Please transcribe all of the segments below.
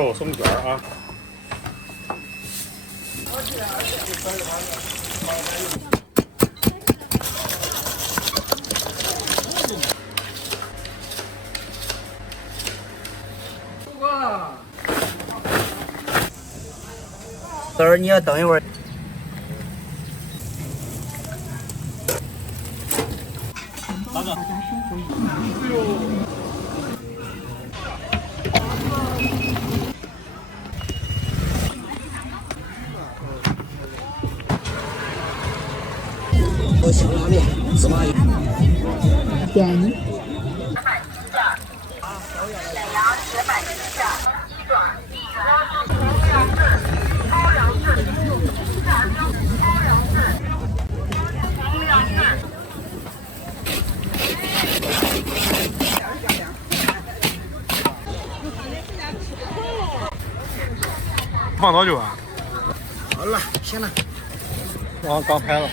肉松卷啊。哥儿，你要等一会儿。哪个？小拉面，芝麻油。点。沈阳铁板鸡架，鸡爪、鸡鱼、包肉翅、炸猪、包肉翅、红烧翅。放多久啊？好了，行了。刚拍了。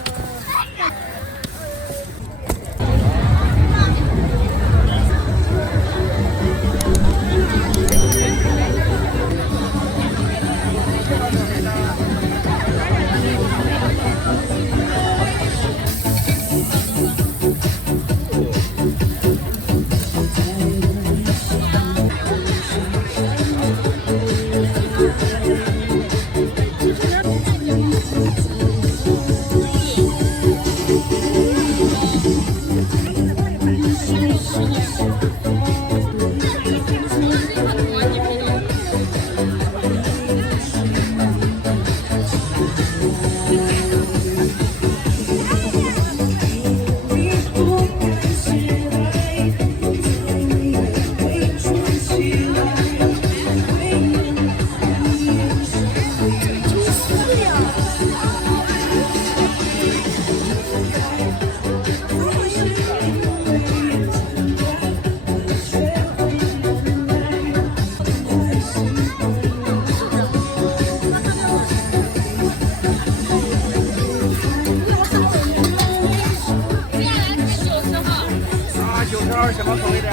什么口味的？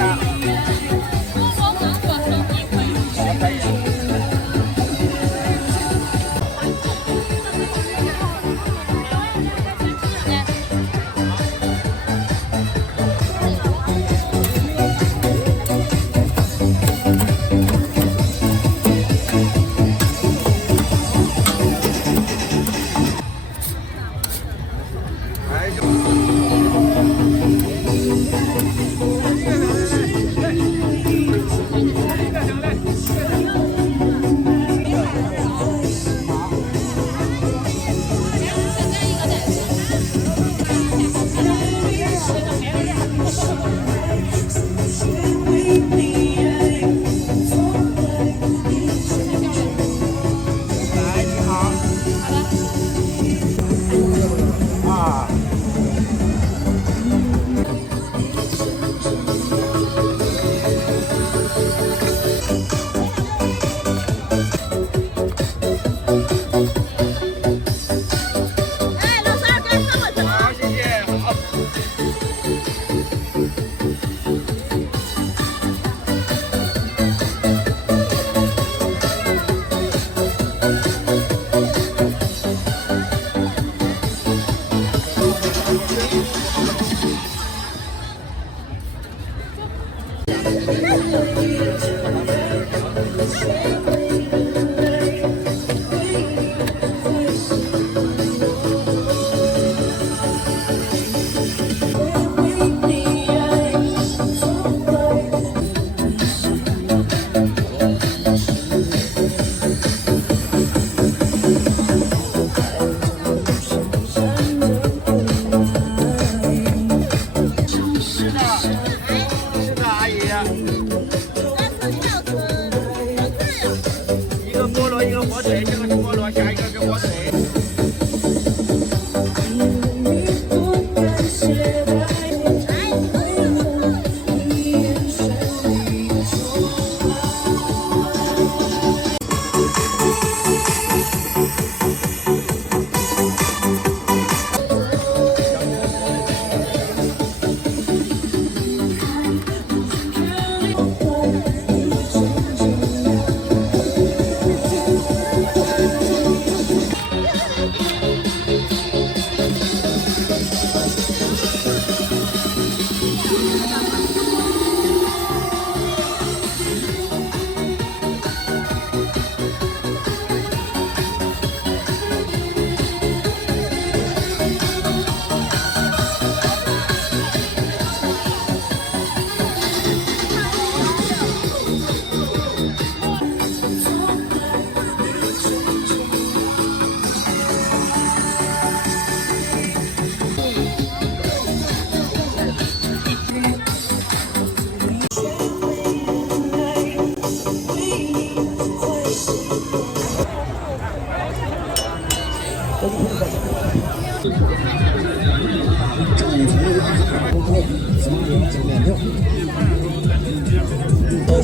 正宗老字号面，芝麻叶酱面条。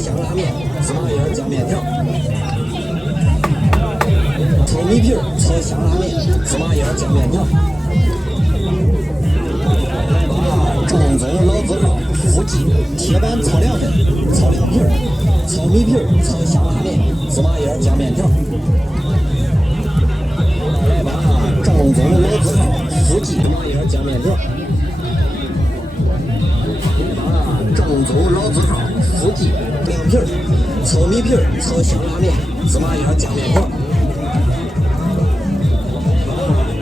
香辣面，芝麻叶酱面条。炒米皮儿，炒香辣面，芝麻叶酱面条。正宗老字号福记铁板炒凉粉，炒凉皮儿，炒米皮儿，炒香辣面，芝麻叶酱面条。来吧，正宗老字号福记芝麻叶酱面条。来吧，正宗老字号福记凉皮儿，炒米皮儿，炒香辣面，芝麻叶酱面条。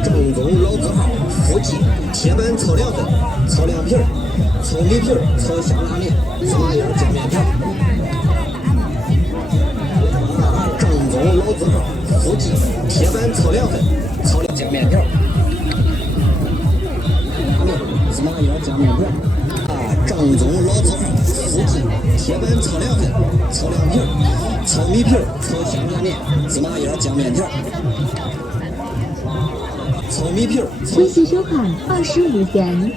正宗老字号福记铁板炒凉粉，炒凉皮儿，炒米皮儿，炒香辣面，芝麻叶酱面条。正宗老字号福记铁板炒凉粉，炒酱面条。芝麻叶酱面条。正宗老字号福记铁板炒凉粉，炒凉皮儿，炒米皮儿，炒香辣面，芝麻叶酱面条。炒米皮儿，谢谢收看25元。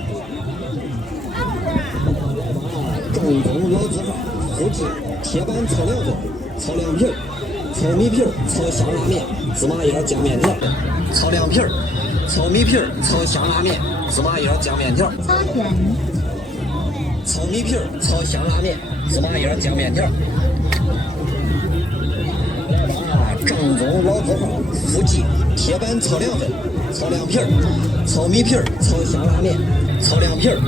正宗老字号福记铁板炒凉粉，炒凉皮儿，炒米皮儿，炒香辣面，芝麻叶酱面条。炒凉皮儿，炒米皮儿，炒香辣面，芝麻叶酱面条。8元。炒米皮儿，炒香辣面，芝麻叶酱面条。正宗老字号福记铁板炒凉粉，炒凉皮儿，炒米皮儿，炒香辣面，炒凉皮儿，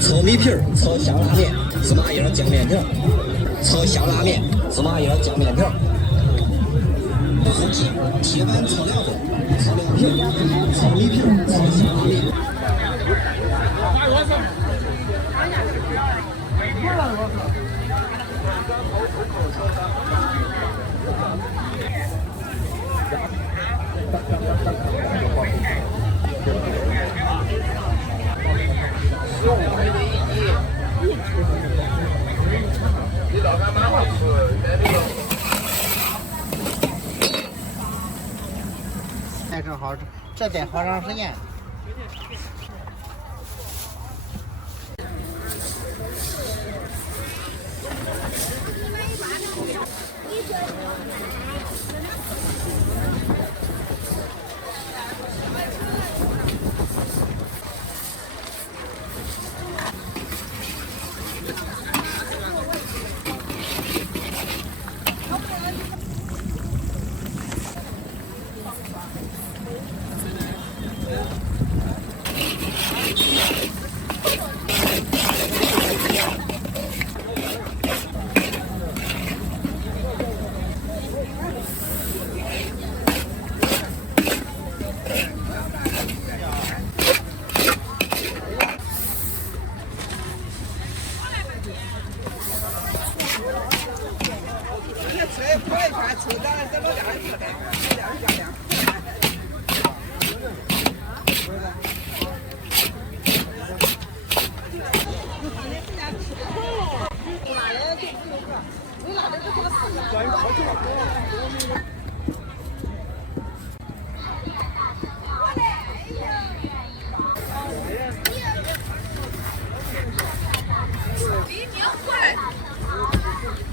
炒米皮儿，炒香辣面，芝麻叶酱面条。炒香辣面，芝麻叶酱面条。福记铁板炒凉粉，炒凉皮儿，炒米皮儿，炒香辣面。哎，正好，这得好长时间。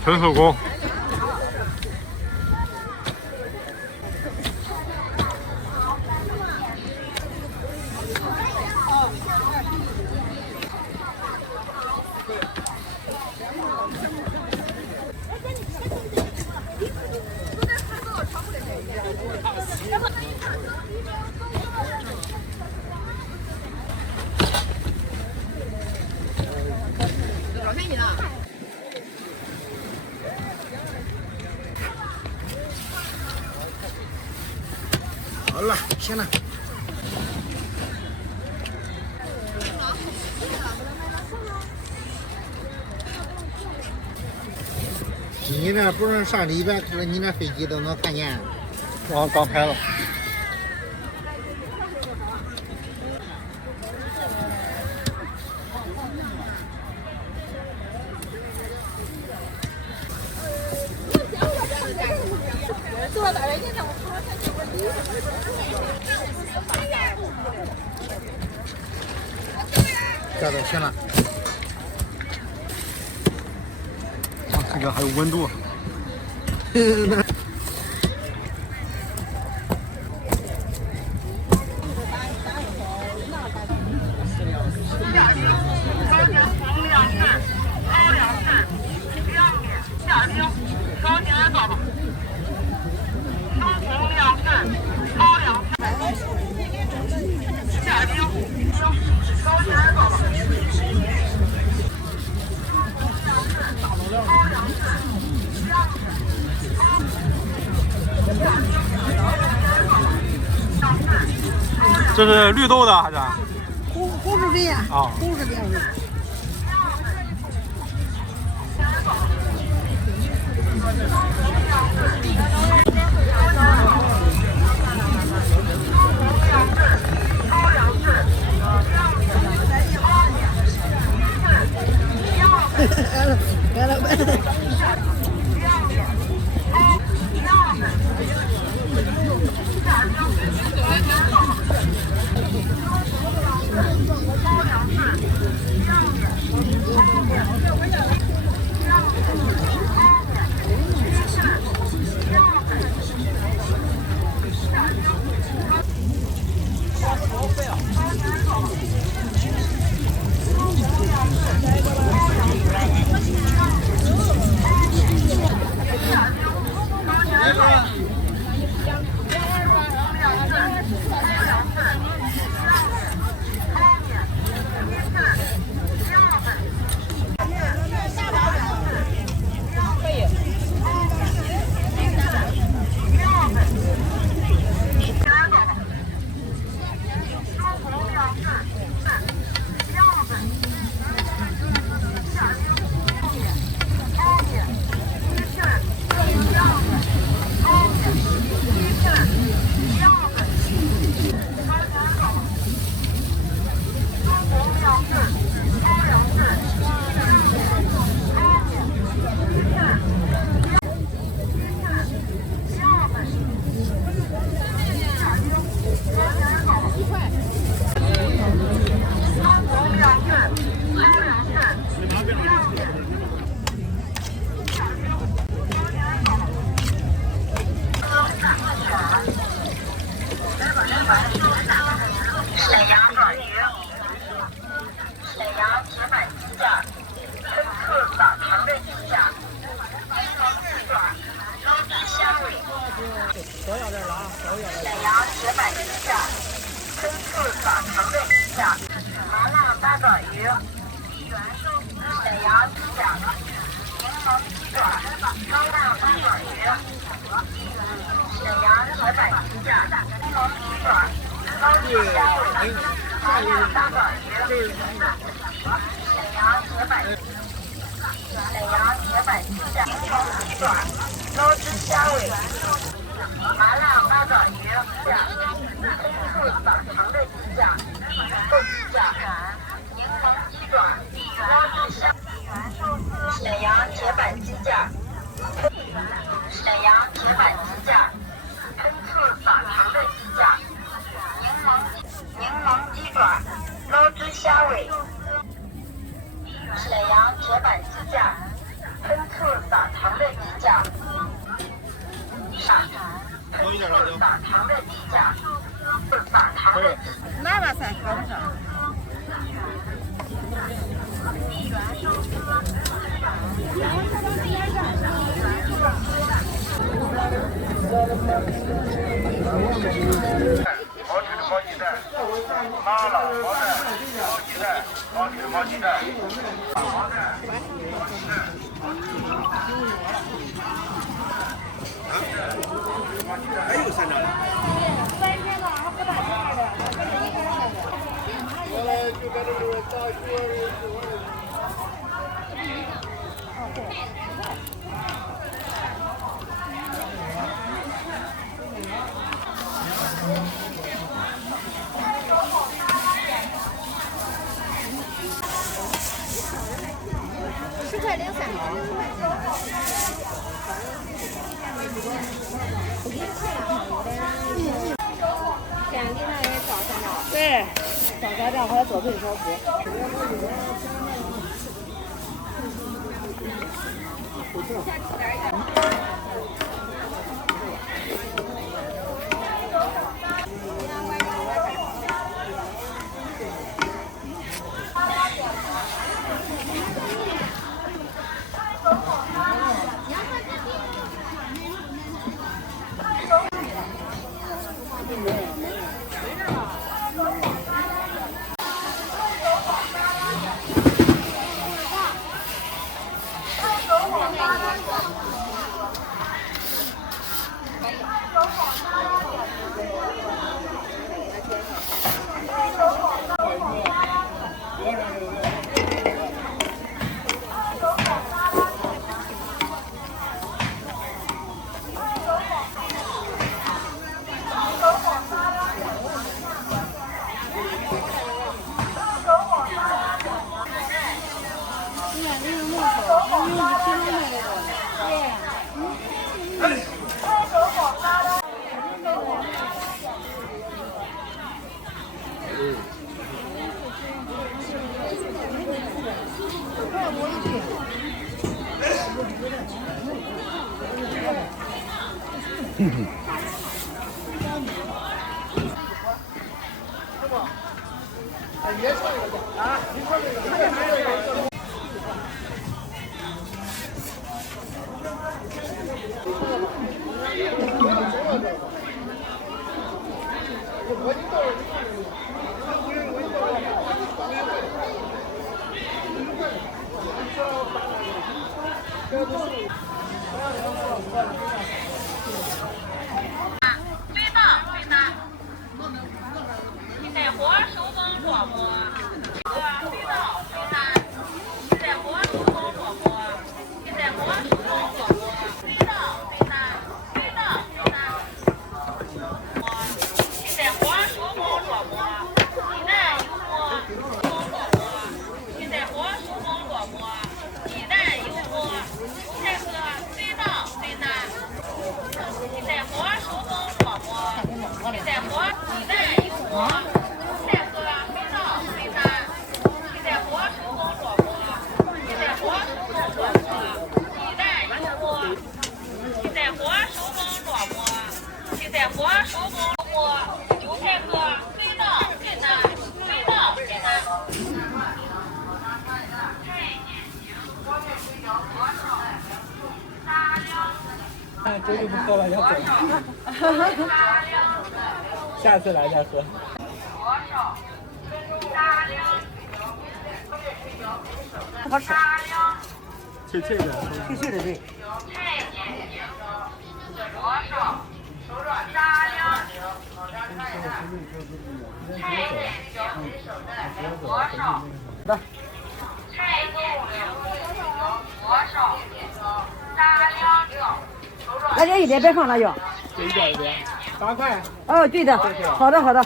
纯手工。好了，行了。你那不是上礼拜看了你那飞机都能看见。我刚拍了。这都行了。啊，这个还有温度。这是绿豆的还是？胡子饼呀，啊，胡子饼是。来了。沈阳铁板鸡架，春刺扫肠的鸡架，麻辣八爪鱼，沈阳鸡架，柠檬鸡爪，高辣八爪鱼，沈阳铁板鸡架，柠檬鸡爪，高级虾尾，麻辣八爪鱼，沈阳铁板鸡架，柠檬鸡爪，高级虾尾。麻辣八爪鱼，春刺扫肠的鸡架，豆鸡架，柠檬鸡爪，高级虾，沈阳铁板鸡架，沈阳铁板鸡架，春刺扫肠的鸡架，柠檬鸡爪，捞汁虾尾，沈阳铁板鸡架，春刺扫肠的鸡架。多一点辣椒。哪把菜好不上？毛腿的毛鸡蛋，麻辣毛蛋，毛鸡蛋，毛腿的毛鸡蛋，毛蛋，还有3张。原来就在这个大学里。10块03毛。对。小家长或者左腿收服。这就不喝了，要走。下次来再喝。好吃，脆脆的，脆脆的对。来。辣椒一点，别放辣椒。这一点一点，8块。哦，对的，好的好的。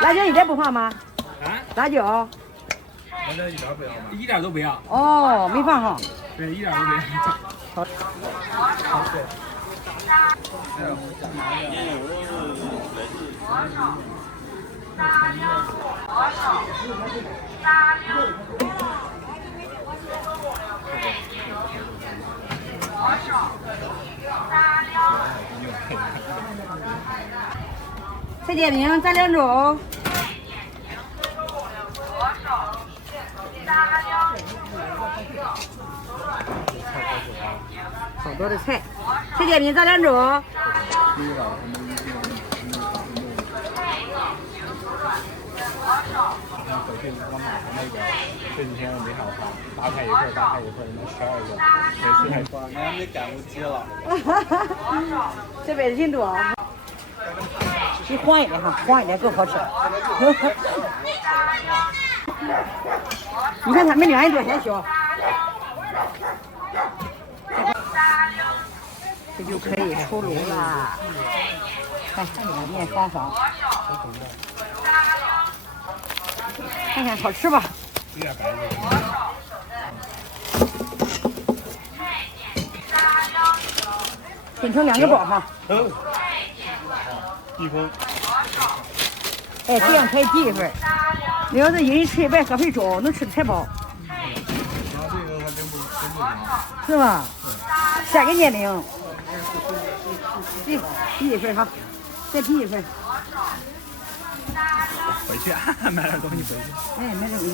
辣椒一点不放吗？啊？辣椒。辣椒一点不要吗？一点都不要。哦，没放哈。对，一点都不要。好。好，对。菜煎饼蘸2种。好多的菜，菜煎饼蘸2种。回去我买的那个这几天没好发，8块一份，8块一份，能12个，每次还发，俺没赶不及了。这辈子挺多。你黄一点哈，黄一点更好吃。你看他们2人多还小，这就可以出炉了。看这个面黄黄，看看好吃吧？分成2个包哈。1分。哎，这样可以记一份。你要是一人吃一半，喝肥粥能吃的太饱，然后这个真不行。是吧？下个年龄，批一份哈，再批一份。回去买点东西回去。哎，买点东西。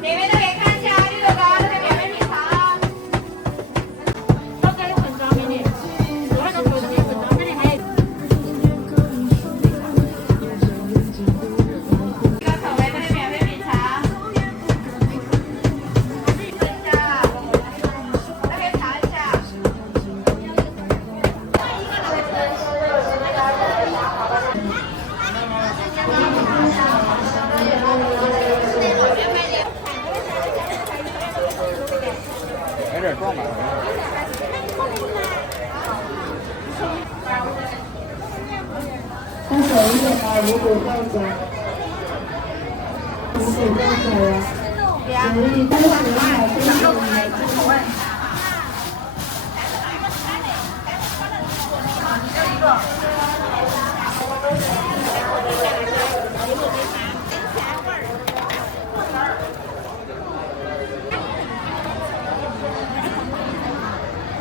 妹妹都来看一下，绿豆糕这边免费品尝。都给混装给你，做那个做的给混装给你还。这个口味这边免费品尝。等一下，那边尝一下。买点装吧。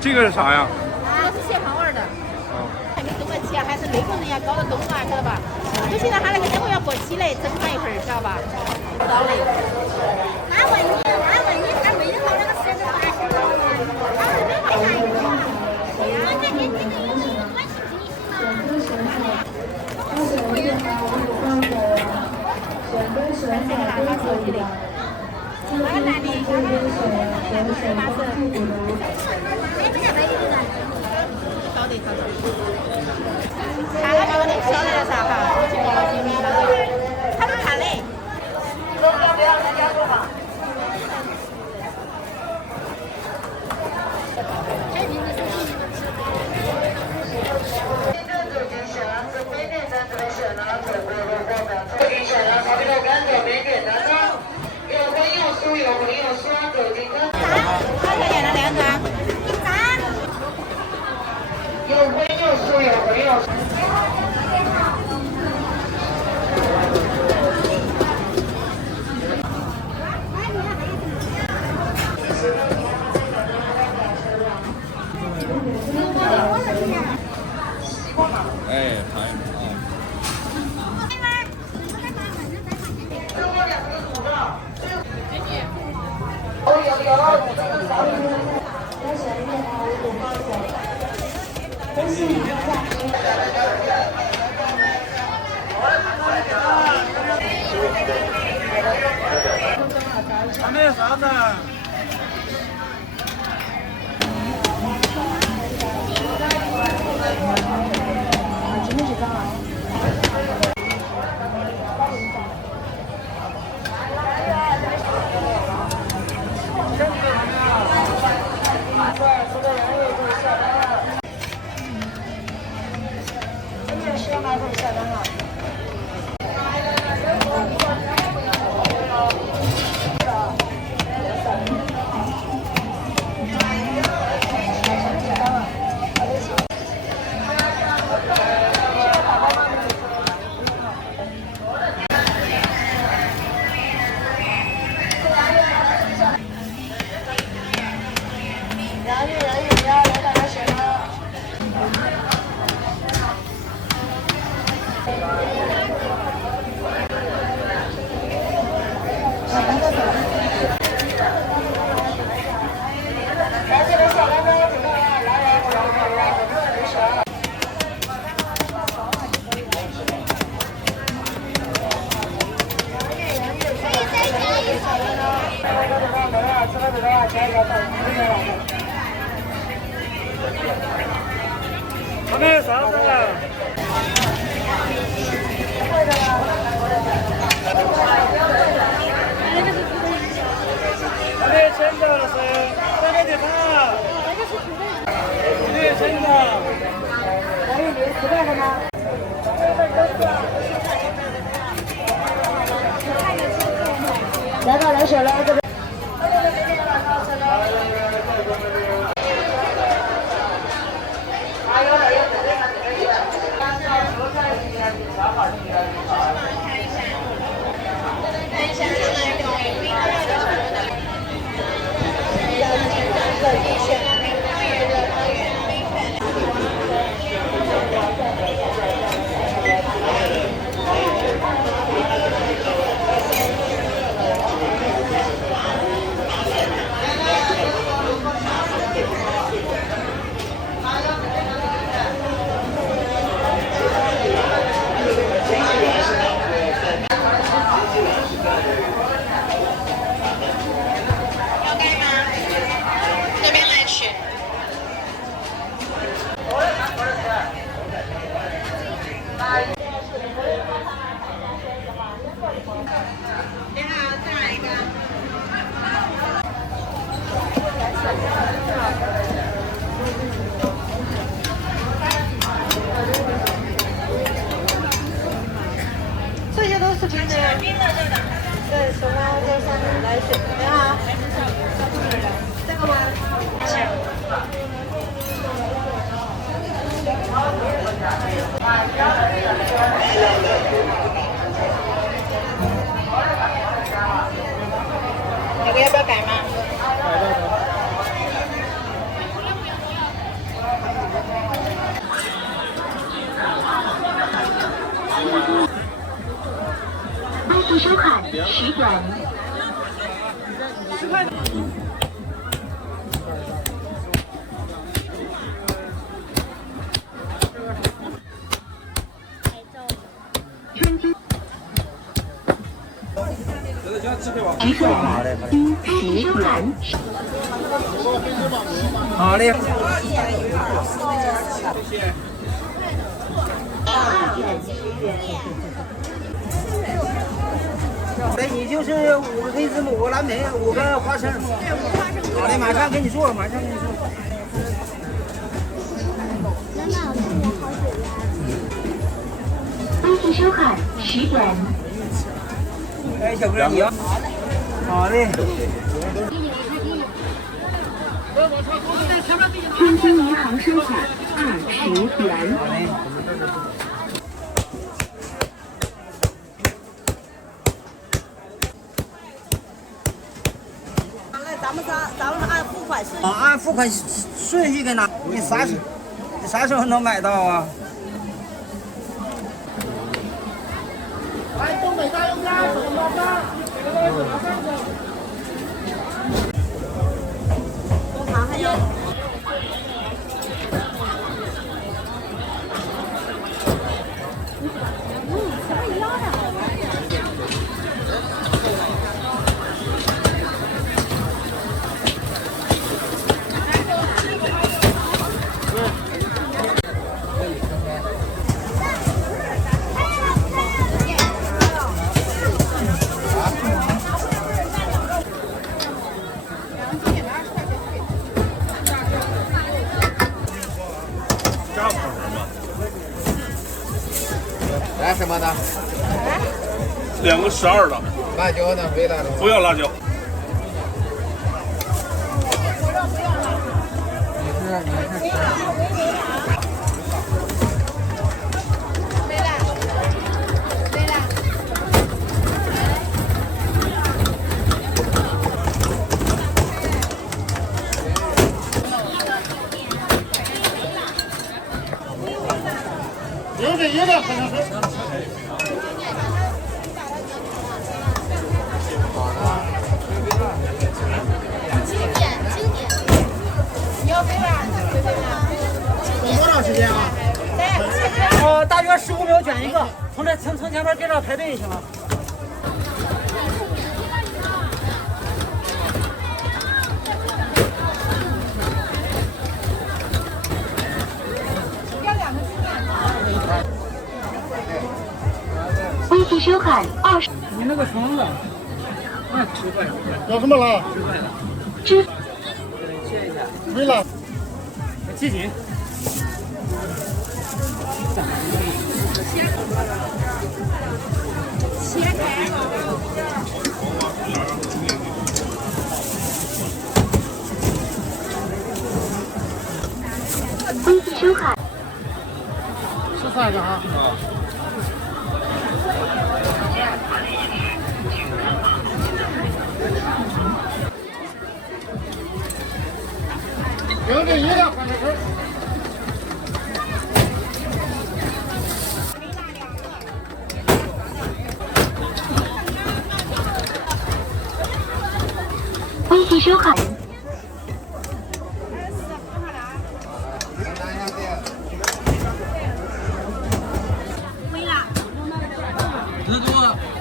这个是啥呀？这个是蟹黄味的，还没冻得起啊，还是内部人家搞得冻啊，晓得吧？就现在他那个烟味要过期嘞，整上一会儿，晓得吧？到嘞。他问你，他没有到那个时候发现了，他是没发现的。我感觉这个有什么关系那个男的，晓得。看了这个就晓得了噻哈，我去报了警了。他们看嘞。多少钱的两张？有荤有素，有荤有素。哎，尝一尝啊。尝那啥呢？他们有啥子？他们签到了是，这个地方。这个签到。还有400个吗？来吧，来手了，这个。这些都是冰的，对，手拉在上面来水，你好，这个吗？这个要不要改吗？快速收款10元。取款10元。好嘞。这你就是5个黑芝麻，5个蓝莓，5个花生。好嘞，马上给你做，马上给你做。快速收款10元。哎，小哥，你要？好嘞。天津银行收款20元。好嘞。咱们按付款顺序。按付款顺序给拿，你啥时候能买到啊？来东北大油渣，手抓抓。多长还有？来什么的？2个12的。辣椒呢？没辣椒。不要辣椒。有点可能是。多长时间啊？大约15秒卷一个，从前面跟着排队就行了。要2次收看20。你那个房子，要什么了？支没了。季锦。微信收看。13个哈。有这饮料，快点吃。微信收看。汁多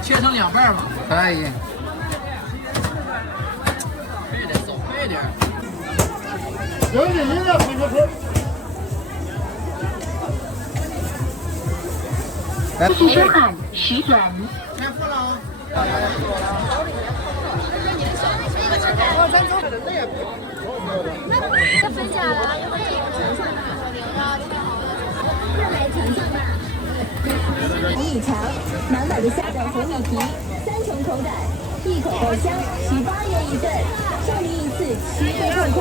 切成2半吧。可以。快点。有这饮料，快点吃。微信收看10元。钱付了啊。分家了，有没有红米肠，满满的下酱红米皮，3重口感，一口爆香，18元一份，少您一次7个痛快，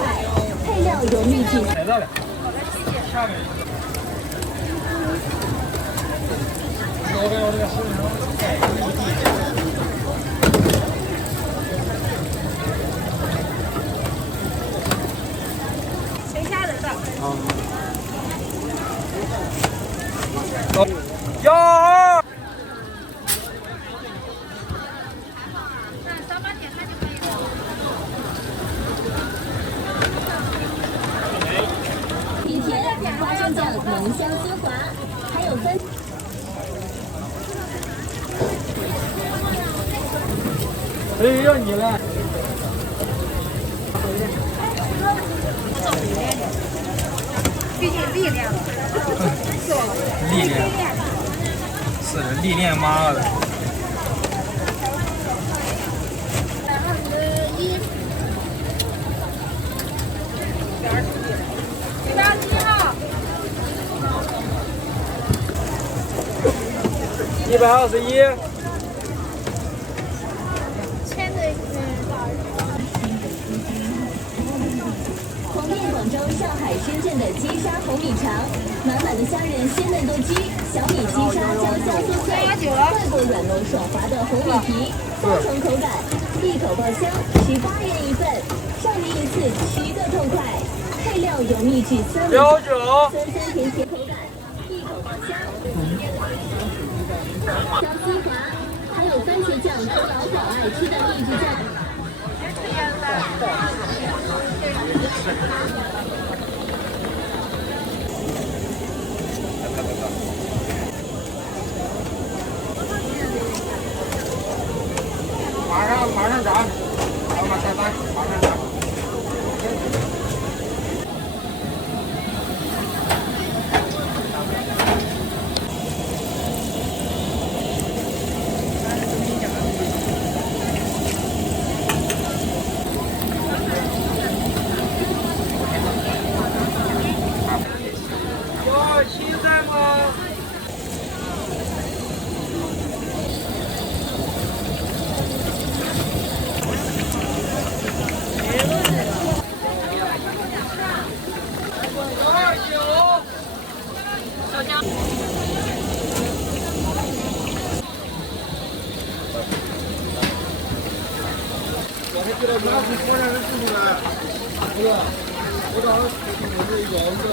配料有秘制。谁家人的？有。皮甜，花生酱浓香丝滑，还有分。谁要你来？毕竟历练了，是吧？历练。是的，历练妈的。121。红遍广州、上海、深圳的鸡沙红米肠，满满的虾仁鲜嫩多汁，小米鸡沙焦香酥脆，外部软糯爽滑的红米皮，3重口感，一口爆香，18元一份，少您一次7个痛快，配料有秘制酸酸甜甜口感，一口爆香，香丝滑，还有番茄酱，老早爱吃的秘制酱。马上炸，老板下单，马上炸。有青菜吗？我还记得拿起火上的时候呢，我当时我是要个。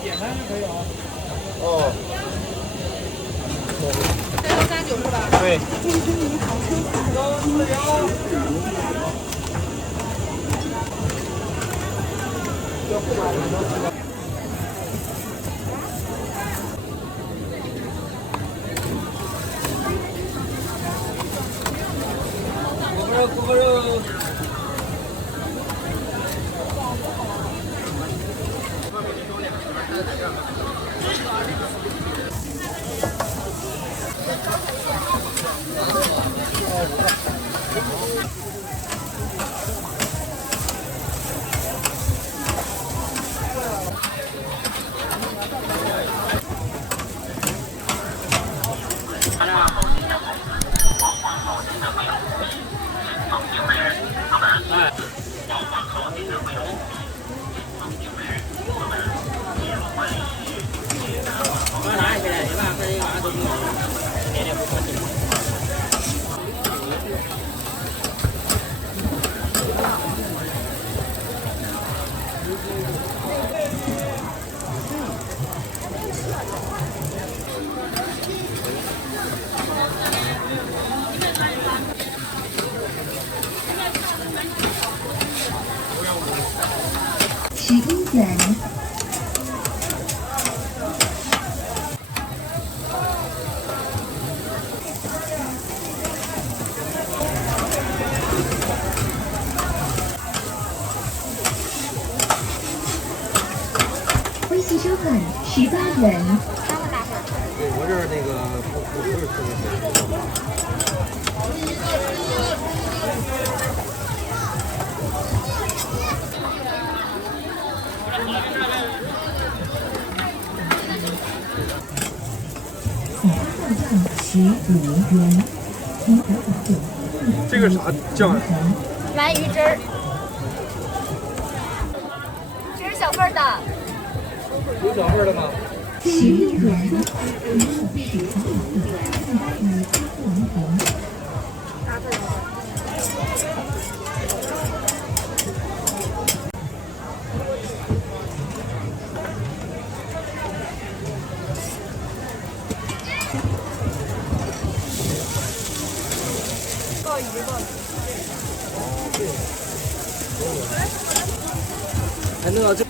点餐就可以啊。哦。339是吧？对。锅包肉。11元。微信收款18元。对，我这儿那个不是特别便宜。15元。这个啥酱呀？鳗鱼汁儿，这是小份的。有小份的吗？11元。还弄到这。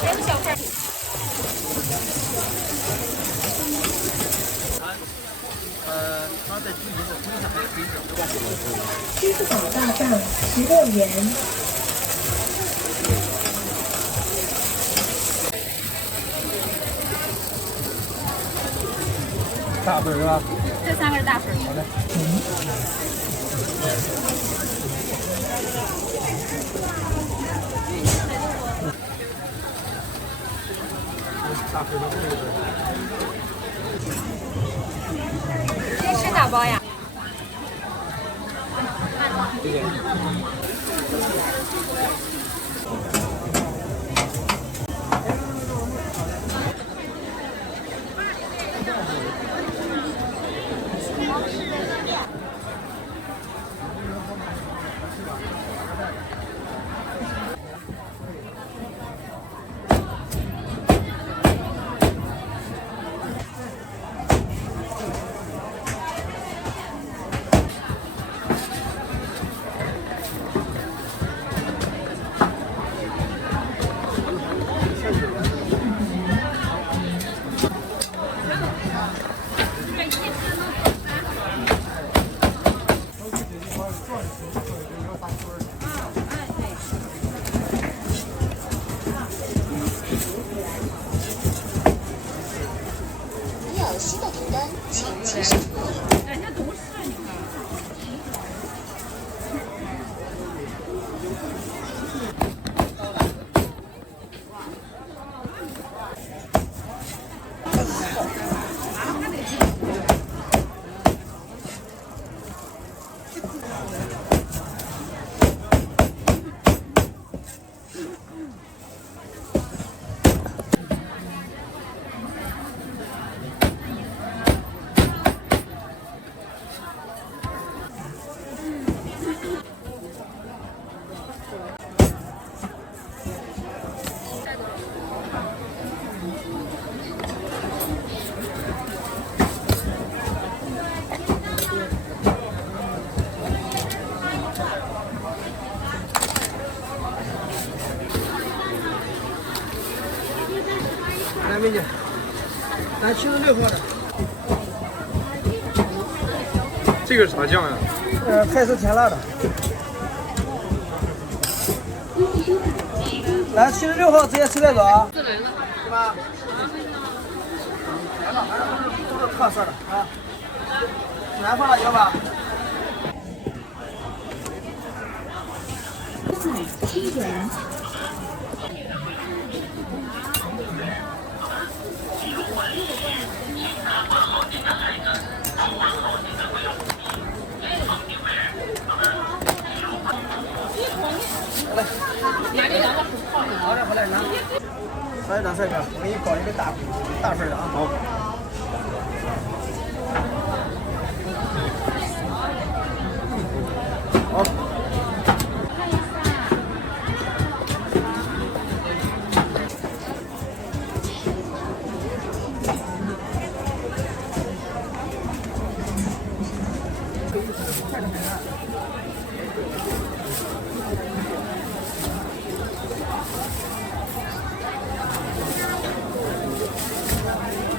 这个小份。它在具体的分上还可以整。支付宝到账16元。大份是吧？这3个是大份。好的。大份的这个。这是打包呀？这个。美女，来76号的。这个啥酱呀？泰式甜辣的。来76号直接吃带走啊。是吧？来了，都是特色的啊。南方辣椒吧。7元。好嘞，好嘞，拿。来两菜哥，我给你搞一个大份的啊。好。好。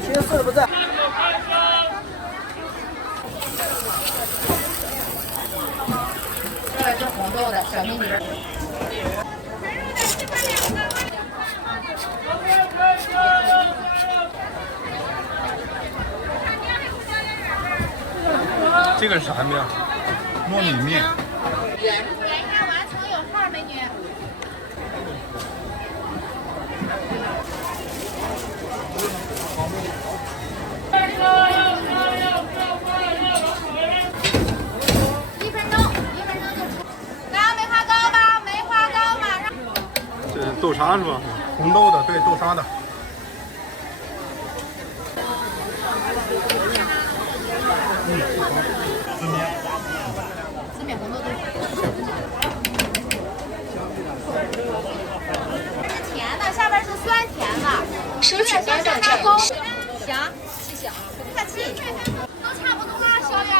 今天四十不在。这个是红豆的小米米。这个是啥面？糯米面。点一下完成有号，美女。1分钟就出。来，梅花糕吧，梅花糕马上。这是豆沙是吧？红豆的，对，豆沙的。紫米红豆豆腐。是甜的，下边是酸甜的，收钱包到站。行，谢谢啊，不客气。都差不多了，小杨。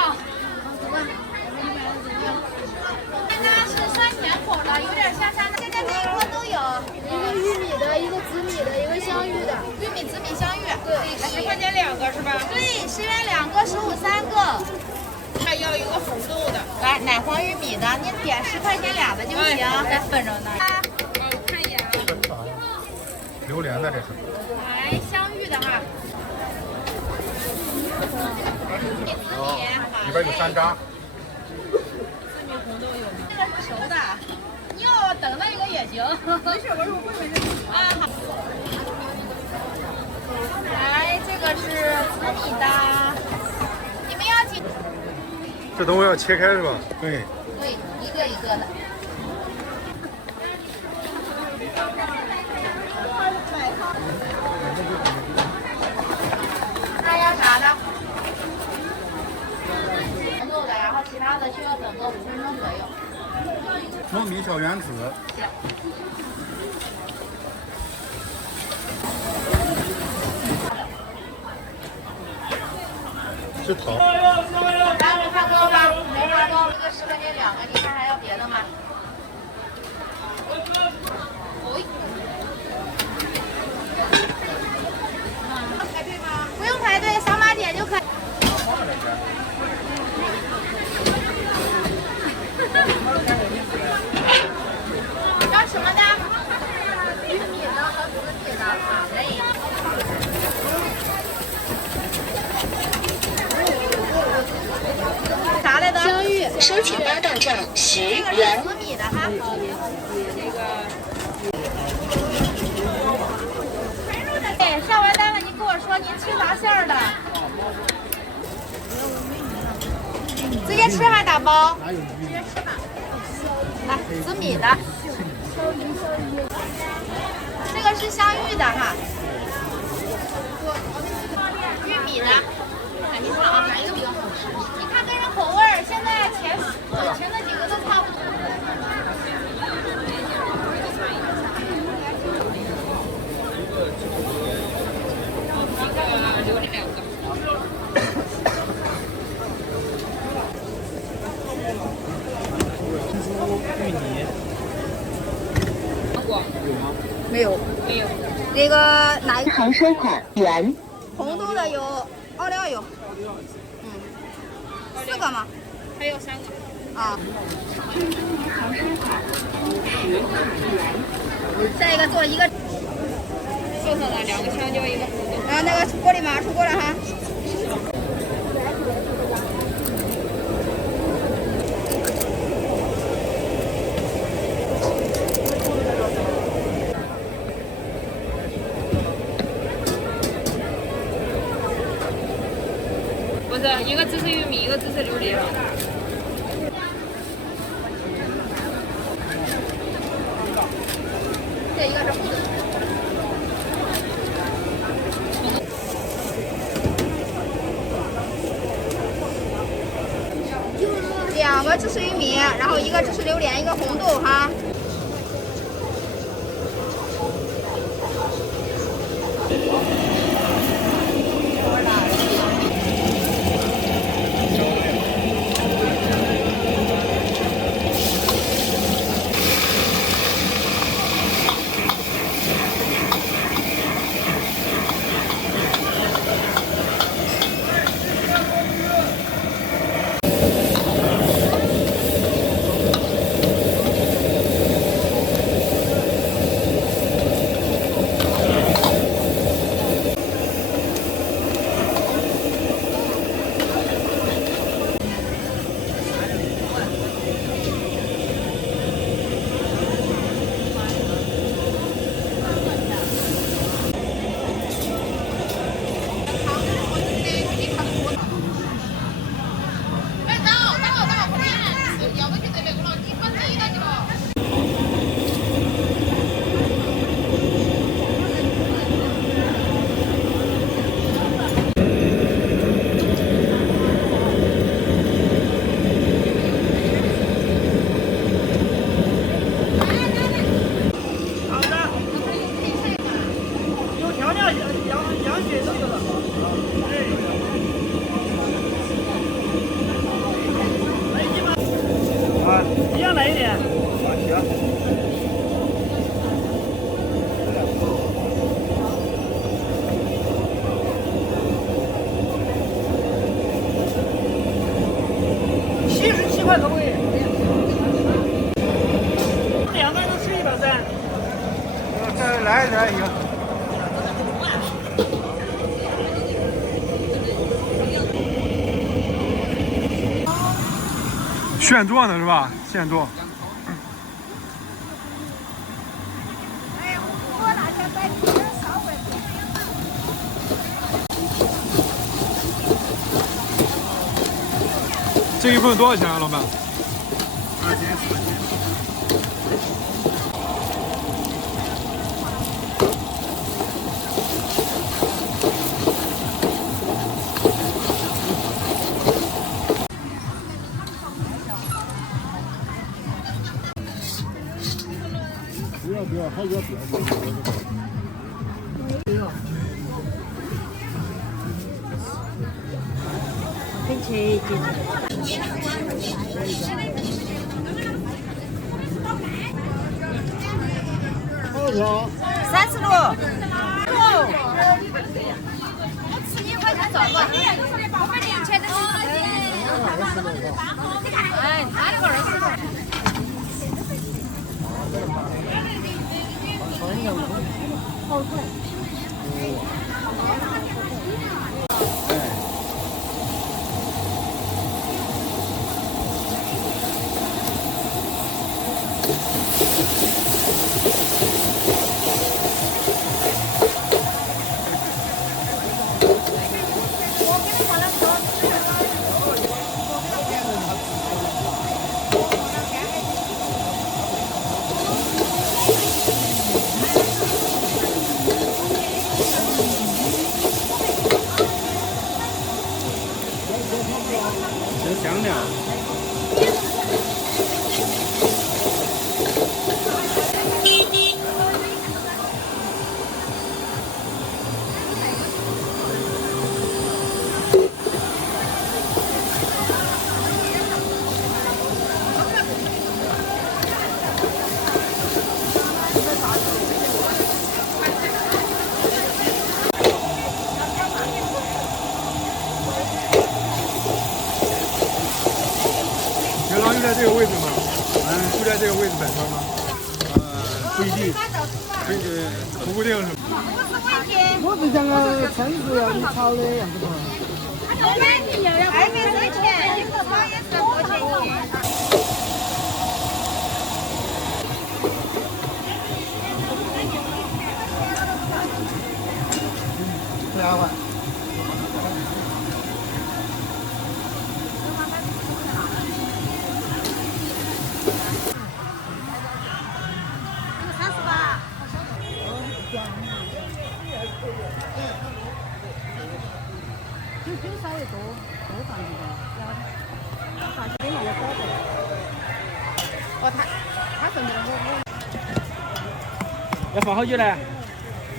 现在是酸甜口的，有点下山的，现在每一个都有。一个玉米的，一个紫米的，一个香芋的。玉米、紫米、香芋。对，10块钱2个是吧？对，10元2个，15 3个。还要一个红豆的。来，奶黄玉米的，您点10块钱2个就行。再分着呢。我看一眼啊。这是啥呀？榴莲的这是。来，香芋的哈。哦，里边有山楂。这个是熟的，你要等那个也行。没事，我说我会没事。啊好。来，这个是紫米的，你们要几？这等会要切开是吧？对。对，一个一个的。还要啥的？红豆的，然后其他的需要等个5分钟左右。糯米小圆子。是桃。来，梅花糕吧，梅花糕这个10块钱2个，你看还要别的吗？排队吗？不用排队，扫码点就可以。要什么的？玉米的和紫米的，好嘞。啥来的？香芋，收钱包到账10元。紫米的哈。对，上完单了，您跟我说您吃啥馅儿的？直接吃还打包？直接吃吧。来，紫米的。这个是香芋的哈。玉米的。看您看啊，哪一个比较好吃？你看个人口味儿，现在前那几个都差不多。芋泥。有吗？没有。没有。那个哪一行收款元？红豆的有，奥利奥有。4个吗？还有3个。啊。银行收款50块元。再一个做一个。做上了2个香蕉，1个红豆。啊，那个出锅里吗？出锅了哈。不是，一个芝士玉米，一个芝士榴莲。这一个是红豆。2个芝士玉米，然后1个芝士榴莲，1个红豆哈。一样来一点。行。77块可不可以？2个人都吃130。再来一点行。现做的是吧？现做。这一份多少钱啊，老板？2钱4块钱。不要，还有别的。不要。跟切姐姐。多少？30多。我吃1块钱赚吧。我们零钱的。哎，他那个20多。好贵。粉条吗？不一定，不固定是吗？我是讲个蛏子要你炒的样子嘛。还没收钱，你不炒也是多钱一斤。2万。酒稍微多放几个，然后放些那个果子。哦，他是那个要放好久呢？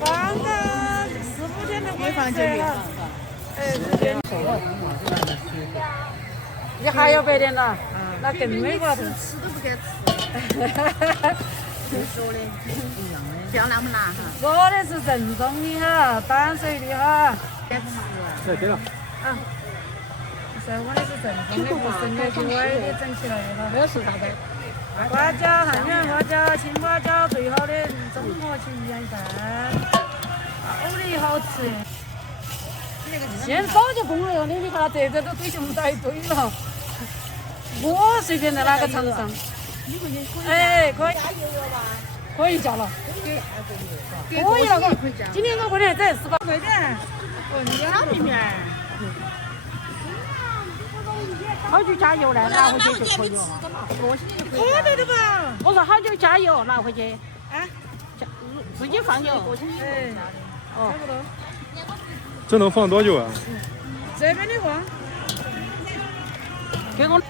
放个4、5天都可以放久了。你还要白点了，那更美国了。吃都不敢吃。说的一样的，不要那么辣哈。说的是正宗的哈，淡水的哈。对，对了。啊，是我的是正宗的，不是那些歪的整起来的哈。这是啥子？花椒、汉源花椒、青花椒最好的综合起原膳，好的好吃。先烧就供了哟，你看这都堆熊仔一堆了。我随便在哪个场上，哎，可以，可以加了，可以了，今天我过年整18块钱，小面面。好久加油呢，拿回去就可以了。可得的吧？我说好久加油拿回去，啊，自己放油。哎，哦，差不多。这能放多久啊？这边的话，给我。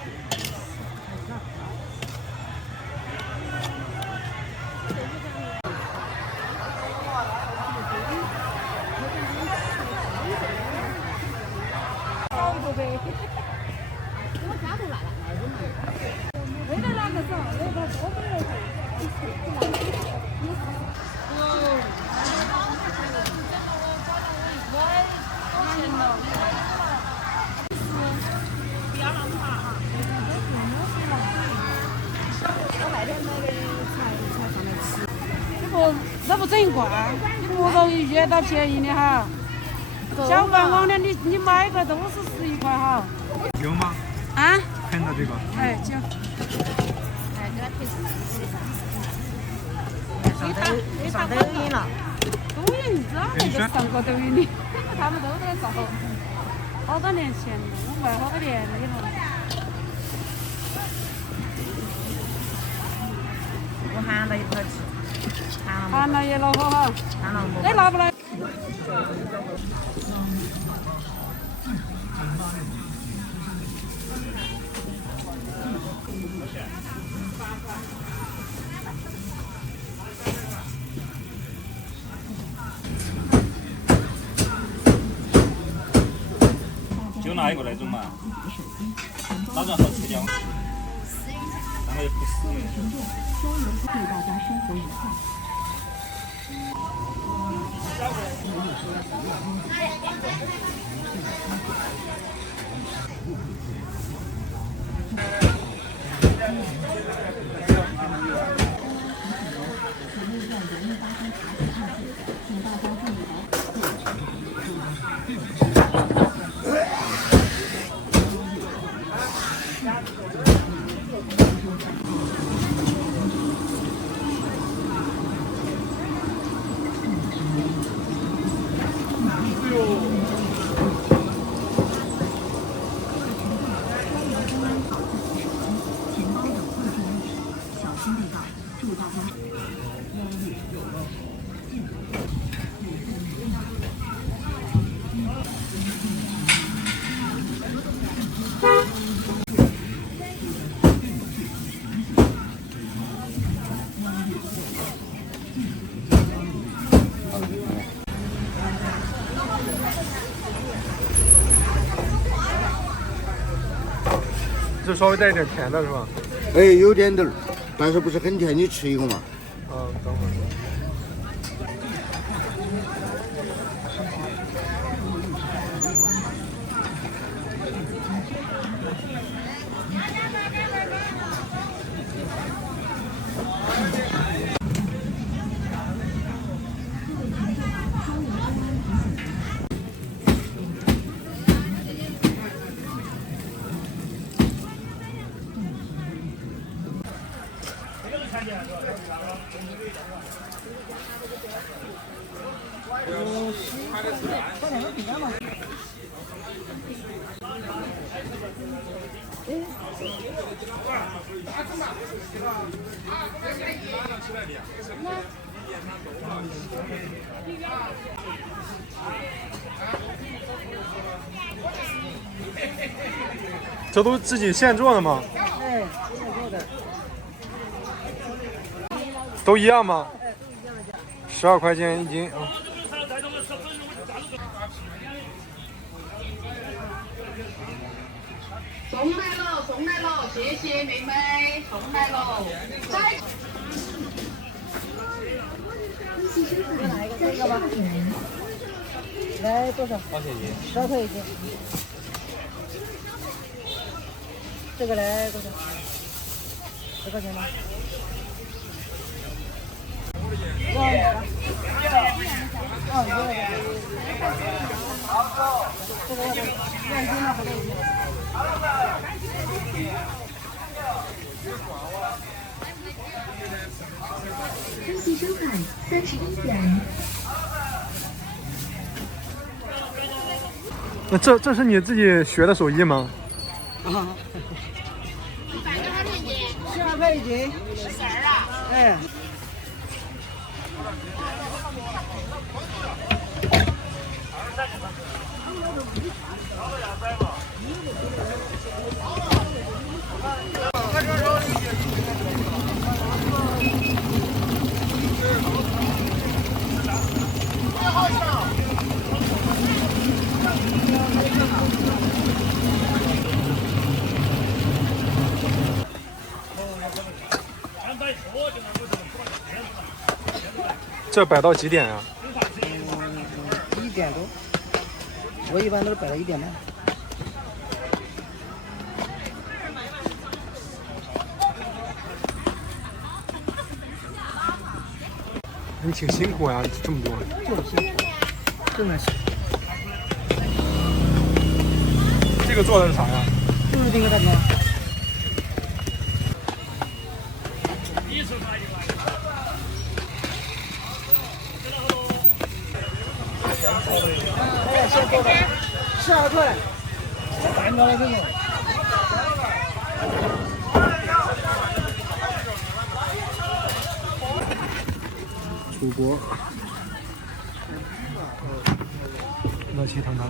这不整一罐，你不容易遇到便宜的哈。小饭网的你买个都是11块哈。有吗？啊？看到这个。哎，行。哎，给他配你上抖音了？抖音早就上过抖音的，他们都在照。好多年前了，我卖好多年的了。我喊了一块吃。喊了也恼火哈，你拿不来？就拿一个那种嘛，哪种好吃点？那个也不是。祝大家生活愉快。就稍微带一点甜的是吧？哎，有点点儿，但是不是很甜，你吃一个嘛。等会儿。这都自己现做的吗？哎，现做的。都一样吗？哎，都一样的价。12块钱一斤啊。送来了，送来了，谢谢妹妹，送来了。哪一个？这个吧。来多少？多少钱一斤？ 12块一斤。这个来多少？10块钱吗？多少钱了？哦，一个。这个要多2斤吗？还是1斤？恭喜收看31元。那这是你自己学的手艺吗？啊。12块一斤。哎。这摆到几点呀？1点多，我一般都是摆到1点半。你挺辛苦呀，这么多。就是辛苦，真的是。这个做的是啥呀？就是这个大哥。哎，先做的，12块，蛋糕的这种。楚国，乐气腾腾。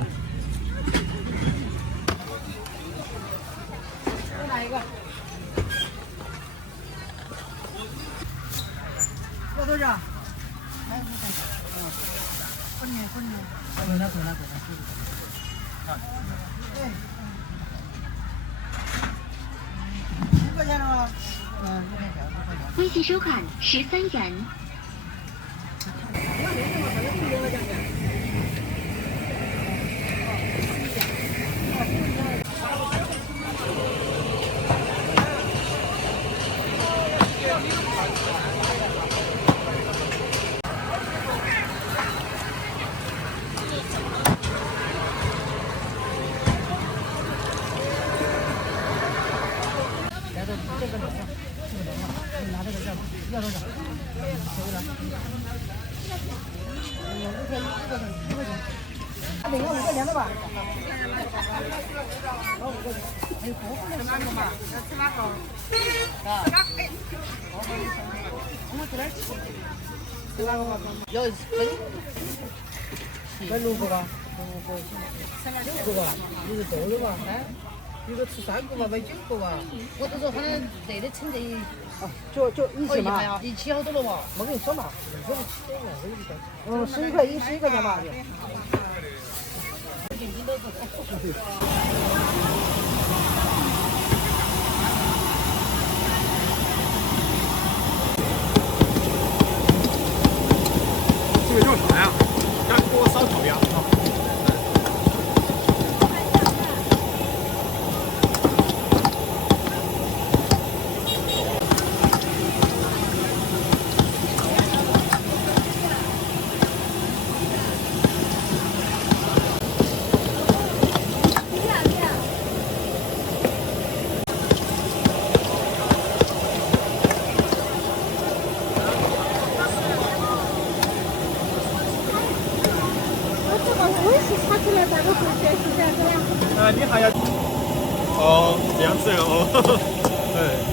哪一个？要多少？滚你！滚了！5块钱了吗？5块钱。微信收看13元。要多少？每个5块钱的吧。吃哪个？我们这边吃哪个吧？要分6个吧？6个吧？你是多的吧？一个吃3个吧，买9个吧。我都说他那这的称这就一起嘛，一起好多了嘛。我跟你说嘛，11块11块钱吧。这个叫啥呀？干锅烧烤鸭啊。你还要哦，这样子哦，对。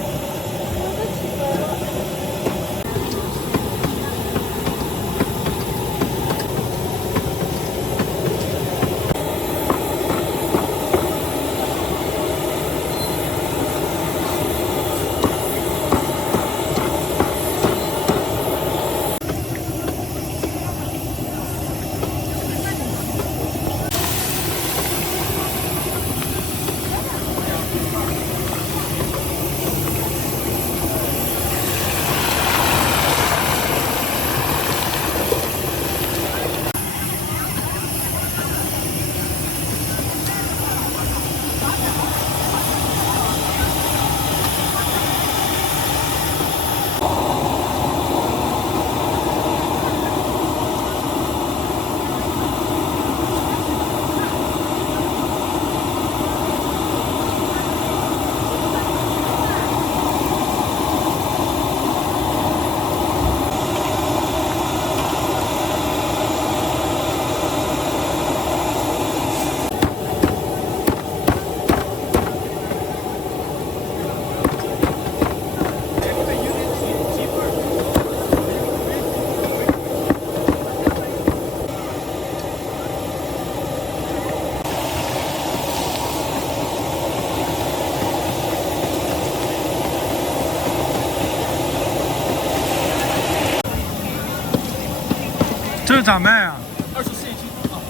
这是咋卖啊？24一斤啊！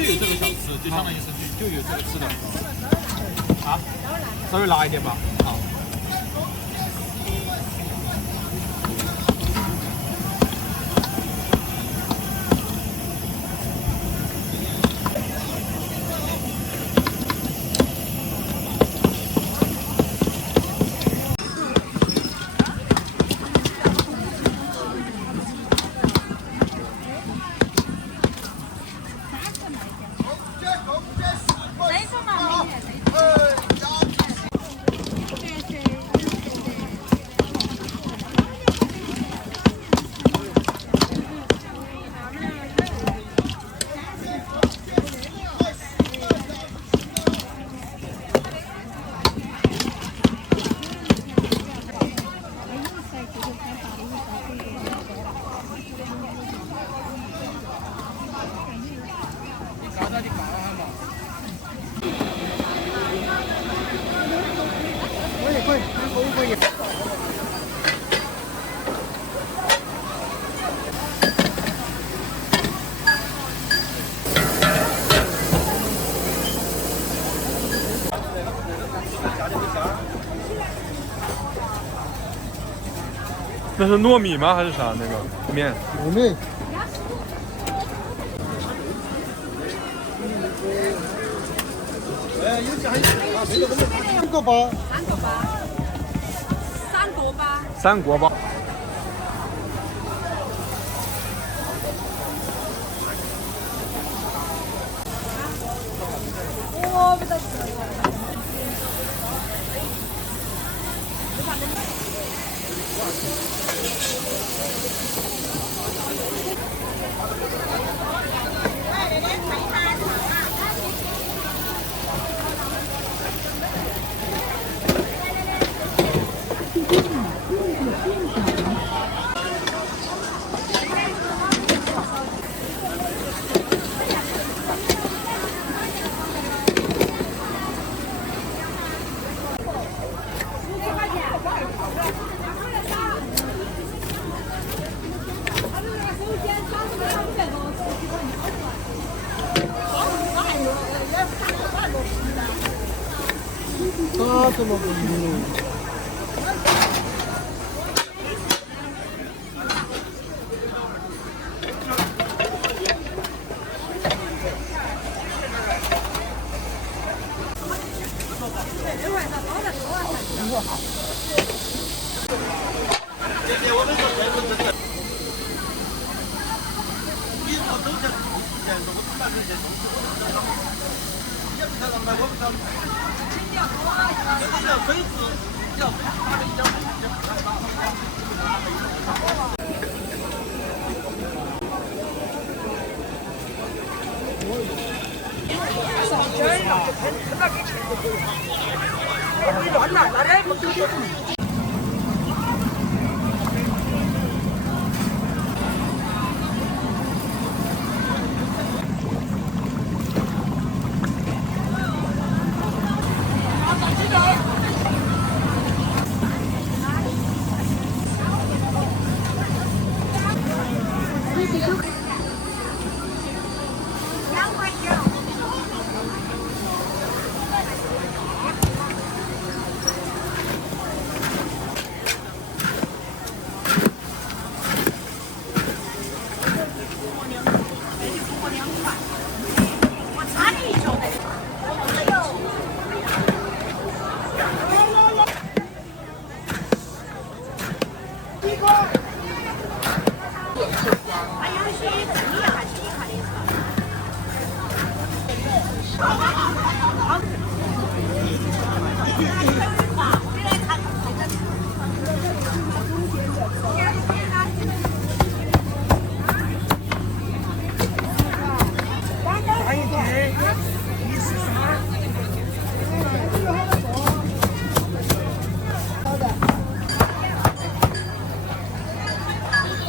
就有这个小吃，就相当于是就有这个吃的。啊，稍微辣一点吧。好。那是糯米吗？还是啥？那个面？糯米。有价有价，这个我们3个包。3个包。我不得吃。他怎么不弄？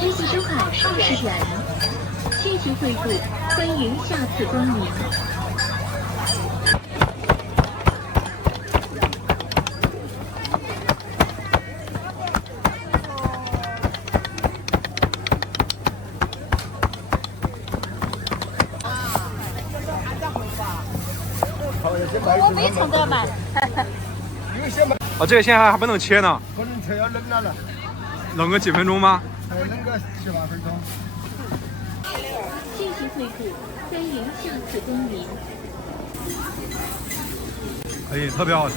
谢谢收看上视点，谢谢惠顾，欢迎下次光临。我没从这买。哦，这个现在还不能切呢。可能车要冷了。冷个几分钟吗？冷个7、8分钟。谢谢惠顾，欢迎下次光临。可以，特别好吃。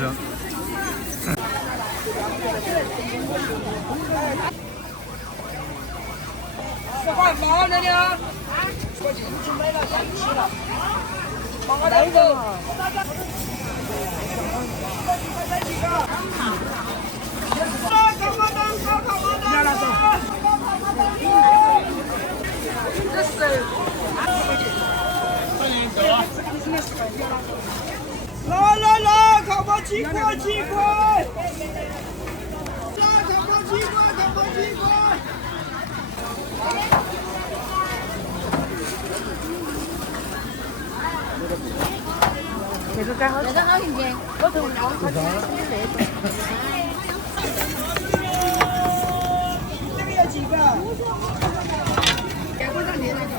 10块8那的。我进去买了3期了。帮我带走。来，看我几块！来，看我几块！这个干好，这个好一点，我从两块钱这个要几个？给我上点那个。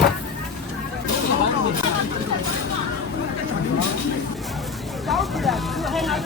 高级的，还有那个。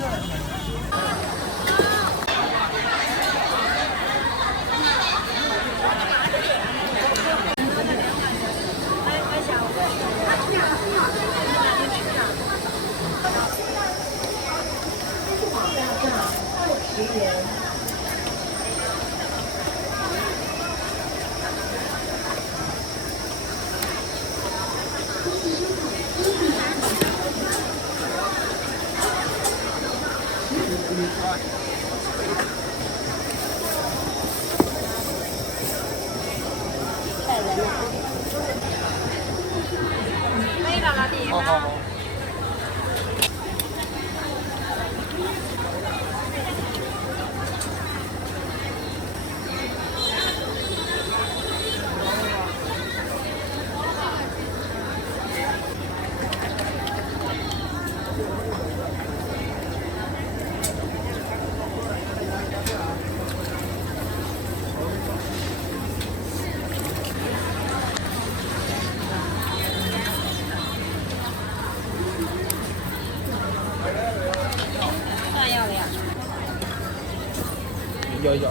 要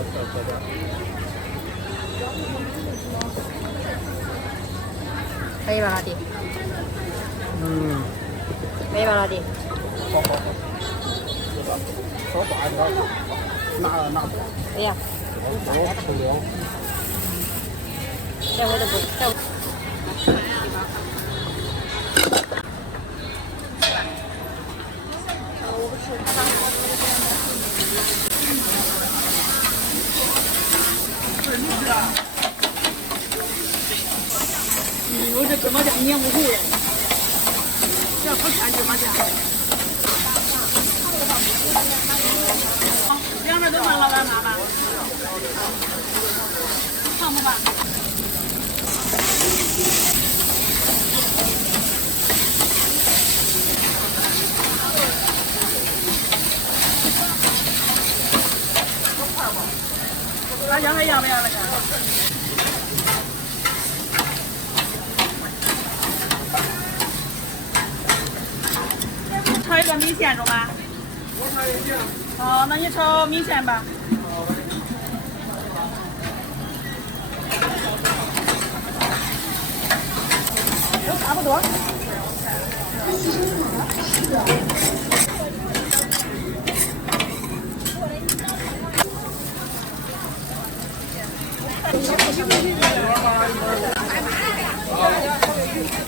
可以吧，老弟？可以吧，老弟？好。稍大一点，拿。可以啊。我抽凉。这我都不。有这芝麻酱黏不糊的，这不掺芝麻酱。两份都放老板妈妈，胖不胖？辣酱还要不要那个？炒一个米线中吗？我炒米线。哦，那你炒米线吧。都差不多。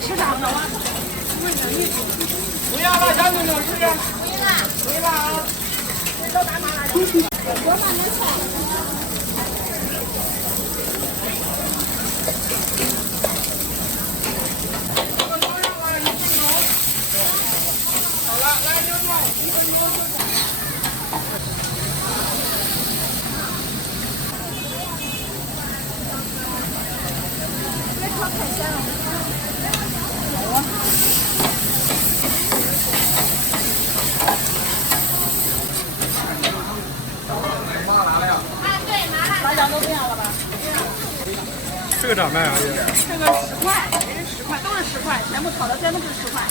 吃啥呢？不要了，小妞妞吃点。回来啊！好了，来妞妞，1分钟。辣酱都不要了吧？这个咋卖啊？这个10块，这是10块，都是10块，全部炒的全部是10块。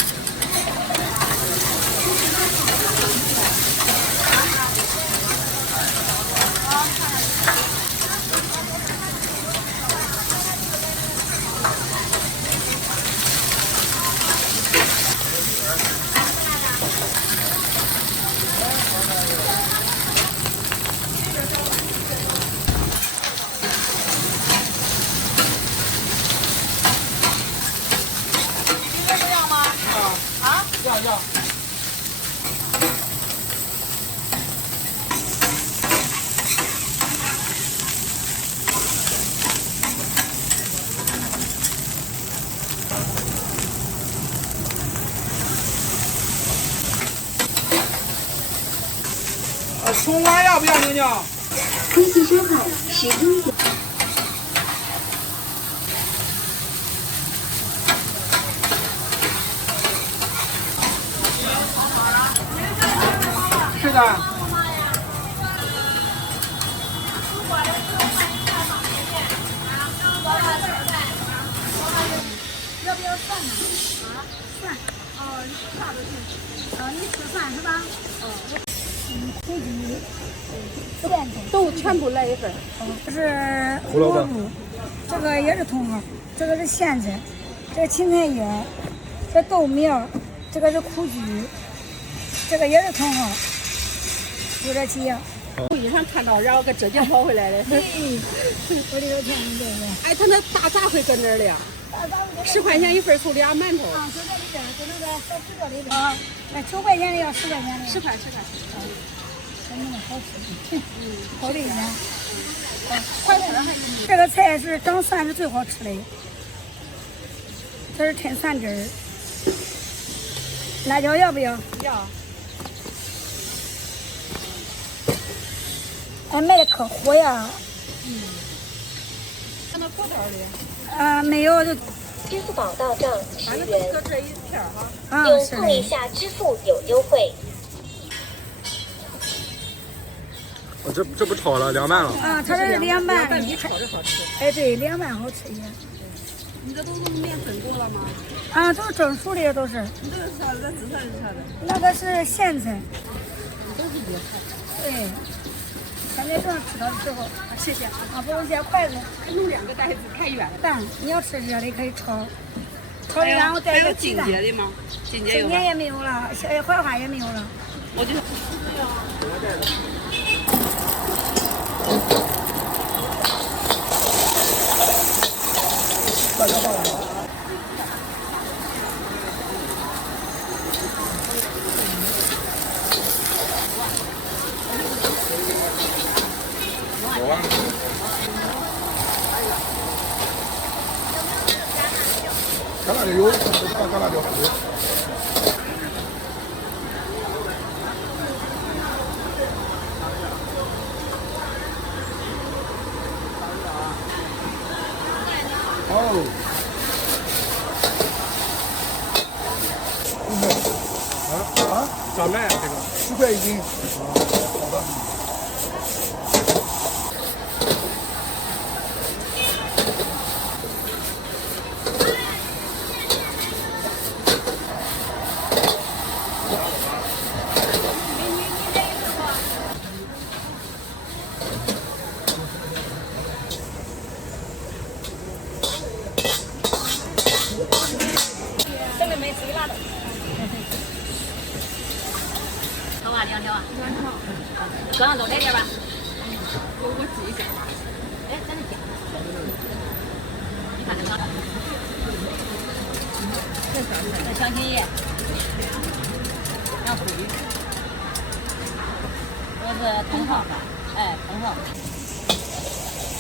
要。葱花要不要，妞妞？微信收看时间点。是的。要不要蒜呢？啊，蒜。哦，你吃啥都行。你吃蒜是吧？土鸡、蚬子都全部来一份。这是胡萝卜，这个也是茼蒿，这个是蚬子，这是芹菜叶，这豆苗，这个是苦菊，这个也是茼蒿，有点几样。抖音上看到，然后搁浙江跑回来的。我这个天这个。哎，他那大杂烩搁哪儿的呀？10块钱一份，凑俩馒头。啊，就在里边，就那个小纸壳里边。啊，那9块钱的要10块钱的。10块。真那么好吃。好厉害。这个菜是长蒜是最好吃的。这是抻蒜汁儿。辣椒要不要？要。哎，卖的可火呀！那果条的？没有，就支付宝到账10元。搁这一片哈。用碰一下支付有优惠。这不炒了，凉拌了。啊，它这是凉拌的，比炒的好吃。哎，对，凉拌好吃一点。你这都是面粉做了吗？啊，都是蒸熟的，都是。你这个啥的？紫菜是啥的？那个是苋菜。都是野菜。对。现在正吃的时候，谢谢啊，不用谢，筷子。弄2个袋子太远了。蛋，你要吃热的可以炒，炒的然后带一个鸡蛋。还有进阶的吗？进阶也没有了，槐花也没有了。我就。干辣椒有，干辣椒好多。哦。咋卖啊？这个10块1斤。好的。这个没谁辣的。挑啊，2条啊。各样都来点吧。我记一下。哎，咱这点。你看这个。这香芹叶。杨树鱼。这是茼蒿，哎，茼蒿。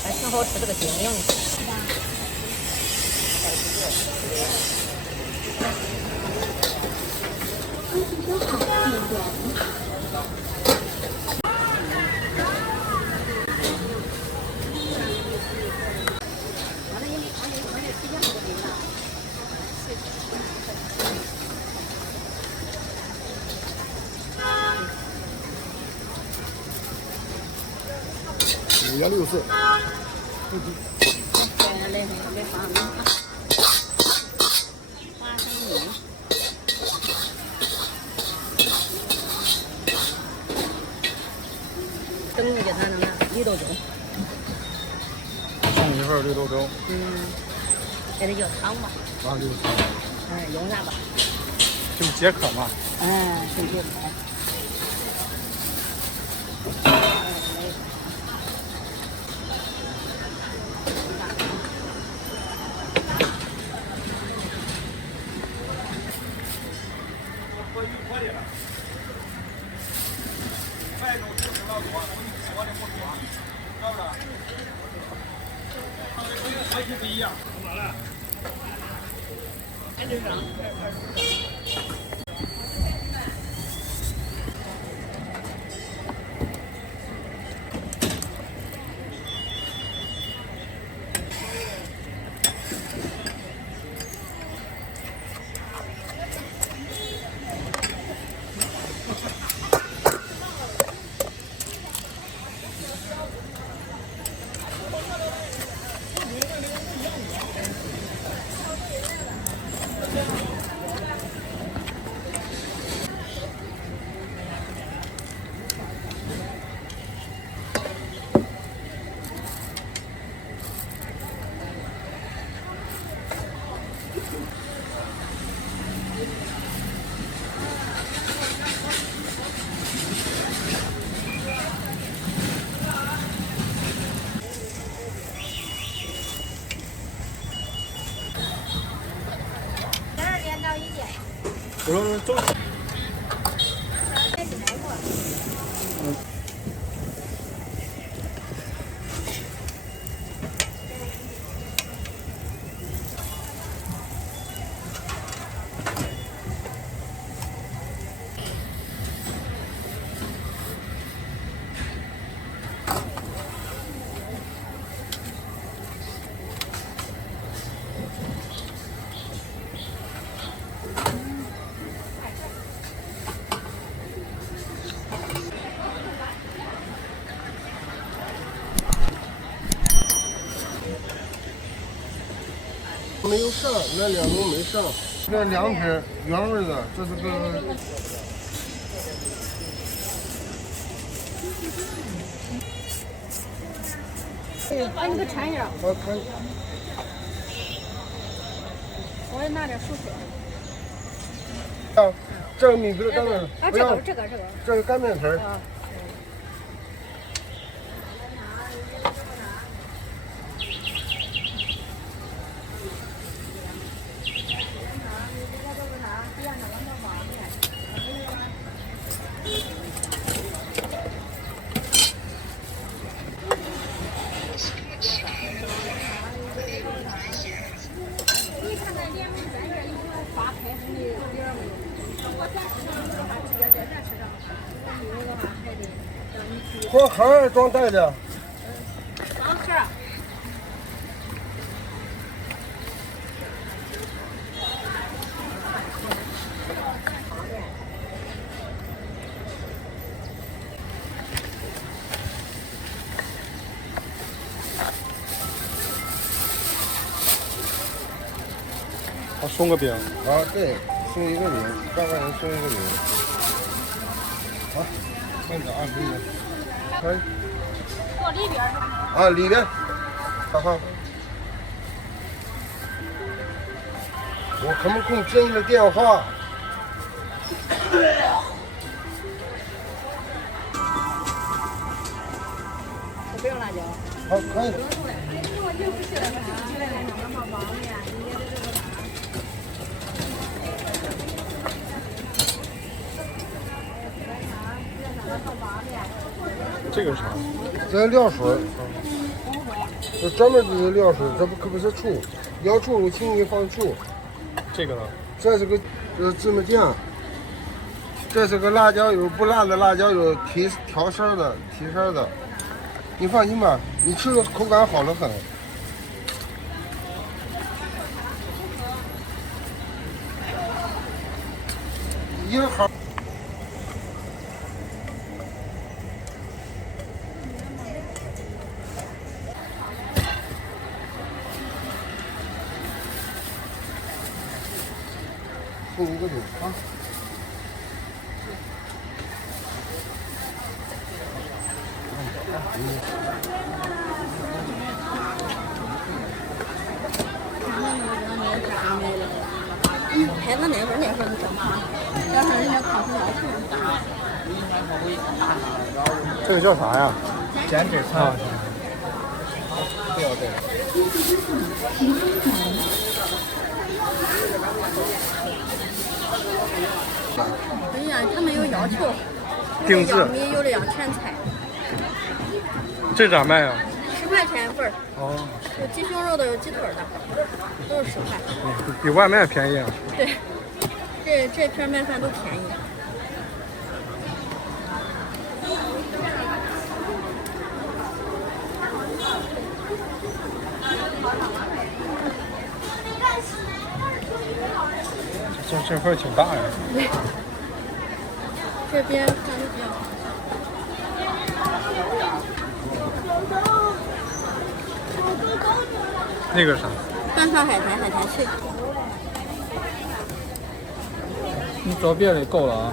还挺好吃，这个精灵。564。蒸的给它那个绿豆粥。送一份绿豆粥。这得叫汤吧？啊，就是汤。用啥吧？挺解渴嘛。挺解渴。不一样，咋了？我说周。没有上，那2种没上。这2瓶原味的，这是个。把你给掺一下。好，可以。我拿点蔬菜。啊，这个米皮的干面。啊，这个干面皮儿。装盒儿装袋的。好吃。我送个饼。啊，对，送一个饼，3个人送一个饼。好，慢点啊，里面。可以。坐里边。啊，里边。好。我可不空接你的电话。我不用辣椒。好，可以。这个是啥？这料水，这专门的料水，这可不是醋。要醋，我请你放醋。这个呢？这是个芝麻酱，这是个辣椒油，不辣的辣椒油，调色的，提色的。你放心吧，你吃的口感好得很。一个好。送一个饼啊！孩子那会儿你整嘛，要是人家烤出来这个叫啥呀？减脂餐。对哦对。哎呀，他们有要求，定制，有的要米，有的要全菜。这咋卖啊？10块钱一份儿。哦。有鸡胸肉的，有鸡腿的，都是10块。比外卖便宜啊。对，这片麦饭都便宜。这份挺大呀。这边看着比较好。那个啥？干炒海苔，海苔碎。你左边的够了啊。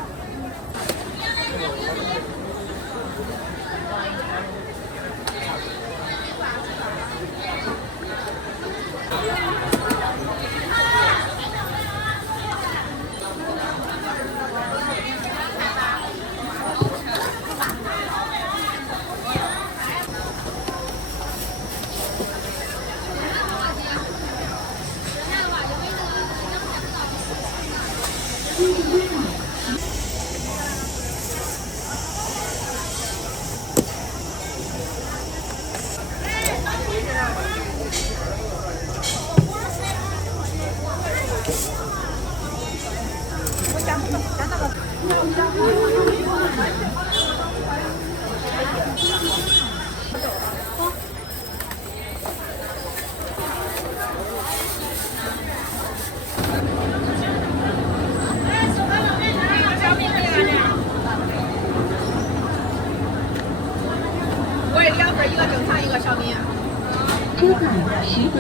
我也2份，一个正常，一个小米。车款10元。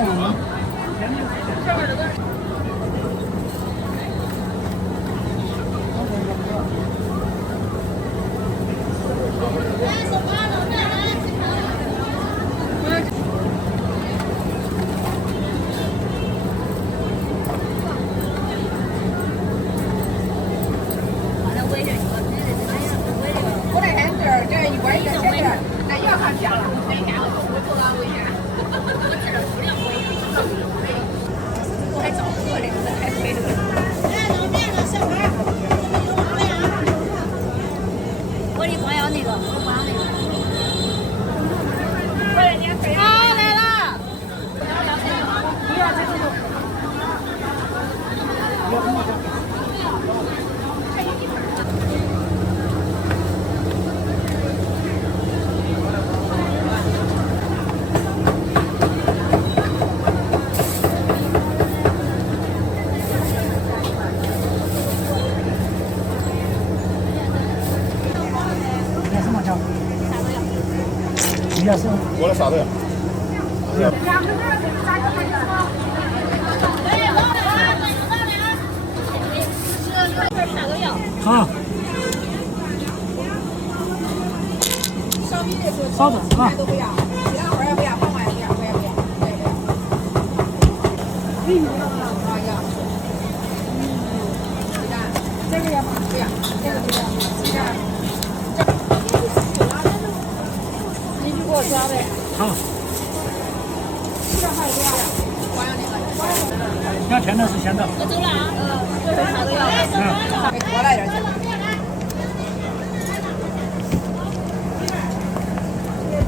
我那天这一罐1个钱的，那要看价了，没干我不多安慰一下。我这数量不一样，我还找。家是。我的啥都要。好。稍等啊。都不要，其他花也不要，黄瓜也不要，我也不要。对。要。鸡蛋，这个要吗？不要，这个不要。鸡蛋。你去给我抓呗。好。这块不要，花样那个。要甜的是咸的。我走了啊。这回啥都要。多来点去。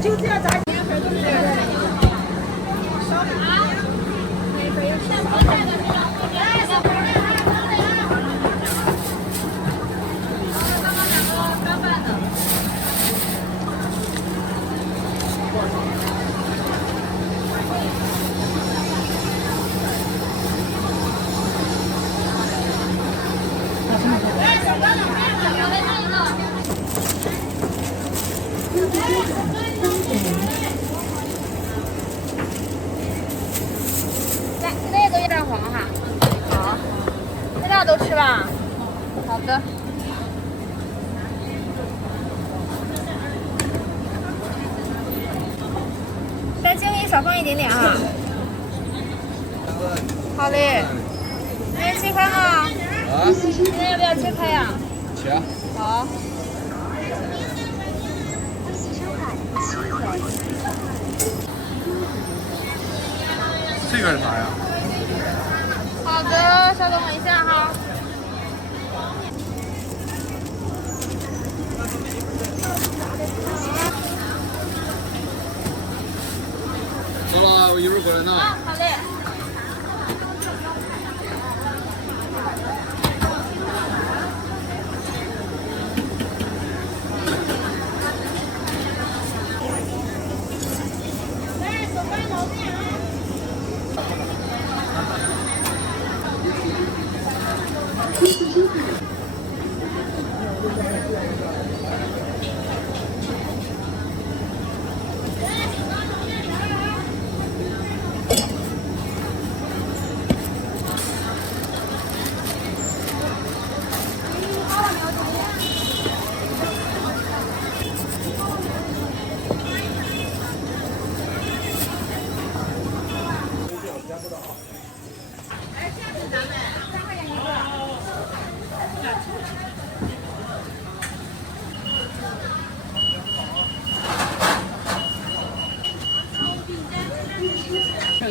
就这样炸几份都是这个。烧的啊。来，那个有点黄哈。好，这俩都吃吧。好的。再经理少放一点点哈。好嘞。那切开吗？现在要不要切开呀？切。好。这个是啥呀？好的，稍等我一下哈。走了，我一会儿过来拿。啊，好嘞。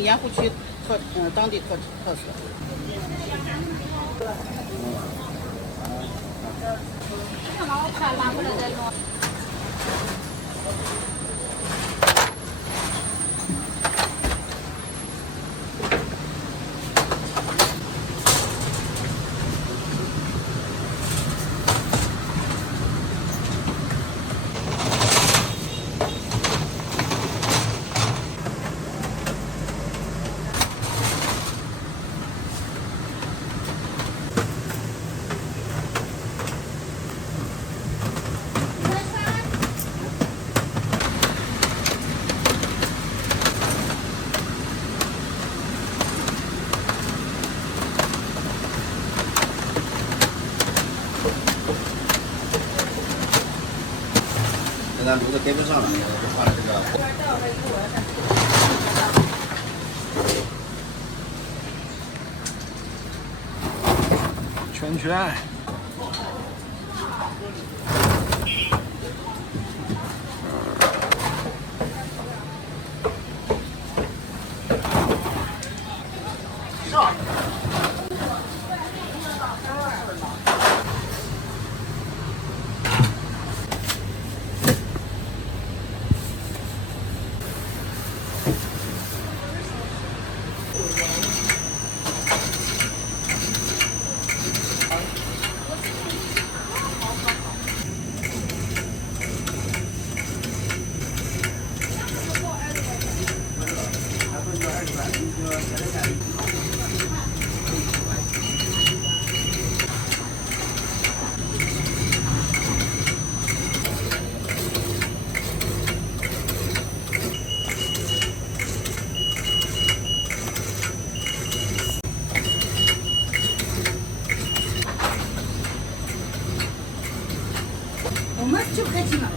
盐湖区当地特色。拿回来再弄。现在炉子跟不上了，就换了这个。圈圈。上。就不客气了。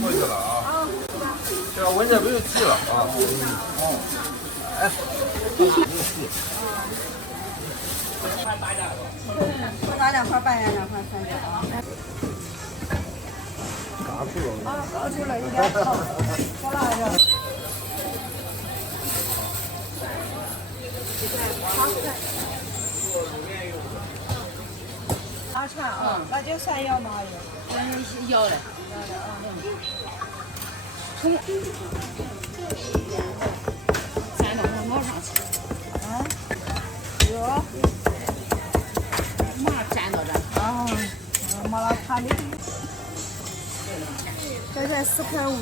过去了啊！这个文件没有寄了啊！哎，多拿2块半呀，2块3角啊。炸出了啊，炸出了，有点烫，多辣着。大串啊，辣椒蒜要吗？要了。葱。3个我马上吃。啊。有。马上粘到这。啊，麻辣烫的。这才4块5。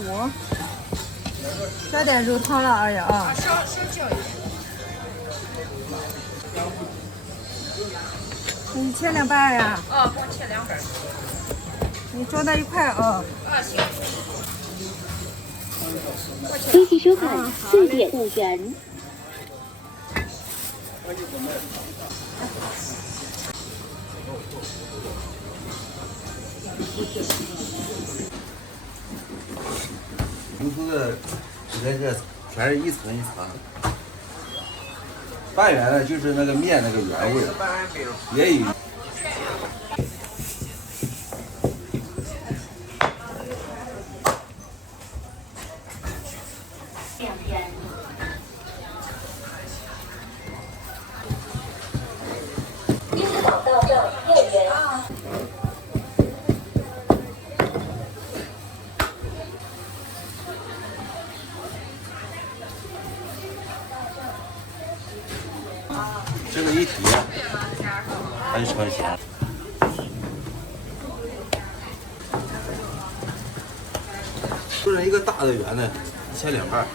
加点肉汤了，二爷啊。少叫一点。你切2半呀？哦，给我切2半。你装到1块啊。啊，行。微信收款4点5元。油头的这全是一层一层。半圆的就是那个面那个原味，也有。这个一提，它就成型。就是一个大的圆的，切2半。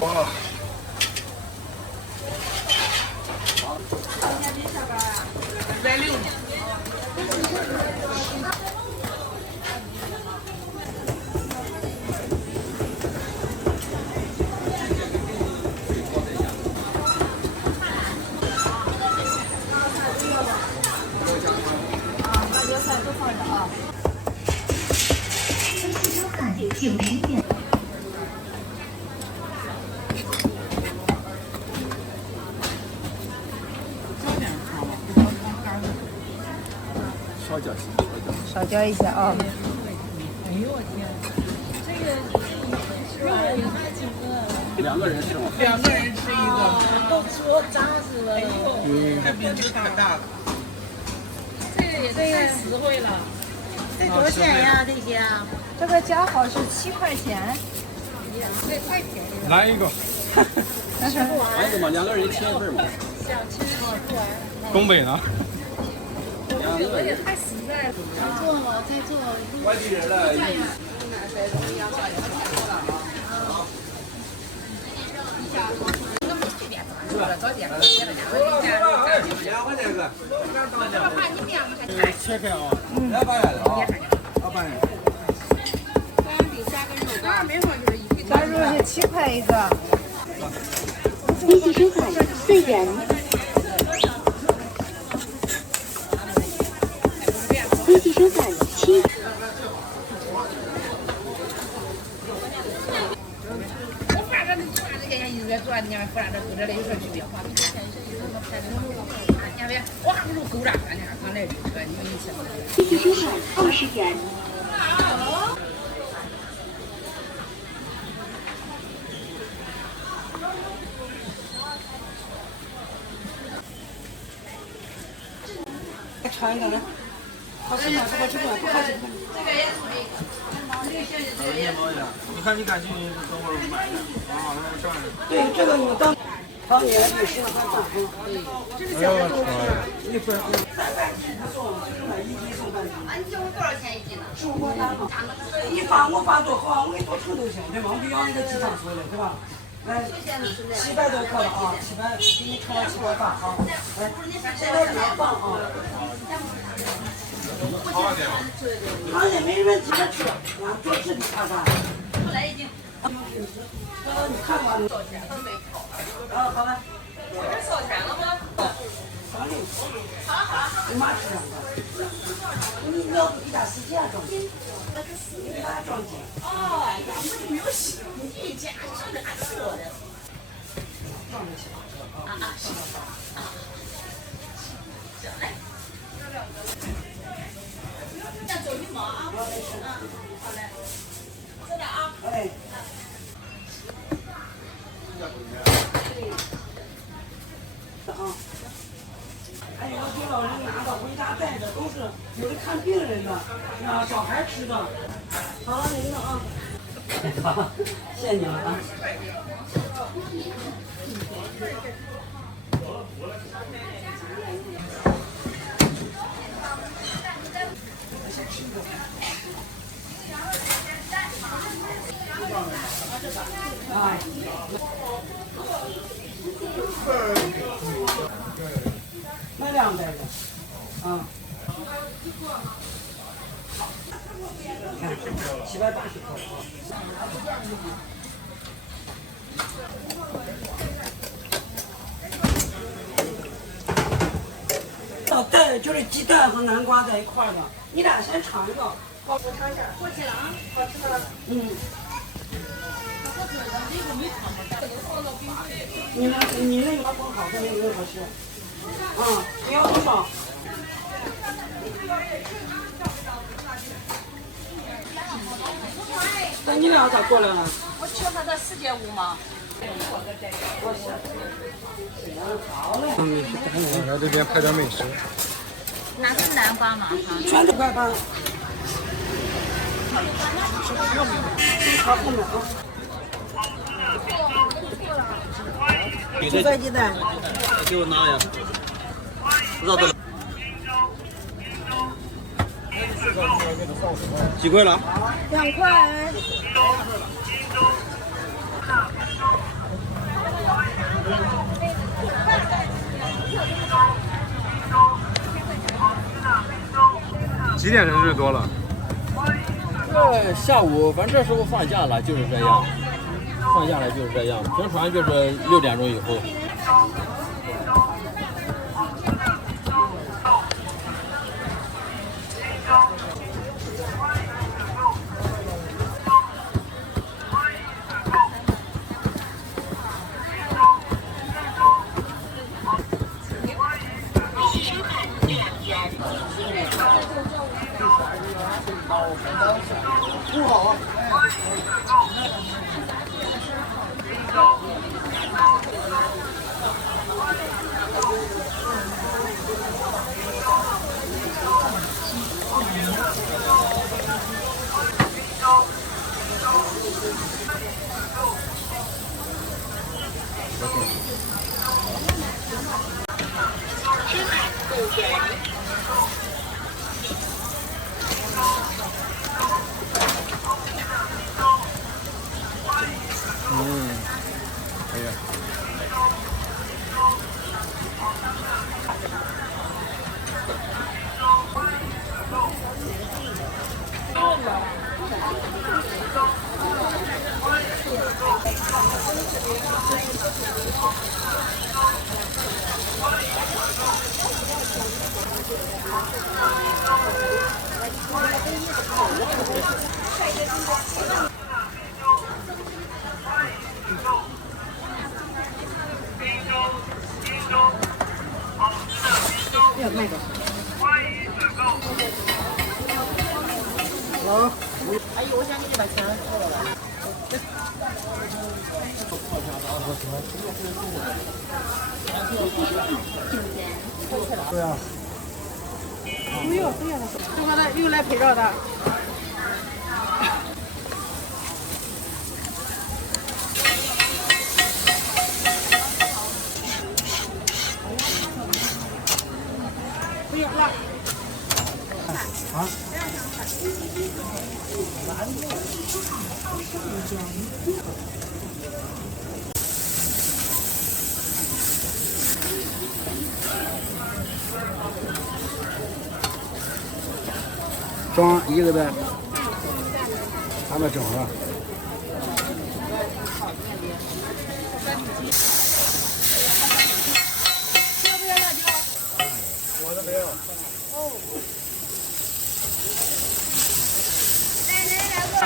哇！少浇一下啊。哎呦我天，这个肉有那几个？2个人吃吗？2个人吃一个，都吃我扎死了。哎呦，这饼就可大了。也太实惠了。这多少钱呀？这些啊？这个加号是7块钱。这太便宜了。来一个。来一个嘛，2个人切一份嘛。东北呢？我也太实在了。再做。外地人了。切开啊！200元啊！200元。加入是7块一个。微信收款4元。微信收款7。转你们不然这搁这里有啥区别？你看别，哇，不如狗杂呢，刚来这个你们一起。微信收款20元。再尝一个来，好吃吗？不好吃不好吃。这个也是一个。面包呀，你看你感兴趣，等会儿买的，好，那我上来。对，这个你当常年比适合长生。对，这个价格是1份。你叫我多少钱一斤呢？15块3嘛。你发我发多好，我给你多称都行，对吧？我就要那个鸡汤做的，对吧？来，700多克的啊，700，给你称到780啊。来，这个2磅啊。好点。好的，没问题，吃，多吃点看看。我来一斤。你看吧。好了。我这烧钱了吗？360。好。你妈吃上的。你要不给他时间装进？给他装进。哦，我没有洗衣家是哪说的？装进去。行。行嘞。走羽毛啊！好嘞，收点啊！哎。还有给老人拿的，回家带着，都是有的看病人的，啊，小孩吃的。好了，领导啊。好，谢谢你了啊。那200个，啊。看，780克。带的就是鸡蛋和南瓜在一块的，你俩先尝一个。我尝一下。过期了啊？好吃吗？你那个更好，跟那个合适。你要多少？那你俩咋过来了？我缺他的4.5嘛。来这边拍点美食。哪是南瓜嘛？全都快搬。后面啊。菜鸡蛋。给我拿呀。绕的。几块了？2块。几点人最多了？这下午，反正这时候放假了，就是这样。放假了就是这样，平常就是6点钟以后。不好。哎呦，我想给你把钱付了吧。对啊。不用，这个呢又来陪着的。不用了。啊？装一个呗，还没整上。要不要辣椒？我的没有。哦。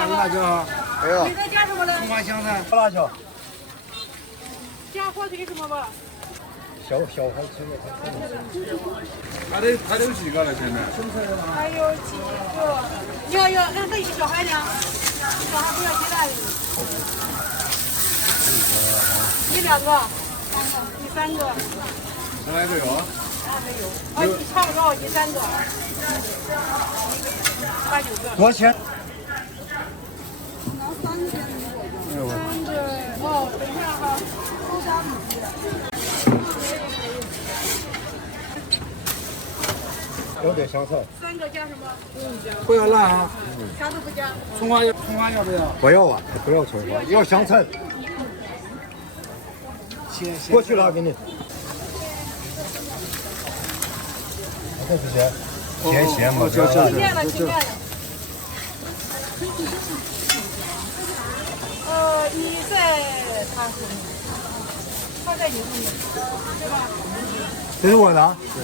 辣椒没有。你再加什么呢？葱花香菜。辣椒。加火腿什么吧？小孩吃的。还得有几个了？现在？还有几个？要2个小孩俩，小孩不要鸡蛋。你2个，你3个。还来个有啊？没有。哦，你差不多，你3个。8、9个。多少钱？3个，哦，等一下哈。有点香菜。 3个加什么？不要辣啊。啥都不加。葱花要不要？不要啊，不要葱花，要香菜。过去了，给你。这是谁？咸嘛，这。听见了。你在他后面，他在你后面，对吧？这是我的。对。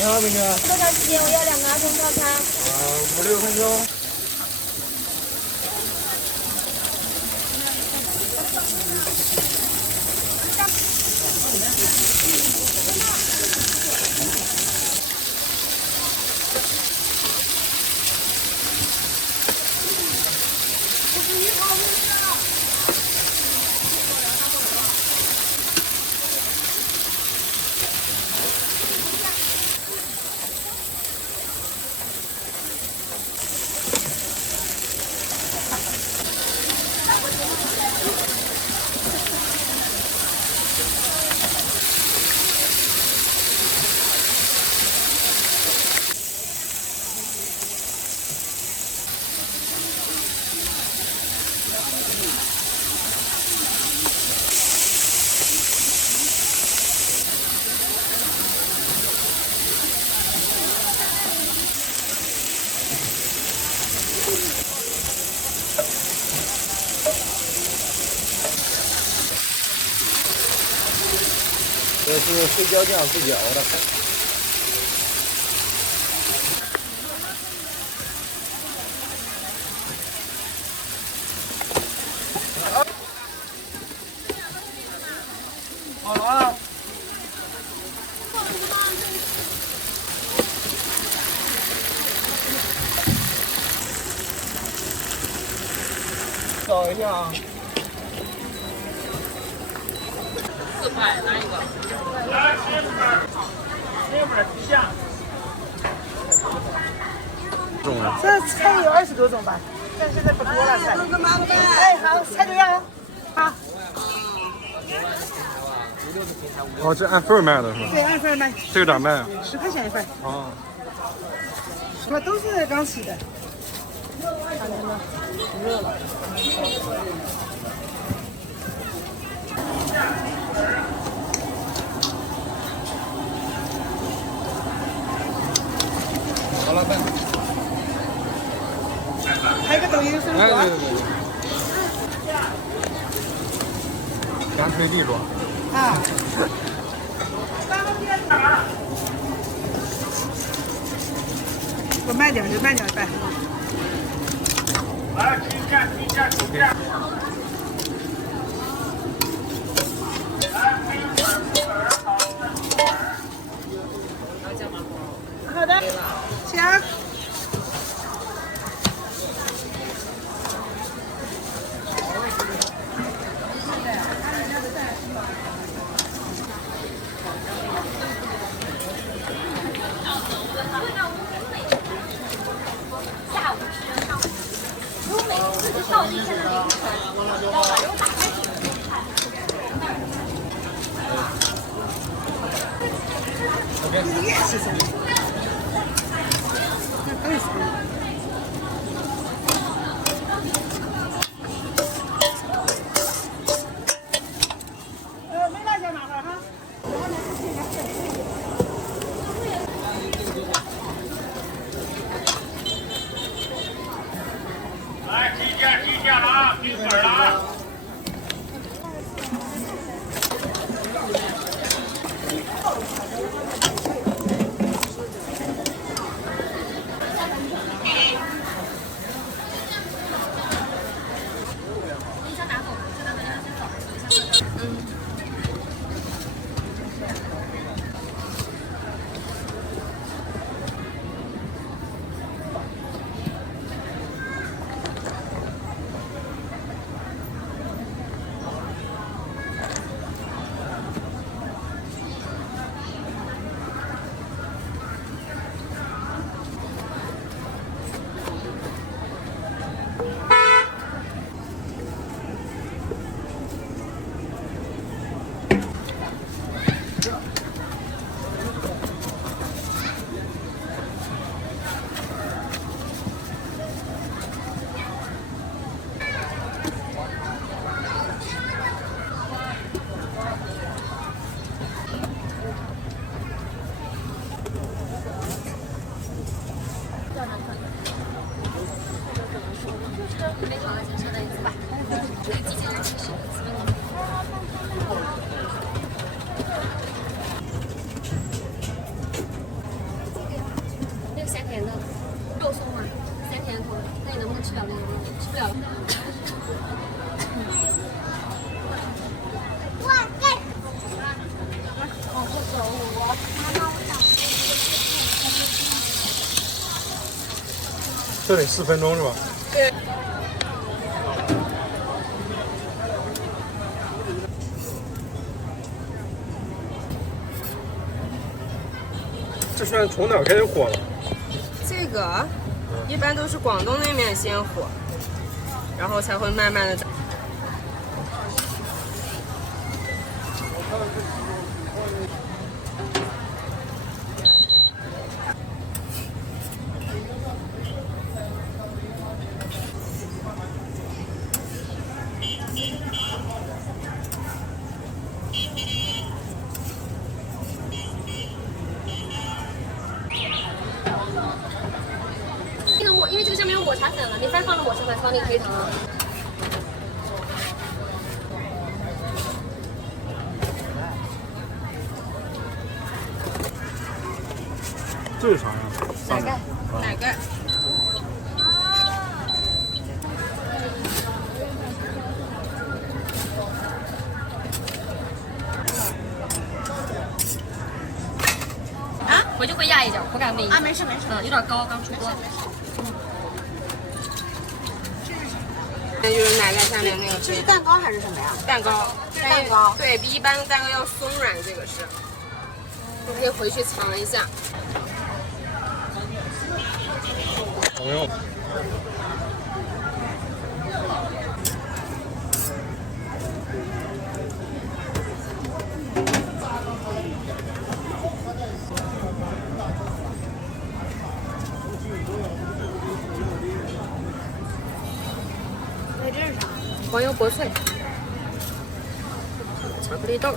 你好，美女。多长时间？我要2个儿童套餐。5、6分钟。这是水饺酱自己熬的。好了啊。找一下啊。4块，拿一个。来，10份。10份下。这菜有20多种吧，但现在不多了菜。哎，好，菜就要。好。哦，这按份卖的是吧？对，按份卖。这个咋卖啊？10块钱一份。哦。我都是刚洗的。热了。好了，办。还有个抖音是不是？哎，对。干脆利落。啊。我慢点就慢点办。来，提价。好的，行。没辣椒麻花哈。来，提价了啊，定份了啊。那个咸甜的肉松嘛，咸甜口的，那你能不能吃了那个？吃不了。这得4分钟是吧？对。这算从哪儿开始火了？这个一般都是广东那边先火，然后才会慢慢的。这个因为这个上面有抹茶粉了，你再放了抹茶粉，放那个黑糖。这是啥呀？奶盖。奶盖。啊，回去会压一脚，口感不一样。啊，没事。有点高，刚出锅。面就是奶在下面那个。这是蛋糕还是什么呀？蛋糕。蛋糕。对比一般的蛋糕要松软，这个是。你可以回去尝一下。朋友。这是啥？黄油薄脆，巧克力豆。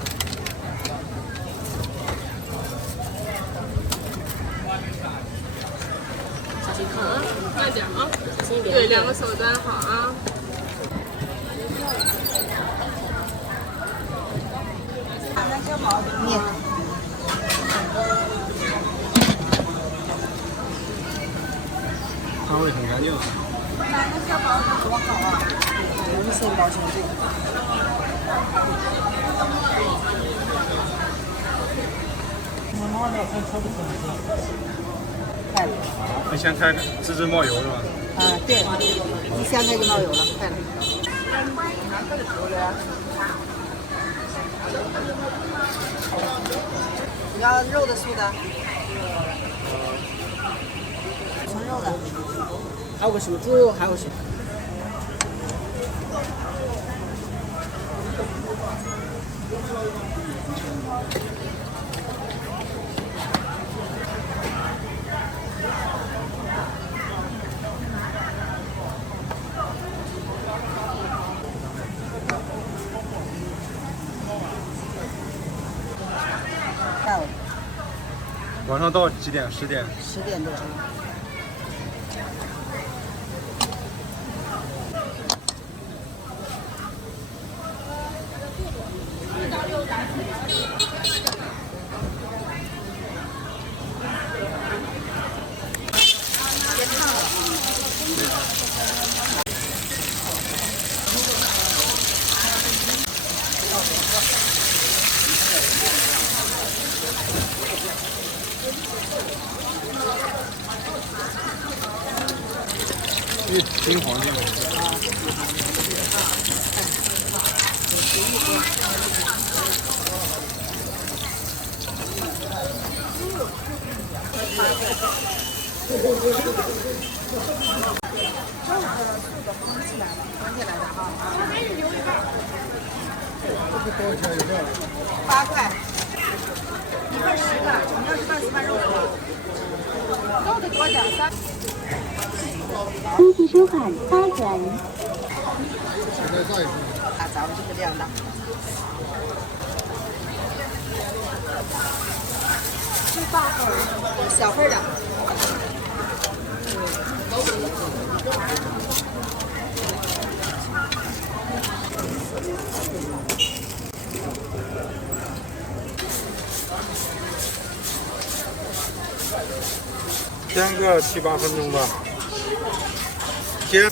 小心看啊，慢点啊，小心一点。对，两个手端好啊。面。摊位很干净。哪个小包子多好啊！无限保鲜对。快了。你先开，滋滋冒油是吧？啊，对，一掀开就冒油了，快了。你要肉的、素的？纯肉的。还有个什么猪肉，还有什么？下午。晚上到几点？10点。10点多。金黄金。8块，一份10个，你要是半丝半肉的吗？肉的多点3。立即收款8元。啊，咱们这个量大。是大份儿，小份儿的。煎个7、8分钟吧。煎。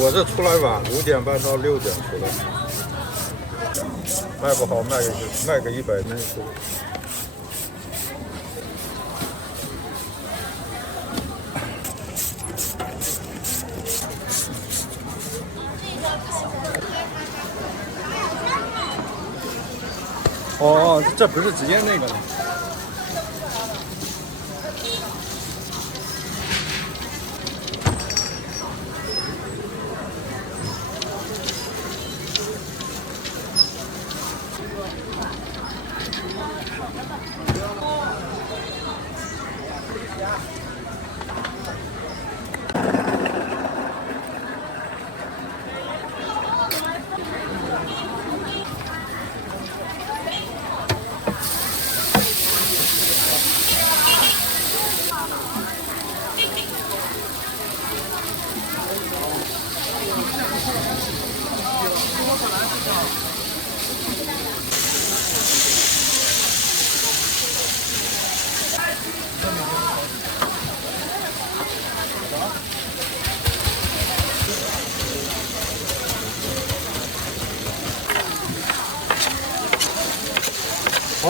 我这出来晚，5点半到6点出来，卖不好卖个100能出。哦，这不是直接那个的。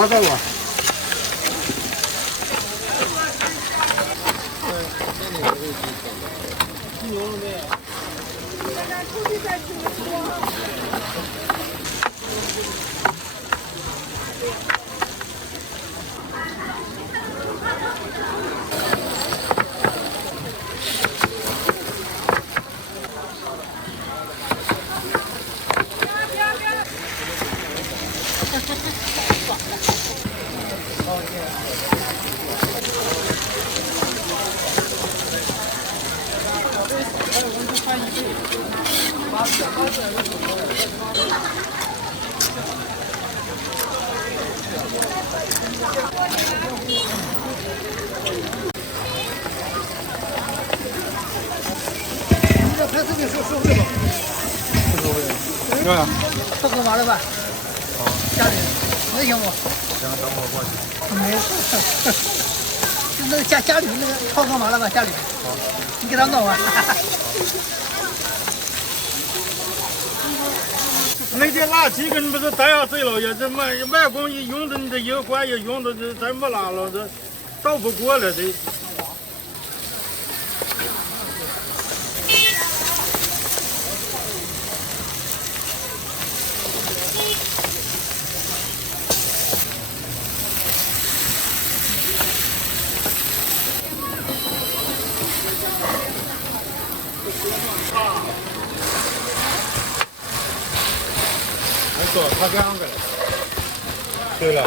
我再过。牛了没有？出去再吃个锅。对啊。不给麻了吧？家里能行不？行，等会儿过去。没事，那个家里那个超干嘛了吧？家里，你给他弄啊。那些垃圾跟不是带下水了，也这卖工一用的，你这油管也用的这咱没拉了，这倒不过了这。他两个。对了。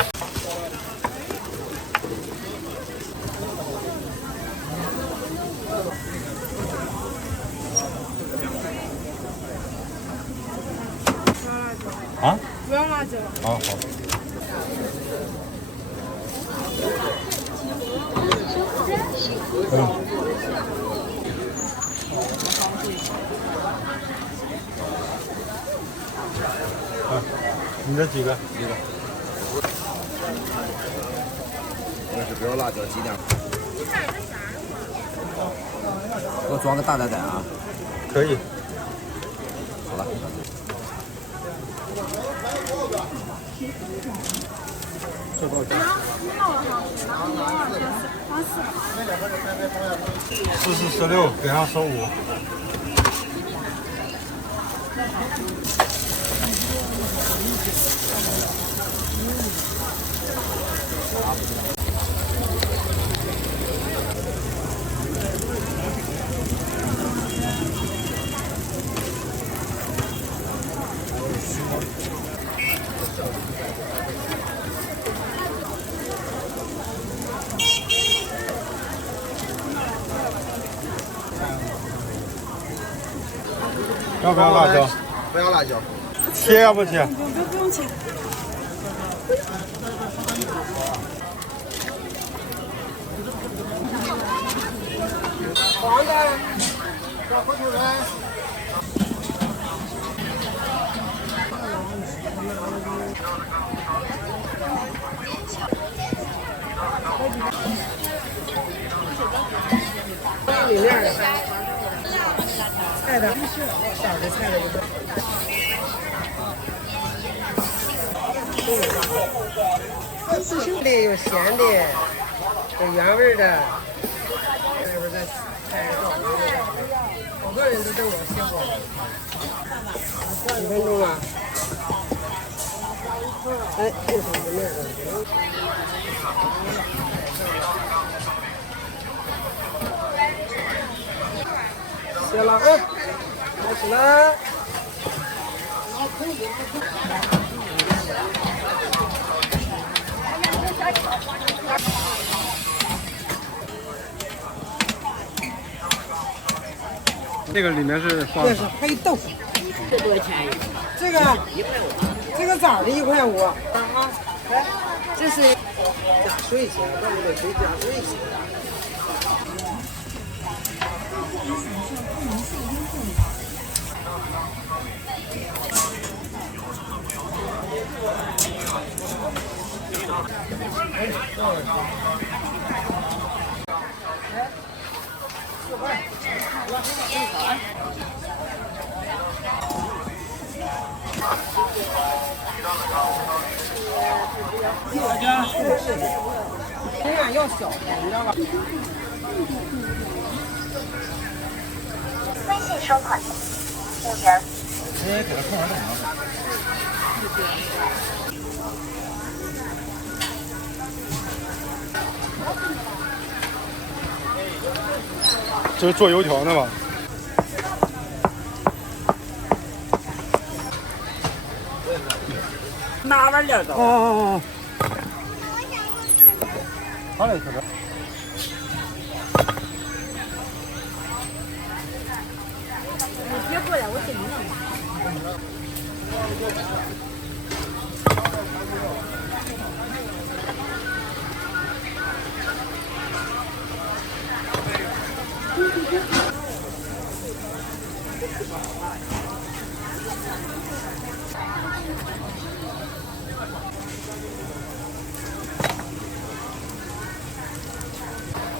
啊？不要辣椒。好好。你这几个？一个。我是不要辣椒，鸡蛋。给我装个大袋袋啊。可以。好了。这多少钱？14、16，给上15。要不要辣椒？不要辣椒。切要不切？不用切。黄的，小火腿来。里面的菜的，色儿的菜的一个。的有咸的，有原味的，这边再菜好多人都等我歇会儿。几分钟啊？哎，就是这面的。谢了啊，开始了。这个里面是放这是黑豆腐，这多少钱一个？这个这个枣的1.5啊，来，这是加水去，这里得水加水去。大家心眼要小，你知道吧？微信收款，5元。哎，给他看完干嘛？这是做油条呢吧？哪玩意儿的？哦。好嘞，小哥。你别过来，我给你弄。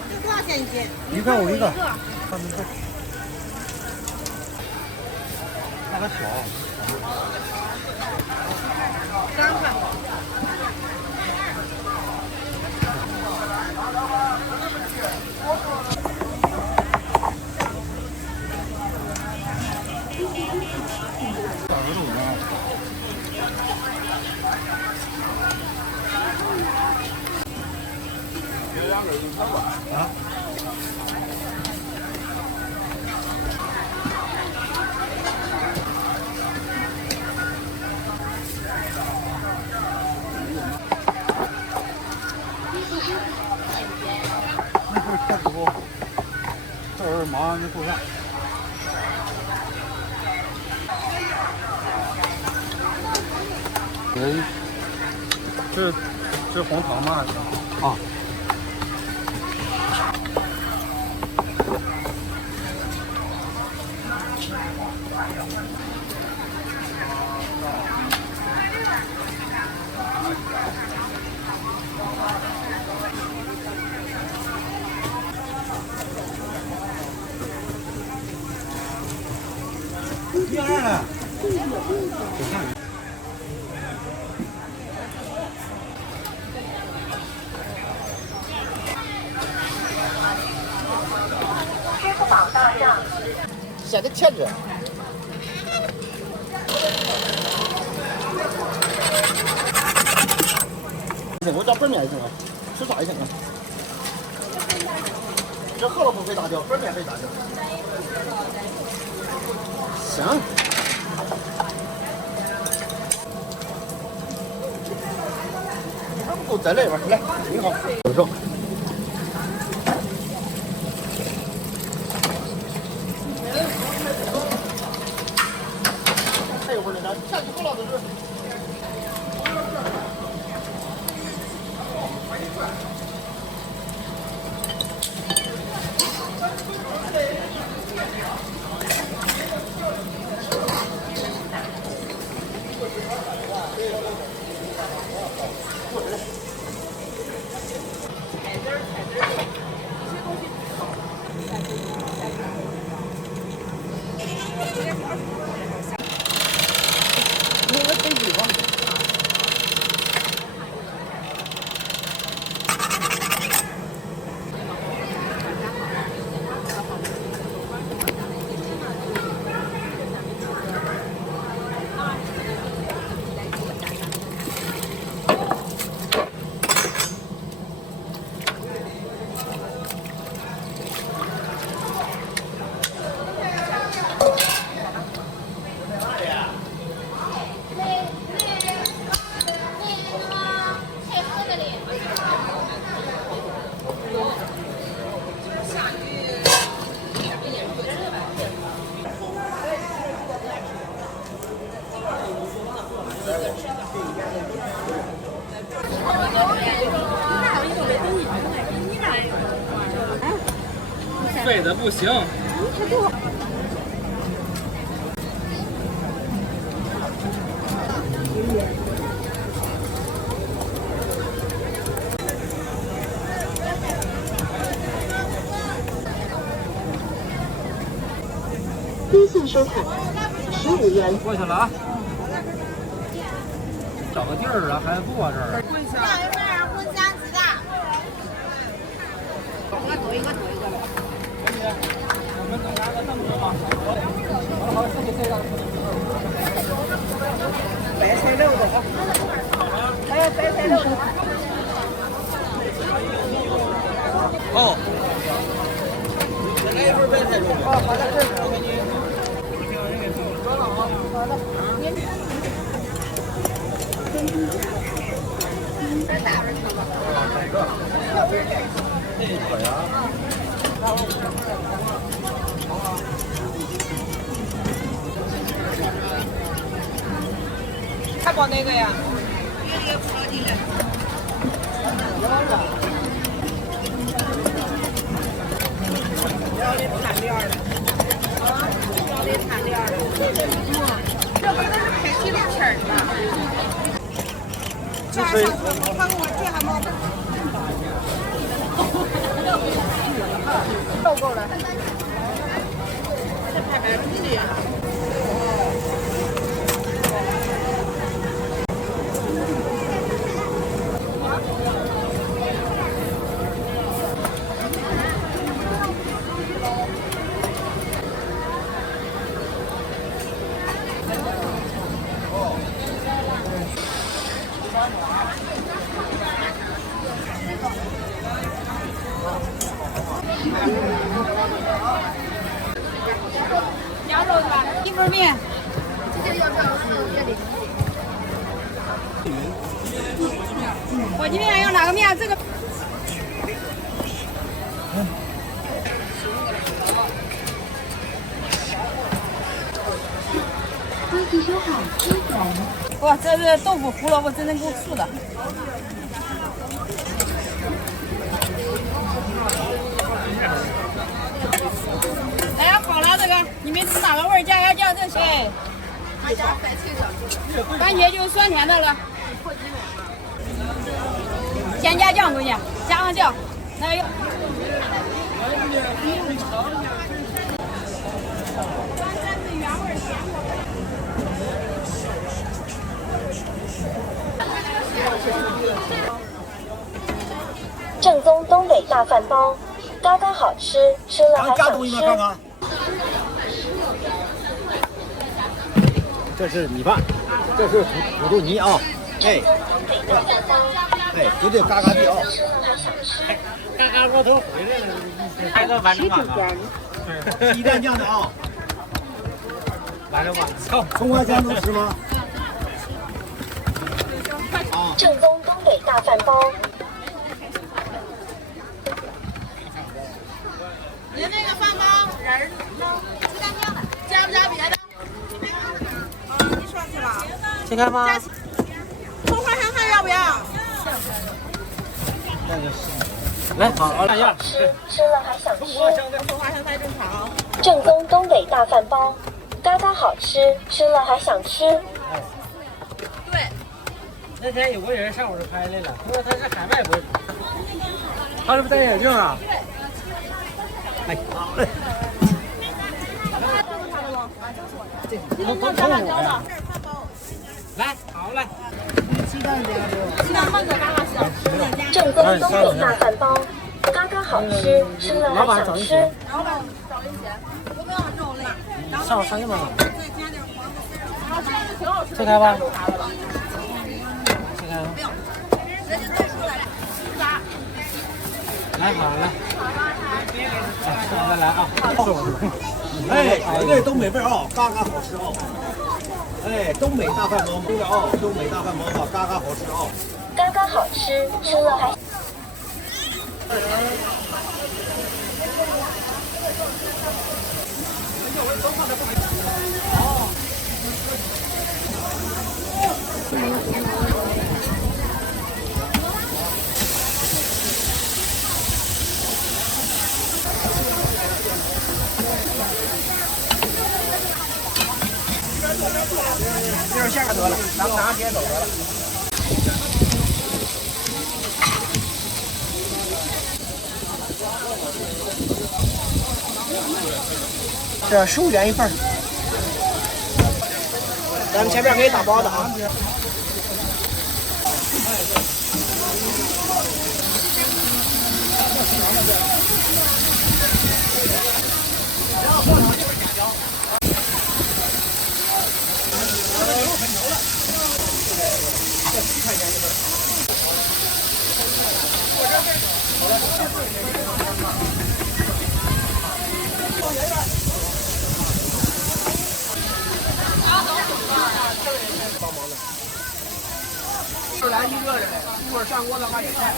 这多少钱一斤？1块5一个。那个小。3块。啊？那会儿开直播，这会儿忙着做饭。这红糖吗？啊。120了。支付宝到账。写的贴纸。我叫本面行吗？吃啥也行啊。这荷包不费大料，本面费大料。行。都在那边，来，你好，有时候。还有会儿呢，下去不老的是。废的不行。微信收款15元。过去了啊。找个地儿啊，还不往这儿。混香，两份混香鸡蛋。我做一个了。我们能拿个这么多吗？好，谢谢。白菜肉的啊，还有白菜肉的。哦。再来一份白菜肉。哦，好的，我给你。好的。还包哪个呀？要的摊料的，要的摊料的。这不是开心的事儿吗？这是看我这还冒本。够够了。这拍卖出去呀。羊肉是吧？一份面。火鸡面要哪个面？这个。哇，这是豆腐胡萝卜真正够素的。哎呀，好了，这个你们吃哪个味儿？加点酱就行。番茄就是酸甜的了。先加酱，闺女，加上酱，那有。正宗东北大饭包，嘎嘎好吃，吃了还想吃。看看。这是米饭，这是土豆泥啊，哎，哎，绝对嘎嘎的啊！嘎嘎窝头回来了，还个完整版的，鸡蛋酱的啊，完整版。葱花酱能吃吗？正宗东北大饭包。您那个饭包仁儿鸡蛋酱的，加不加别的？你说去吧。去看吗？葱花香菜要不要？来，好，按样。吃了还想吃。葱花香菜正常。正宗东北大饭包，嘎嘎好吃，吃了还想吃。对。那天有个人上我这拍来了，他说他是海外博主。他是不是戴眼镜啊？哎，好嘞。来，好嘞。鸡蛋焖的嘎嘎香。正宗东北大饭包，嘎嘎好吃，吃了还想吃。老板找人钱，我不要肉类。上我上去吗？挺好吃的。这开吧。这开吧。来，好来。来啊！哎，绝对东北味啊，嘎嘎好吃啊！哎，东北大饭包，对了啊，东北大饭包啊，嘎嘎好吃啊！嘎嘎好吃，吃了还。一会儿下个得了，咱们拿别走得了。这15元一份。咱们前面给你打包的啊。就来一个人，一会儿上锅的话也菜。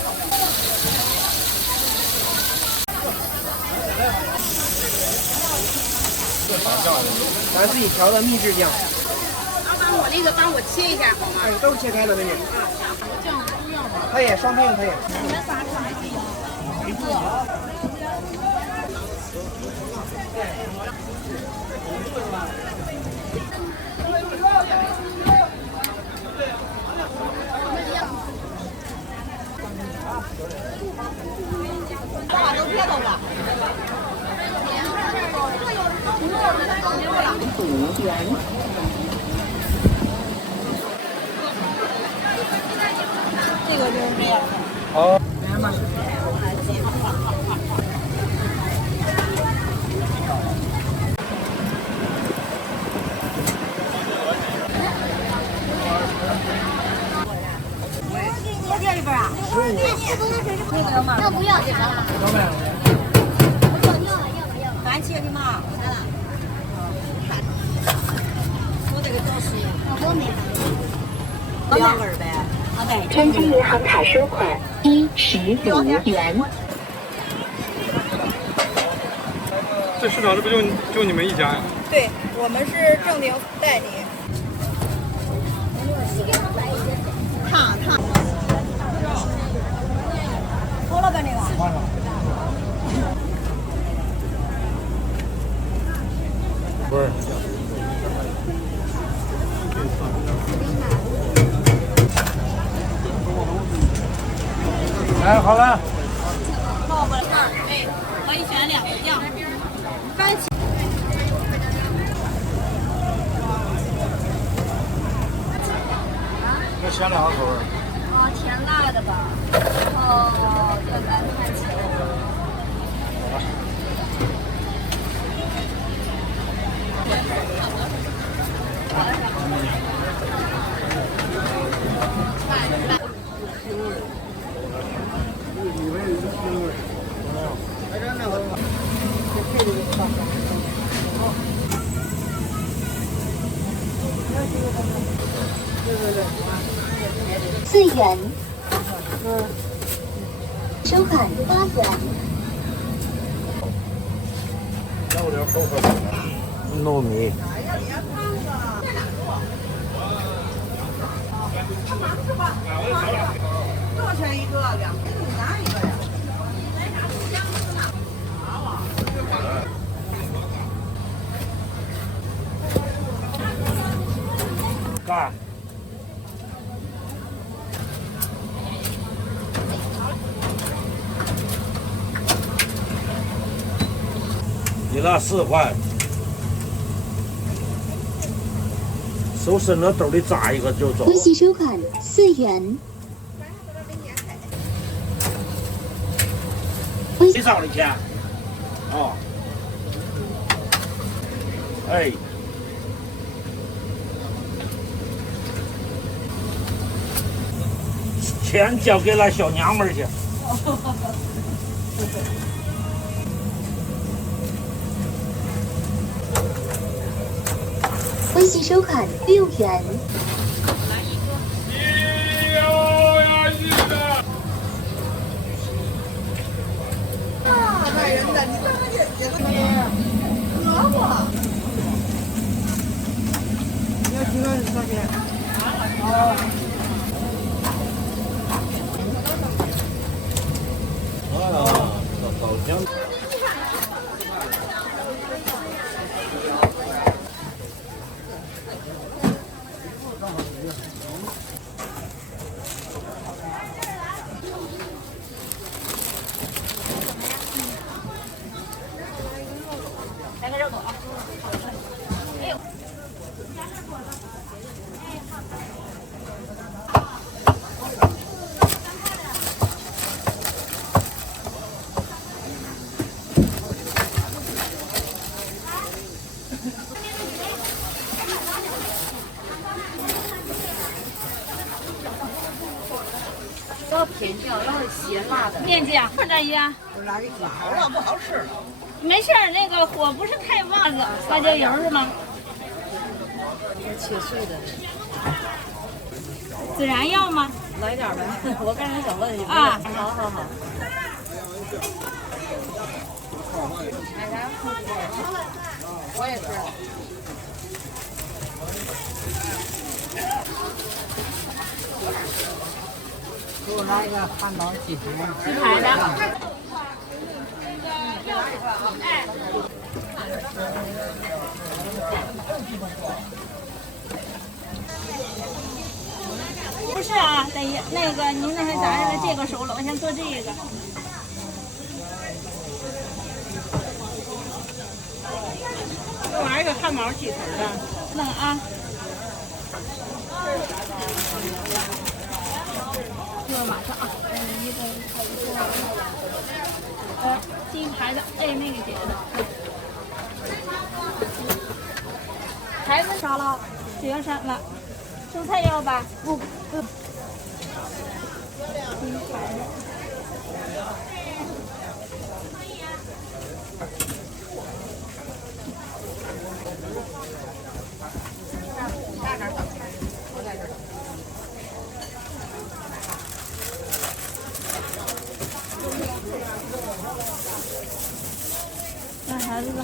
咱自己调的秘制酱。老板，我那个帮我切一下好吗？哎，都切开了，美女。酱不要吗？可以，双配可以。你们仨吃还是一个？把都别动了。5元。这个就是这样的。好。多点一份啊？15。那不要钱了。番茄的嘛。我这个多少呀？我没2根呗。啊对。天津银行卡收款15元。这市场是不就你们一家呀？对，我们是正定代理。烫。好了吧那个？不是。哎，好了。哎，可以选2个酱，番茄。我选2个口味。甜辣的吧，然后这个番茄。4元。收款8元。糯米。多少钱一个？2个，你拿一个呀？干。你那4块，手伸到兜里扎一个就走。恭喜收款4元。多少的钱？哦。哎。钱交给那小娘们儿去。恭喜收款6元。卖人的，你看看这个萝卜。你要几个多少钱？好香。甜酱，要是咸辣的。面酱，放这一样。来个几好了，不好吃了。没事儿，那个火不是太旺了。辣椒油是吗？切碎的。孜然要吗？来点呗，我刚才想问你。啊，好好好。我也是。给我来一个汉堡鸡排。鸡排的。不是啊，等一那个您那还咋的？这个熟了，我先做这个。给我来一个汉堡鸡腿的。弄啊。这个马上啊，一个金牌的，哎，那个姐的。孩子少了，只要删了。蔬菜要吧？不。金牌的。大点等，我在这儿等。让孩子吧。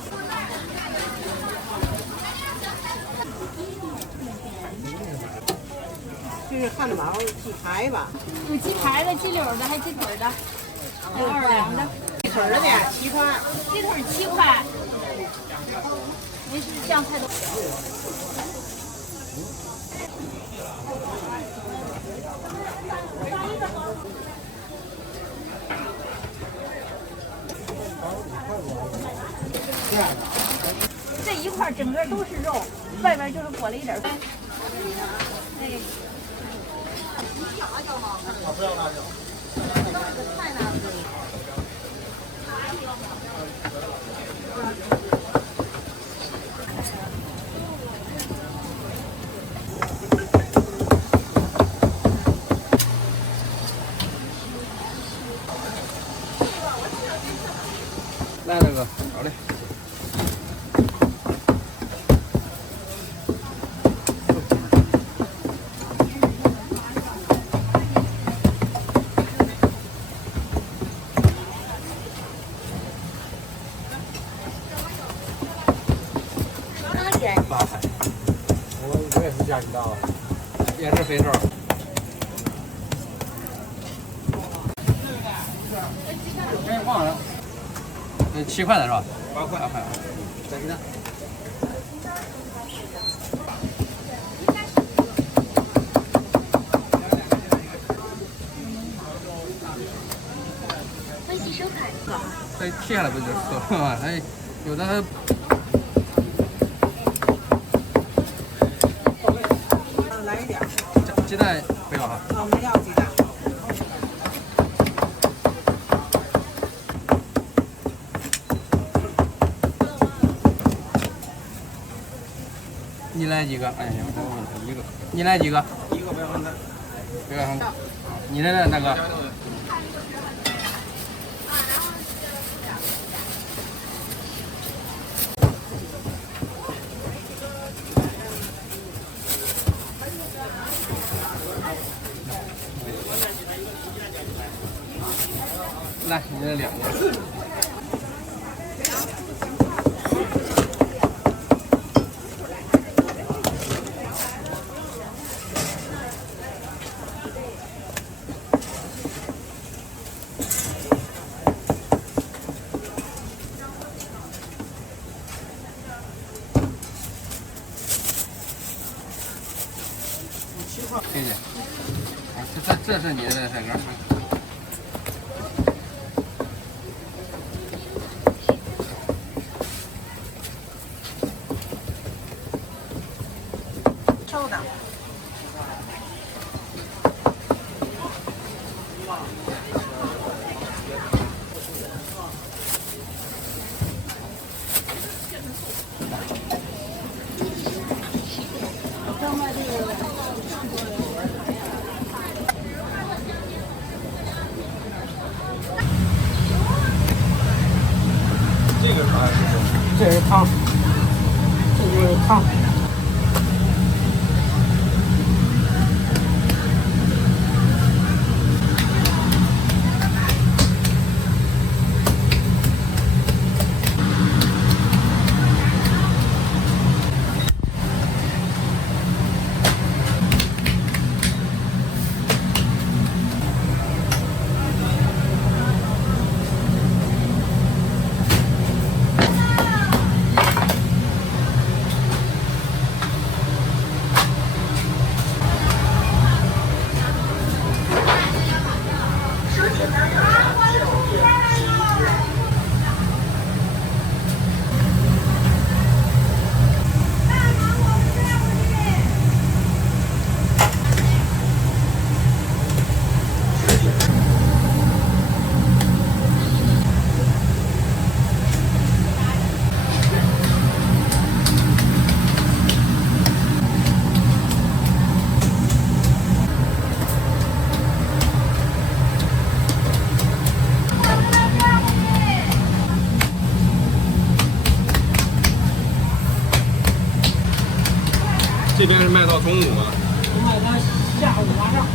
这是汉堡鸡排吧？有鸡排的、鸡柳的，还鸡腿的，还有2两的。鸡腿的7块。鸡腿7块。没事，酱太多。这一块整个都是肉，外边就是裹了一点儿。哎。你要辣椒吗？不要辣椒。太难了。来这个，好嘞。大菜，我也是家庭大了，也是肥肉。真忘了。7块的是吧？8块。再鸡蛋。欢迎收看。再切下来不就熟了吗？还有的还。来一点。鸡蛋不要哈。我们要鸡蛋。你来几个？哎呀，我问他1个。你来几个？1个不要分的。不要分。你来那个。来，你这2个。谢谢。这是你的菜根。瘦的。个啥呀？这是糖，这就是糖。这边是卖到中午吗？卖到下午晚上。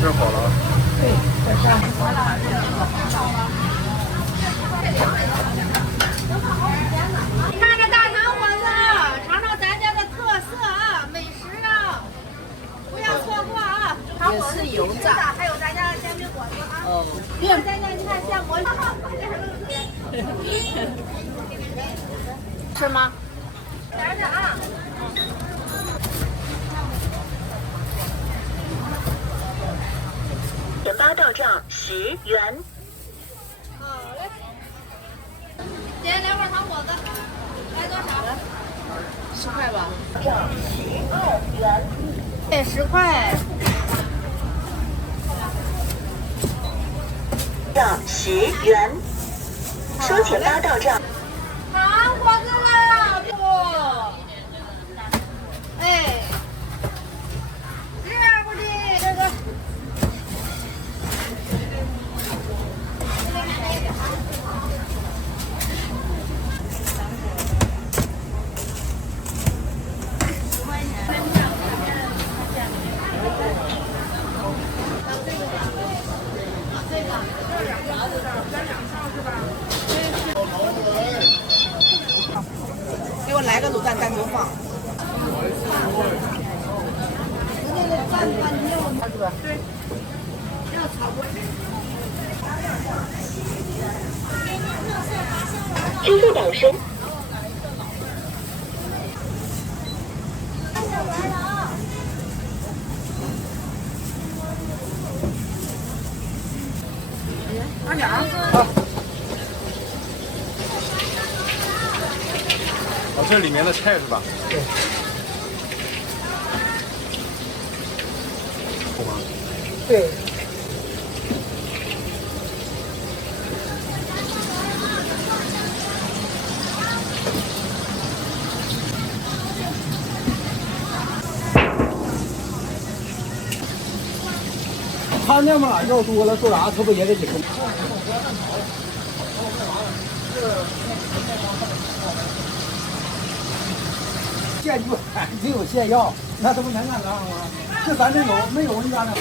吃好了。对，这是。看着大肠火子，尝尝咱家的特色啊，美食啊，不要错过啊！肠火是油炸，还有咱家的煎饼果子啊。哦。咱家你看现磨。吃吗？点点啊。8到账10元。好嘞。姐来碗糖果子，来多少？10块吧。账12元。对，10块。账10元。收钱8到账。糖果子了，不？哎，这不的这个。给我来个卤蛋单独放。对。要炒锅。支付宝收。二两。哦，这里面的菜是吧？对。够吗？对。他那么肉多了，做啥他不也得给他？现就只有现要，那他不能干啥吗？这咱这有没有人家那？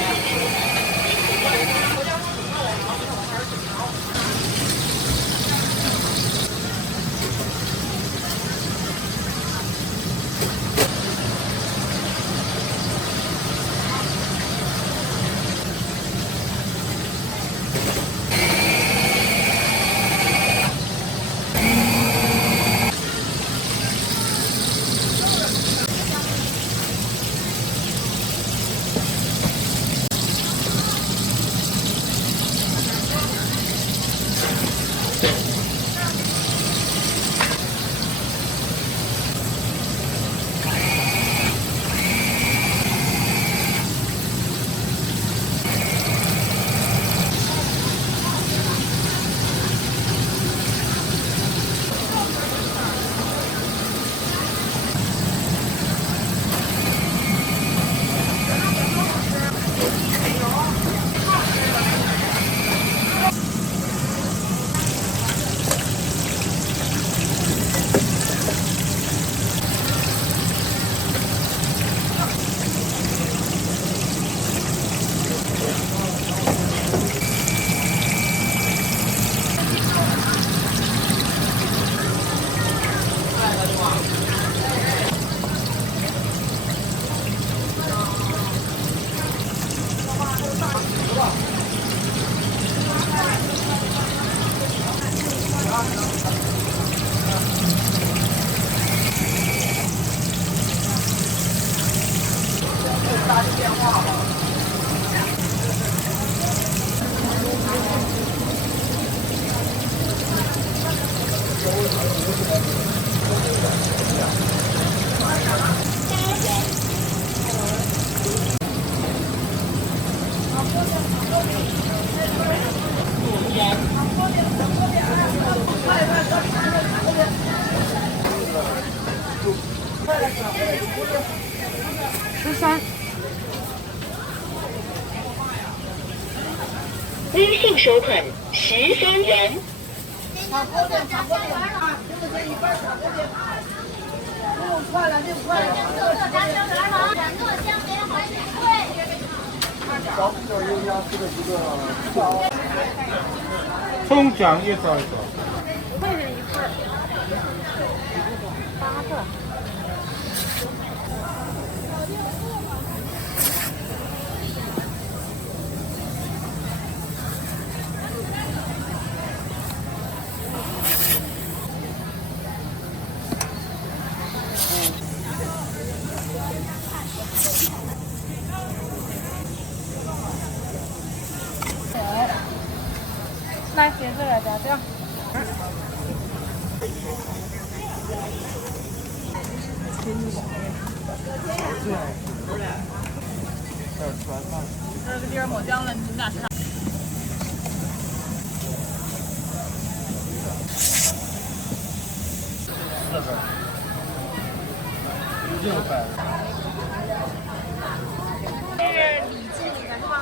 打电话吧。13。微信收款13元。炒锅店，炒锅店啊，15块一份炒锅店，6块了，6块了。葱姜一勺一勺。5块钱一份，8个。来，点这个这样。这个地儿抹酱了，你们俩吃啥？6块。这是李记里面是吗？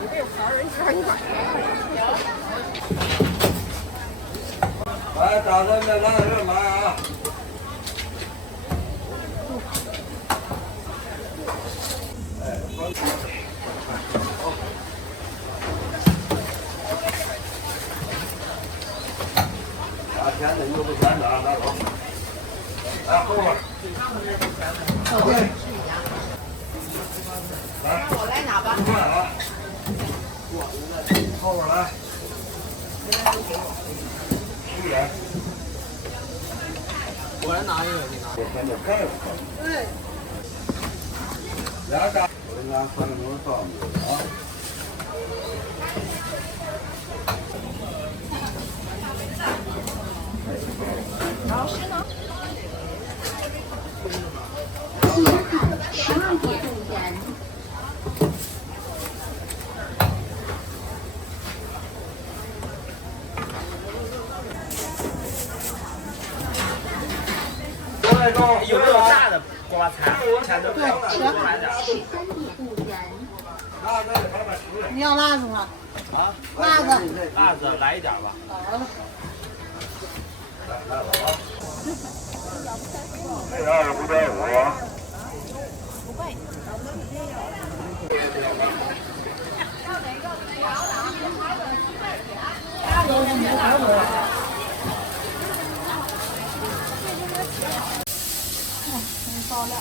你这有盘儿，人吃上100。来，打算面来点买啊！拿钱的，有不钱的拿走。来，后边。后边。来，我来拿吧。5块啊！后边来。10元。我来拿一个，你拿。我看着开了。对。俩炸，我给俺放牛上去啊。老师呢12点元。有没有炸的瓜菜？对，你要辣子吗？啊，辣子。辣子来一点吧。好了。这25.5。不贵。爆料。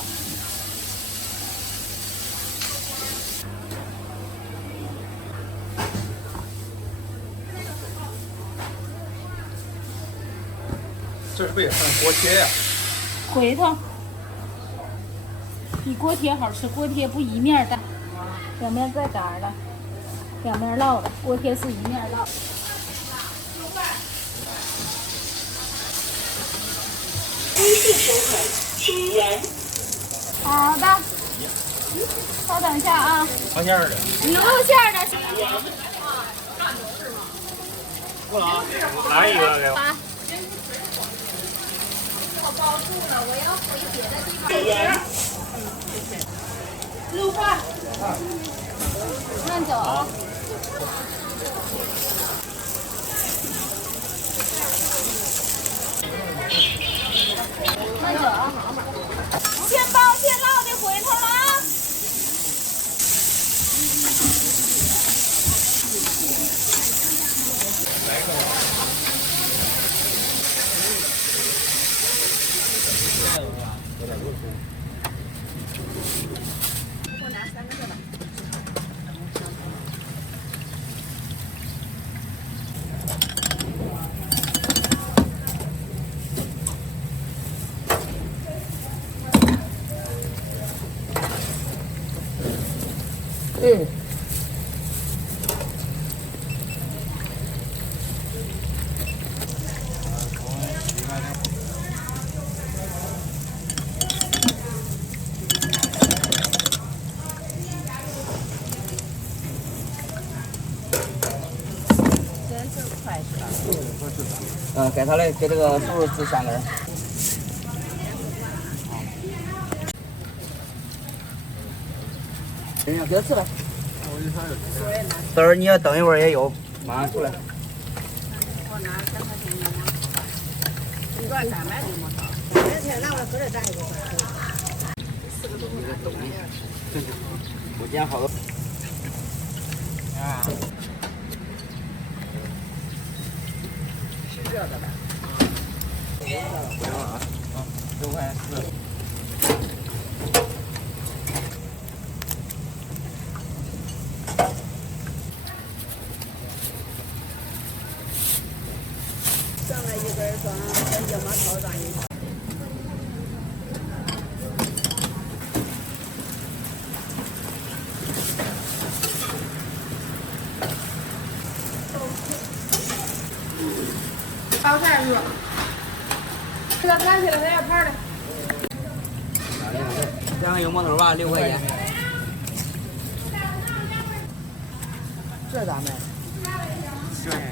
这是不是也算锅贴呀？回头比锅贴好吃，锅贴不一面带，表面带干的，两面烙的，锅贴是一面烙。微信收款7元。好的，稍等一下啊。毛馅儿的。牛肉馅儿的。不能，来一个给我。我包住了，我要回别的地方。6块。慢走啊。慢走啊。现包现烙的回头了啊。我拿3个这吧。嗯。给他的给这个叔叔吃3根。给他吃呗。等会儿你要等一会儿也有，马上出来。你管他买这么少，那天拿过来搁这咱一个块。我捡好多。啊。热的吧？不用了啊，6块4。上来一根装，跟这么套上一。炒菜是吧？这个赶起来还要盘的。2个油馍头吧，6块钱。这咋卖？10块钱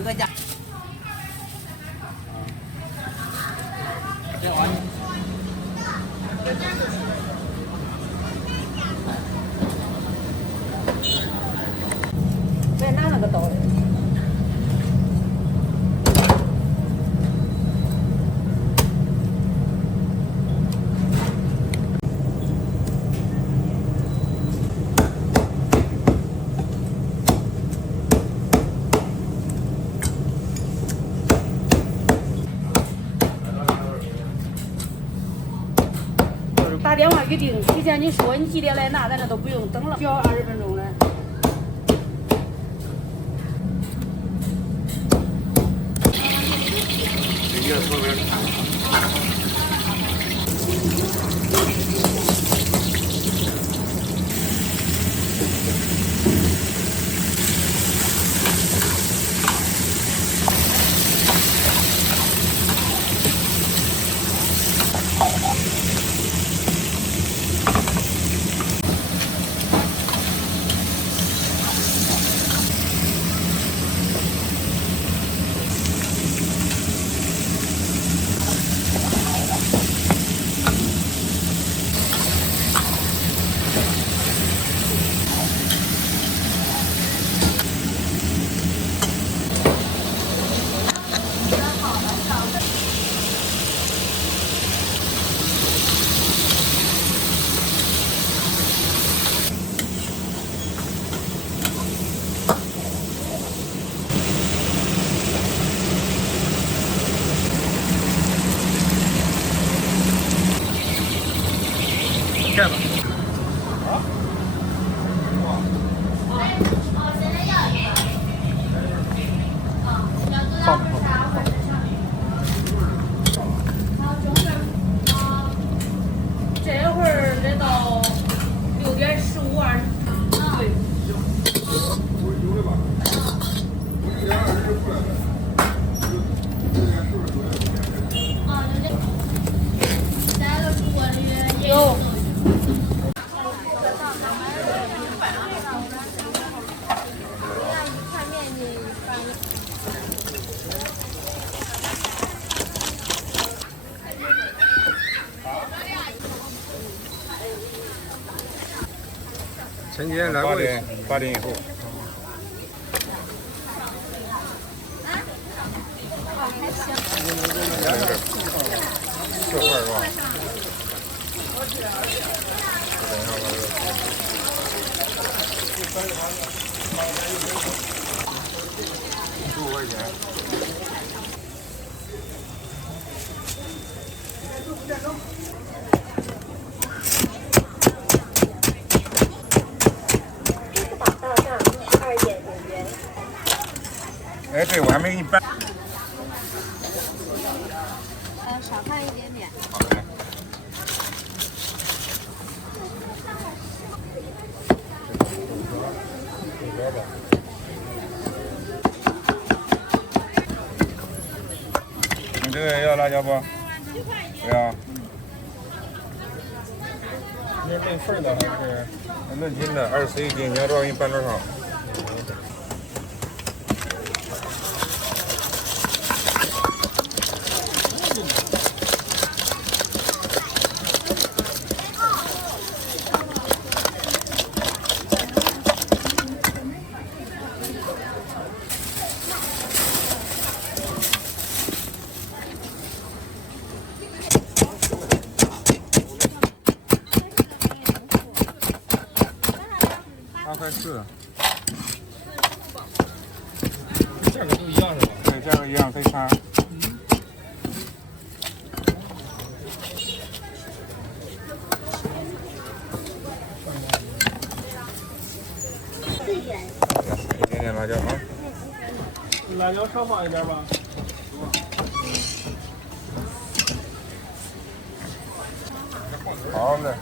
一个价。这玩意。别拿那个刀的。打电话预定，提前你说你几点来拿，咱这都不用等了，只要20分钟了。盖吧。放不放？这会儿得到6点15、20。对。有。前几天来过8点以后。这块是吧？15块钱。哎，对，我还没给你办。少看一点点。好嘞。这个要辣椒不？不要。这是论份的还是论斤的？21斤，你要多少给你拌多少。8.4，价格都一样是吧？对，价格一样，可以看。一点点辣椒啊。辣椒少放一点吧。好嘞。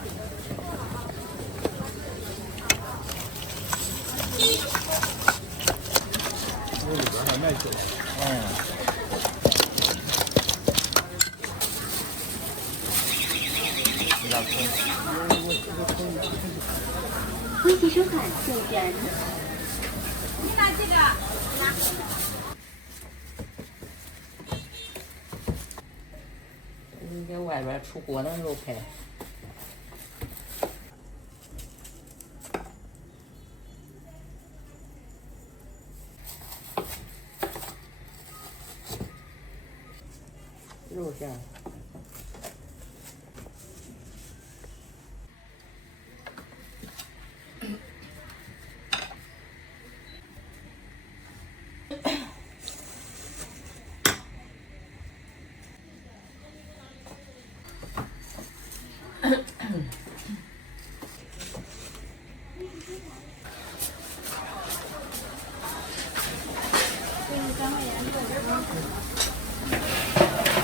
里边还卖酒。微信收款就人。你拿几个？你给外边出锅的肉排。肉馅。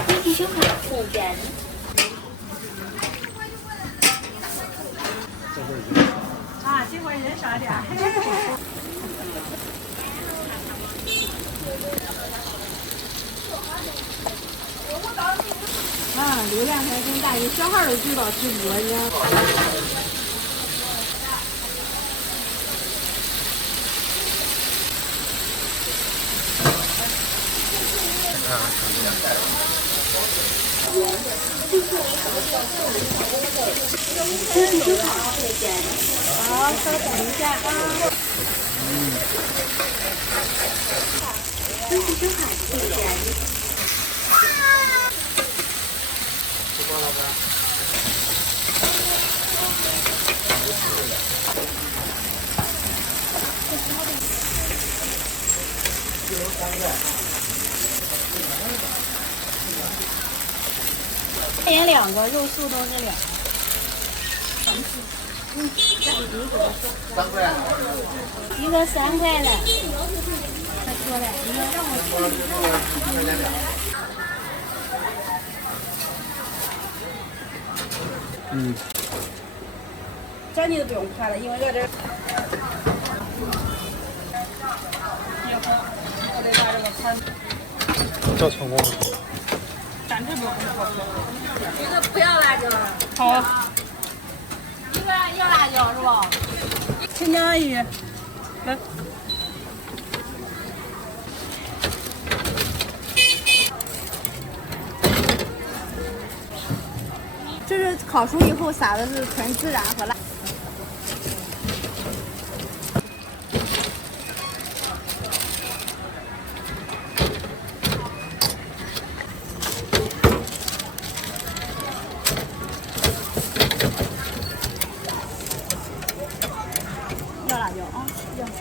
微信收款就人。啊，这会儿人少点儿。啊，流量还真大，有小孩都知道直播呢。微信收款就人。好，稍等一下啊。微信收款就人。点2个，肉素都是2个。3块。一个3块的。太多了，你要让我。这你都不用看了，因为在这。我得把这个盘。这成功了。暂时不用。一个不要辣椒了。好。一个要辣椒是吧？青椒阿姨，来。这是烤熟以后撒的是纯孜然和辣。要辣椒啊，要柴。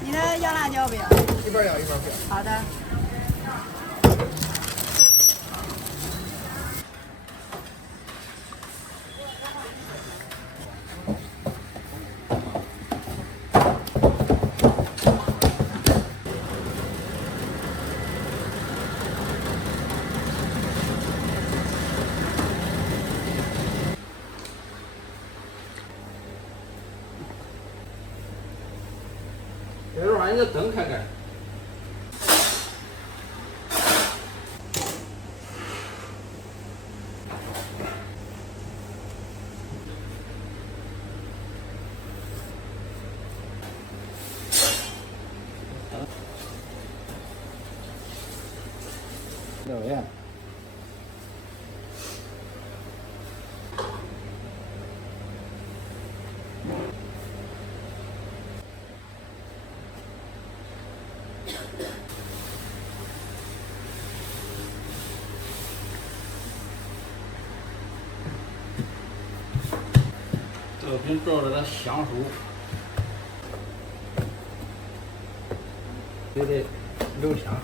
你的要辣椒不要？一边要一边不要。好的。这时候把你的灯开开。两样。这个饼照着它香酥，得留香。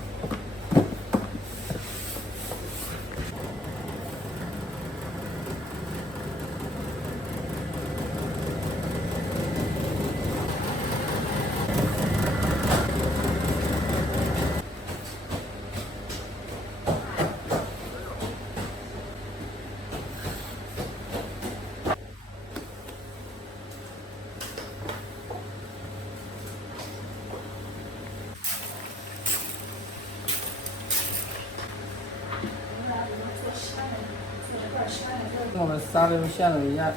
弄了撒的咸了一点。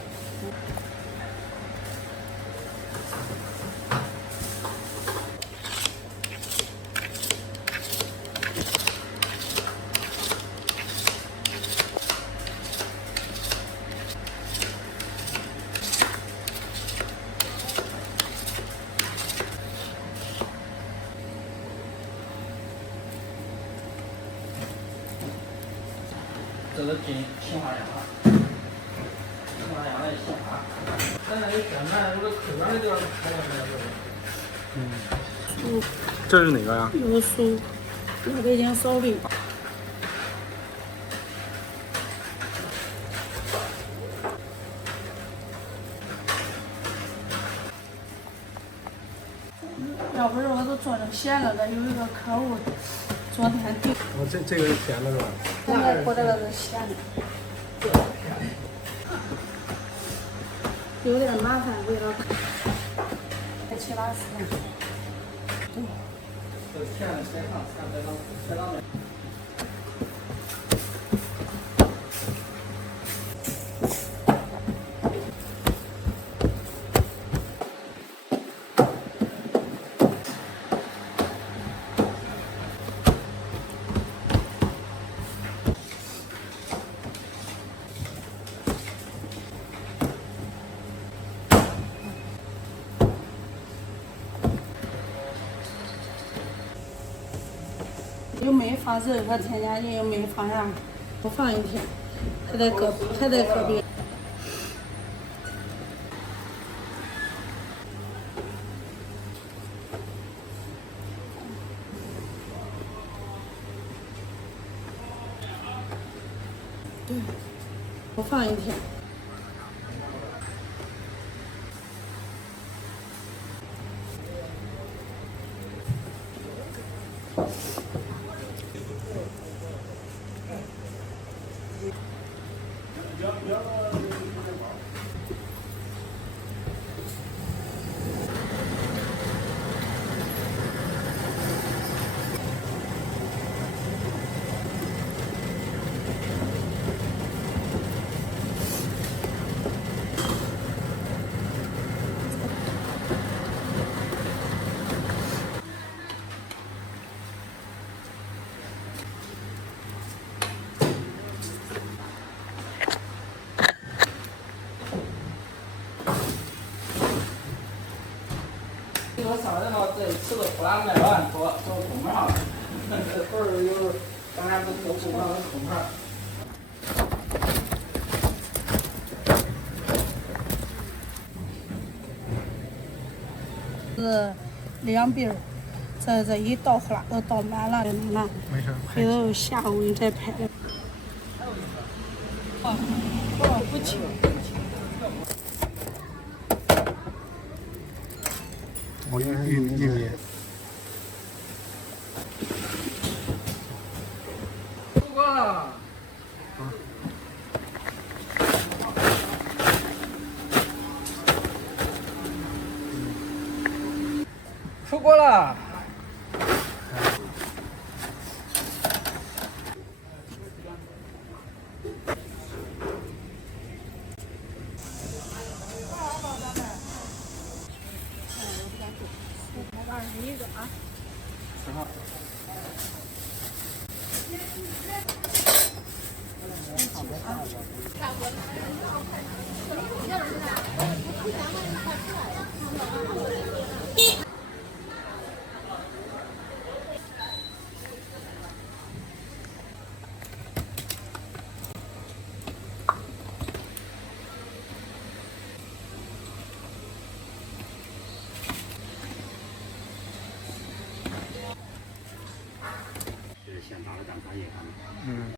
这是进青花鸭，青花鸭的鲜花。咱那里专门有个客观的地方拍的那个。这是哪个呀？有酥，那个已经烧的。要不是我都做成咸了的，有一个客户昨天订。这个是甜的是吧？现在过这个是咸的。有点麻烦，为了7、8、10。这甜的再上再上面。又没放任何添加剂，又没放啥，不放一天，还得搁冰。对，不放一天。我上来了，这吃的不拉卖完，走空盘了。这头儿有，当然都空盘跟空盘。是2饼，这一倒呼啦都倒满了的那个。没事。回头下午你再拍的。不轻。我玉米。哇！出锅了。21个啊。10号。是现打的干茶叶看的。嗯。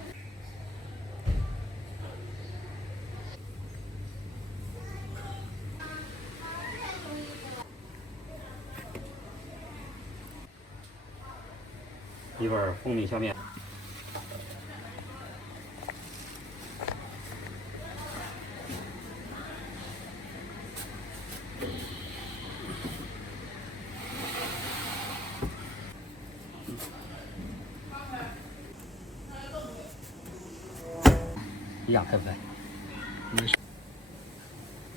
一份蜂蜜小面。一样开不开？没事。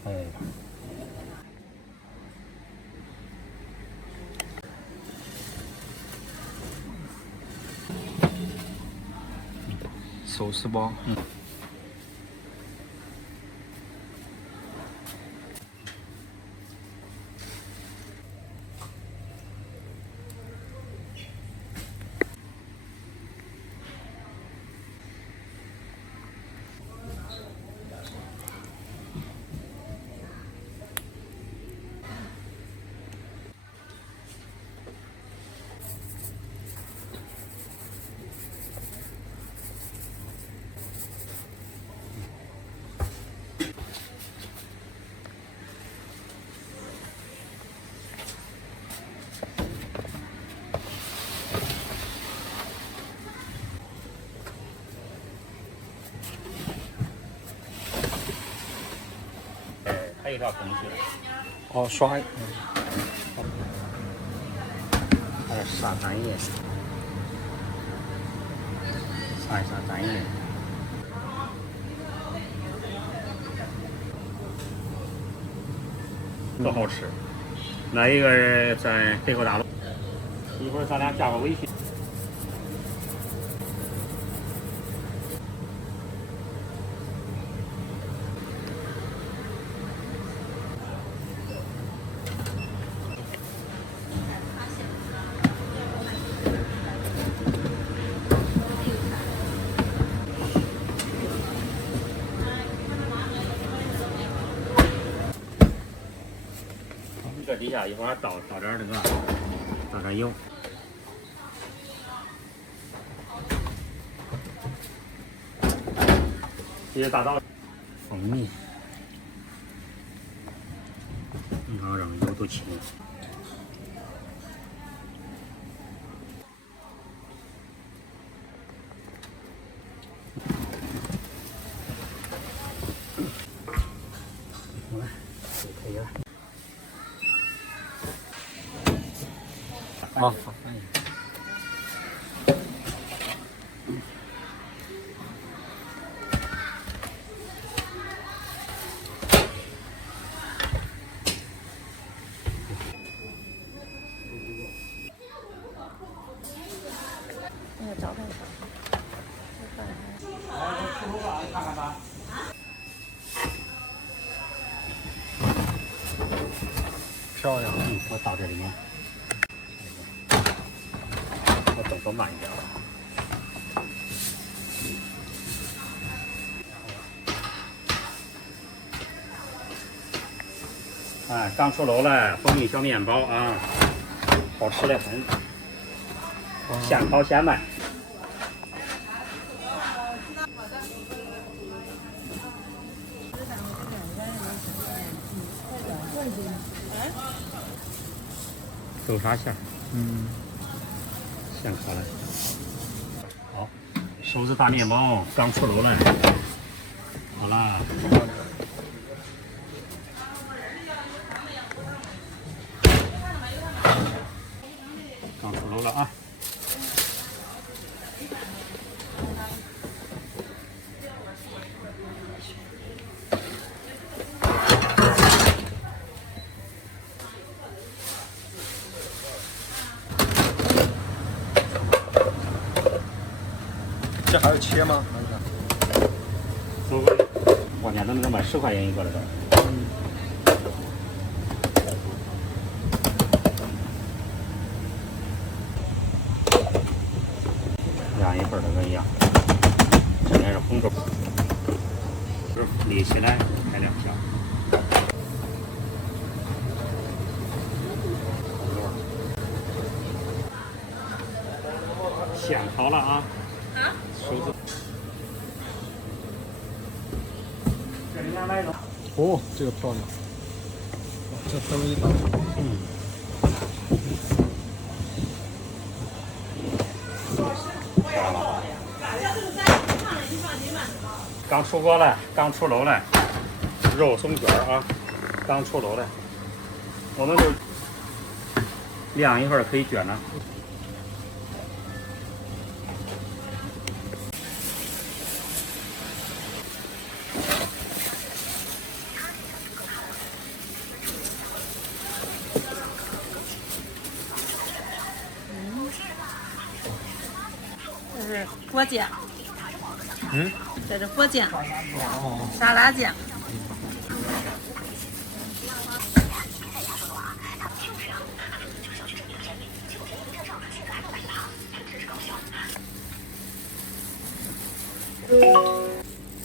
哎。寿司包。嗯。还有一条工序。哦，刷。还是撒蛋液，撒一撒蛋液。多好吃！那一个在北口大路，一会儿咱俩加个微信。这底下一会儿倒点这个，倒点油。这些大枣、蜂蜜，然后让油都起来。好了，就可以了。好。那个招牌上。看看吧。漂亮。我倒这里面。我动作慢一点吧。哎，刚出炉了，蜂蜜小面包啊，好吃的很，现烤现卖。豆沙馅儿，现烤的。好，手指大面包刚出炉了，好了。楼了啊。这还要切吗？外面都能卖10块钱一个了都。两一份儿都跟一样，这边是红豆，立起来开2下。现烤了啊！手指。哦，这个漂亮，这灯一打，刚出锅来，刚出炉来，肉松卷啊，刚出炉来，我们就晾一会儿可以卷了。这是果酱，这是果酱，哦，沙拉酱。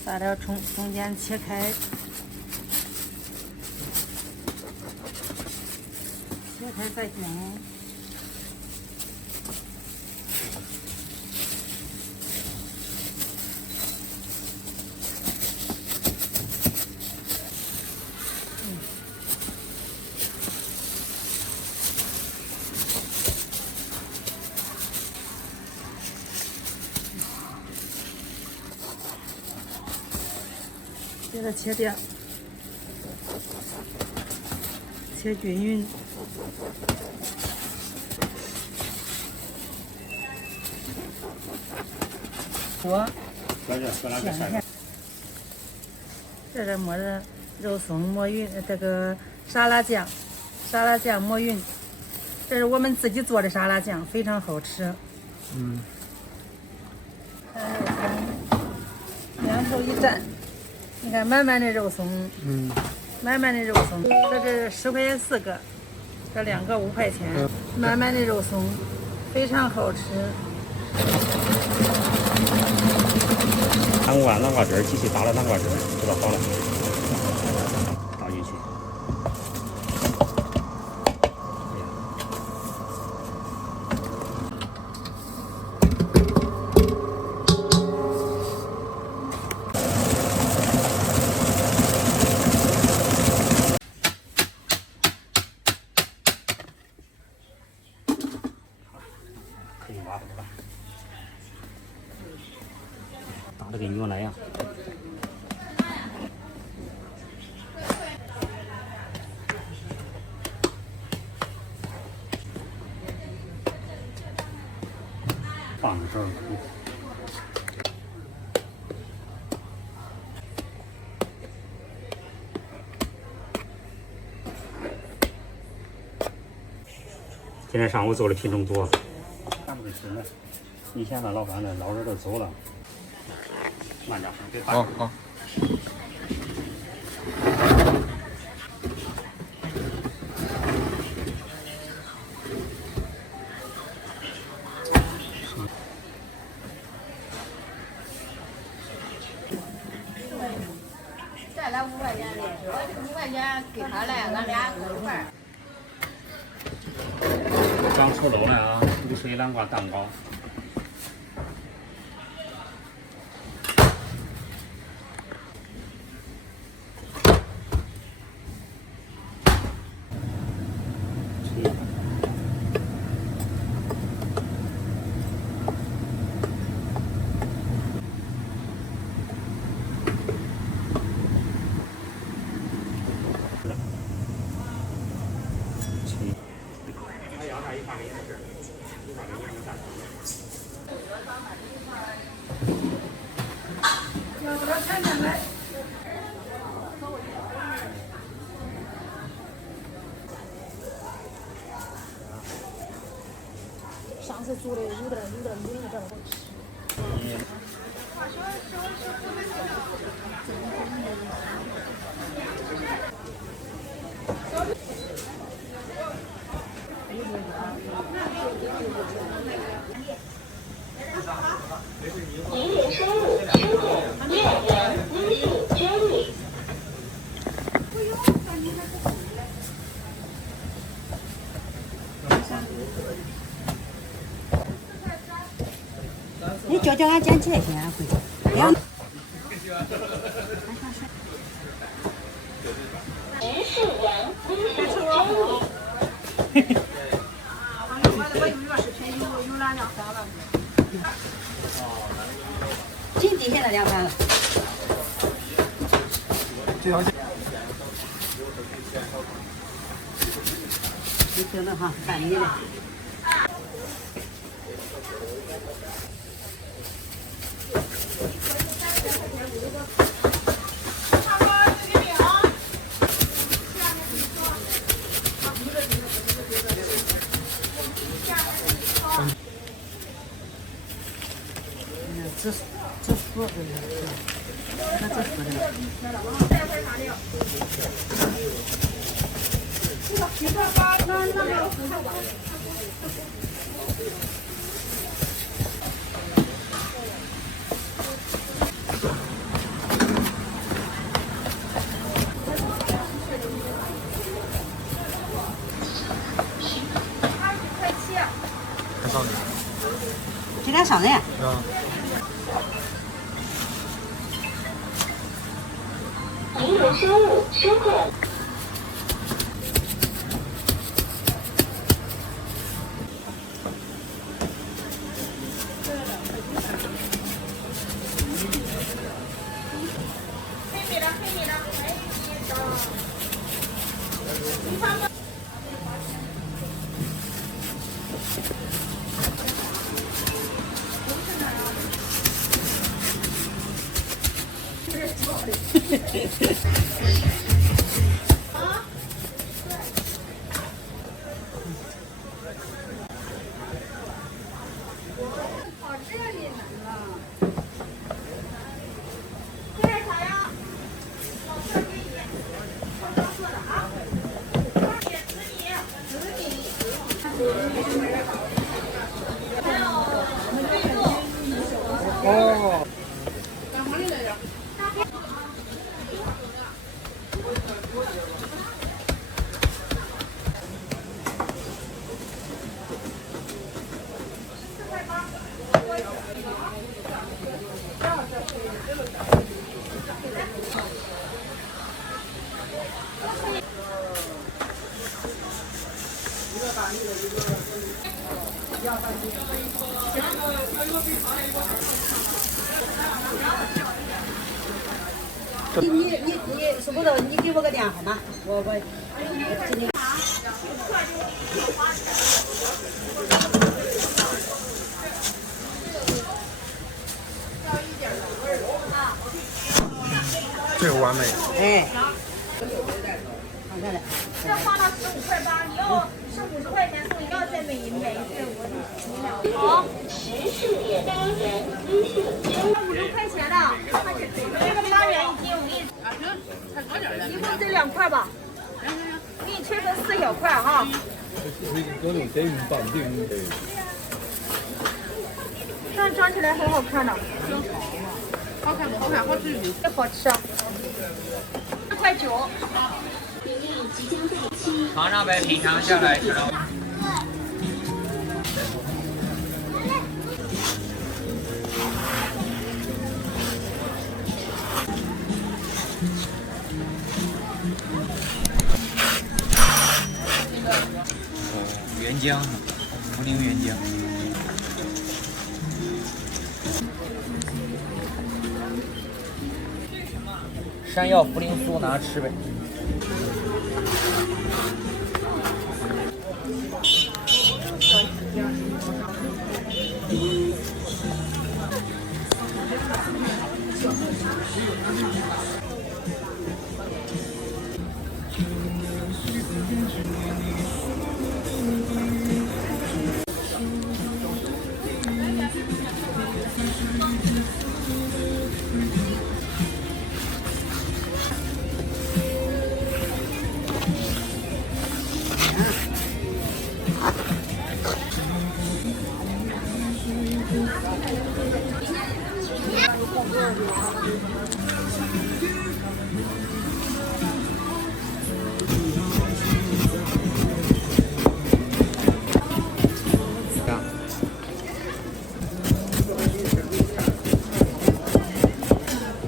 撒点葱，中间切开，切开再卷。接着切掉，切均匀。锅，这是抹的肉松抹匀，这个沙拉酱抹匀，这是我们自己做的沙拉酱，非常好吃。两头一蘸。你看满满的肉松，满满的肉松，这是10块钱4个，这2个5块钱，满满的肉松，非常好吃。南瓜南瓜汁，继续打了南瓜汁，这个好了，倒进去。可以挖了吧？打得跟原来一样。放的时候，今天上午做的品种多，咱们这是呢，以前的老板呢，老人都走了，慢点，别打。好。再来5块钱的，5块钱给他来，俺俩各一份。刚出炉了啊，卤水南瓜蛋糕。要不然看看来。上次煮的有点硬，有点好吃。吉林商务出口越南微信加入。你叫俺捡起来先，回去。两。直视阳微信加入。进底下的2盘了。这条线。你听着哈，半夜的。这4个人，那这4个人。还上呢？今天上人。吉林商务出口。哦。你是不是你给我个电话号码？我今天。这个完美。哎。这花了15块8，你要是50块钱送，要再每一次我好。时事点8元微信加入。50块钱的，这个8元一斤，我给你。一共这2块吧。给你切成4小块哈。这样装起来很好看的。好看，好吃。这好吃。4块9。马上被品尝下来，知道吗？原浆，涪陵原浆。山药茯苓酥拿吃呗。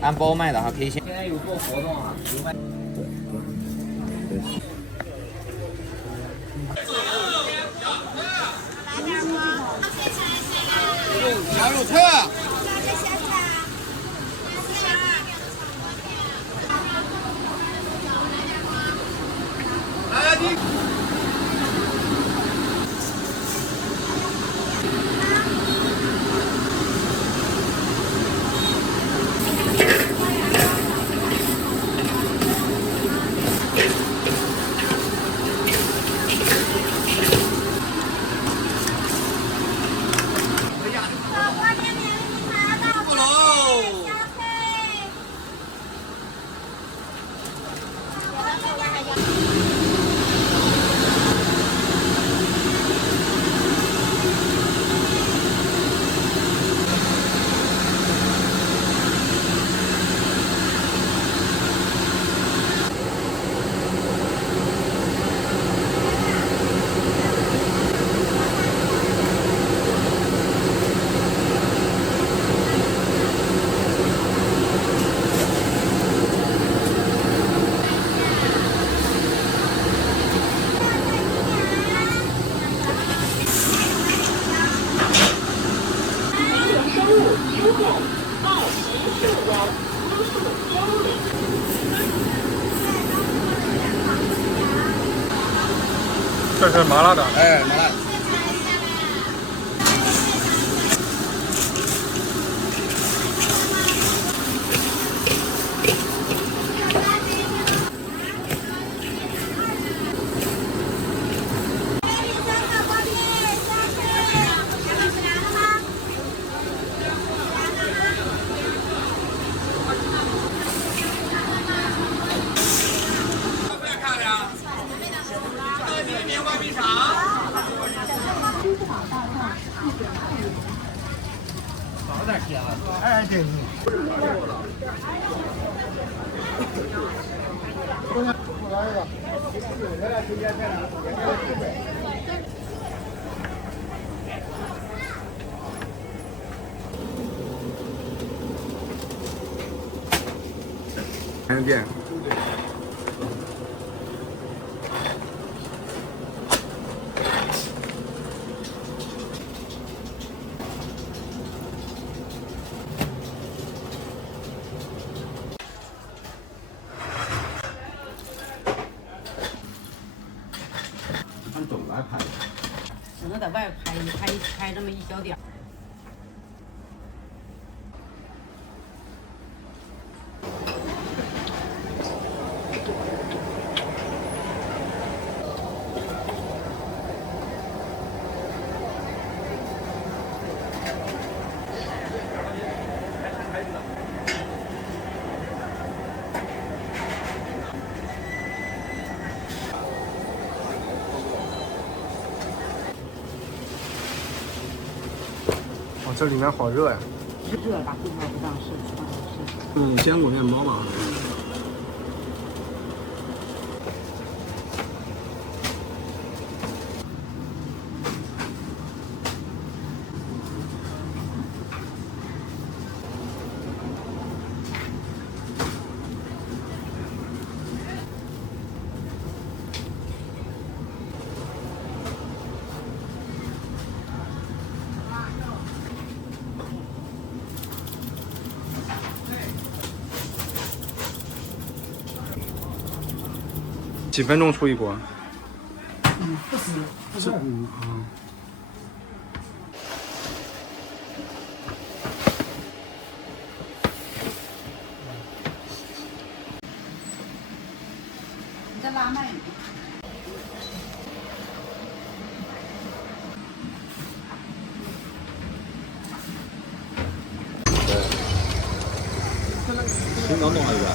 按包卖的哈，可以先。现在有做活动啊，有卖。羊肉串。来，你。这是麻辣的，哎，麻辣。哎，对。店。按总来拍，只能在外拍这么一小点。哦，这里面好热呀！热大空调不让试，坚果面包嘛。几分钟出一锅？不是。你再拉慢一点。新港东还有个。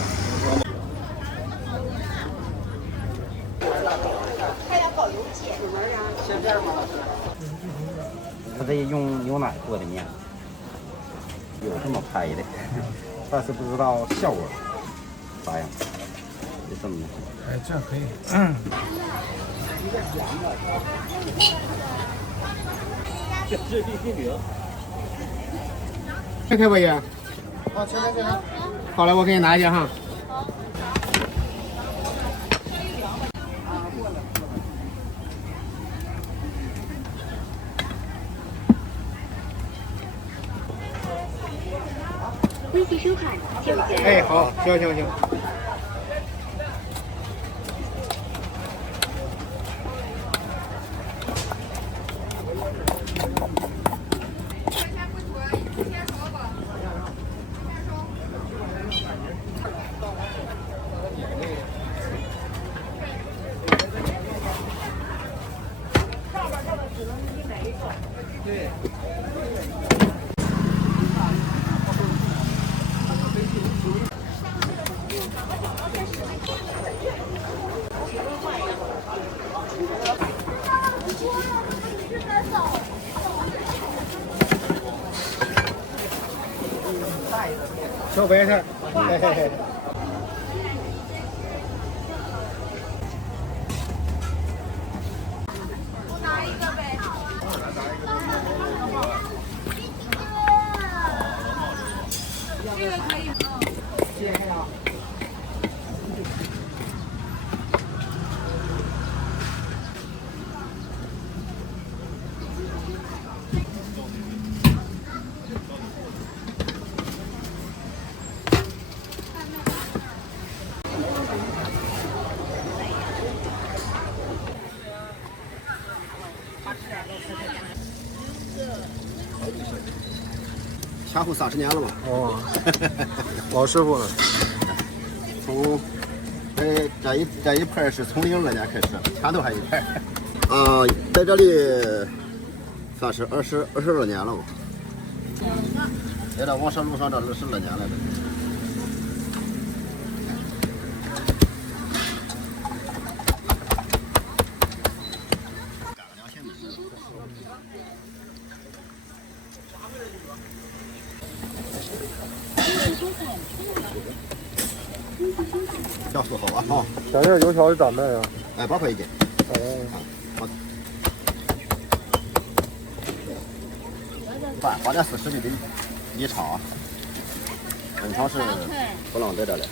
馅片吗？他得用牛奶和的面，有这么拍的，但是不知道效果咋样，就这么的。哎，这样可以。这是必须的。开开吧爷。好，切。好了，我给你拿一下哈。微信收看就在。哎，好，行。对。小白菜，嘿嘿嘿。拿一个呗。这个可以。谢谢啊。前后30年了吧？哦，老师傅了。从这一派是从02年开始，前头还一派。在这里算是22年了吧？在这王社路上这22年了。条数好啊！哈，现在油条是咋卖啊？8块一斤。8点40的一场啊，正常是不能在这来。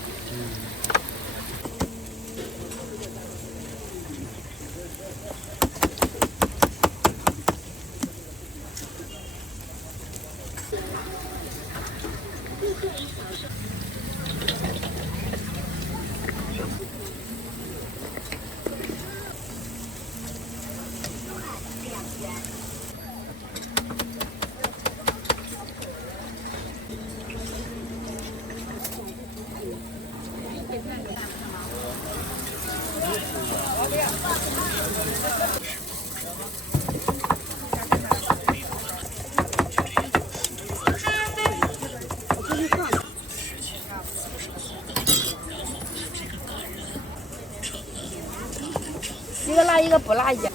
一个辣一个不辣一样。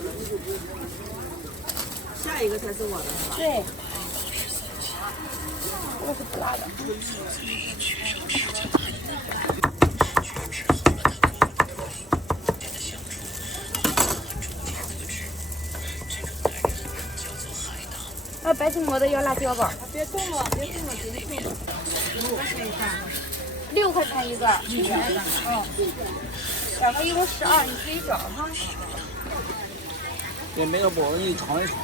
下一个才是我的，是吧？对，这个是不辣的。白苹果的要辣椒吧？别动了，别动了，别动了。6块钱一个，6块钱一个。2个一共12，你自己找哈。给每个包子你尝一尝。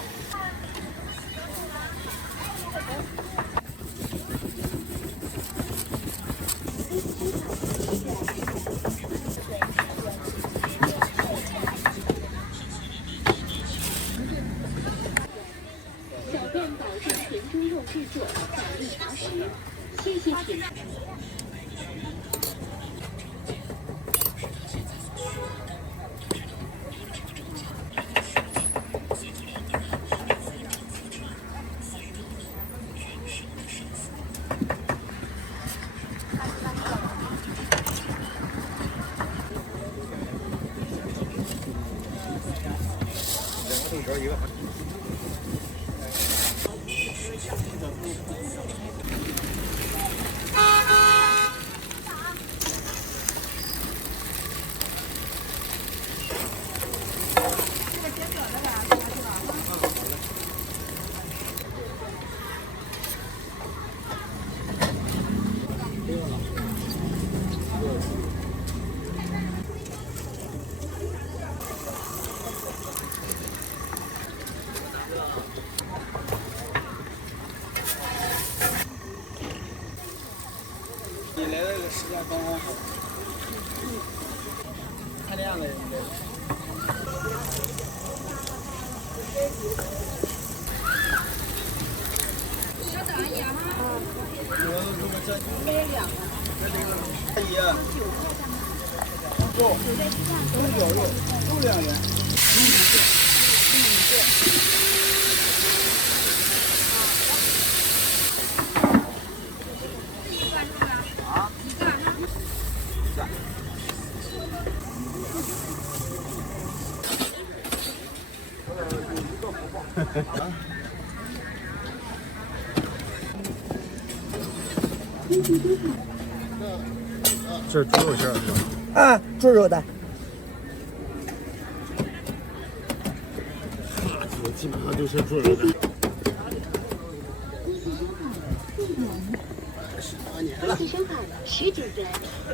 小店保证全猪肉制作，奖励查实，谢谢品。太亮了。阿姨，不，都有肉，都2元。这猪肉馅儿是吧？啊，猪肉的。我基本上就是猪肉的。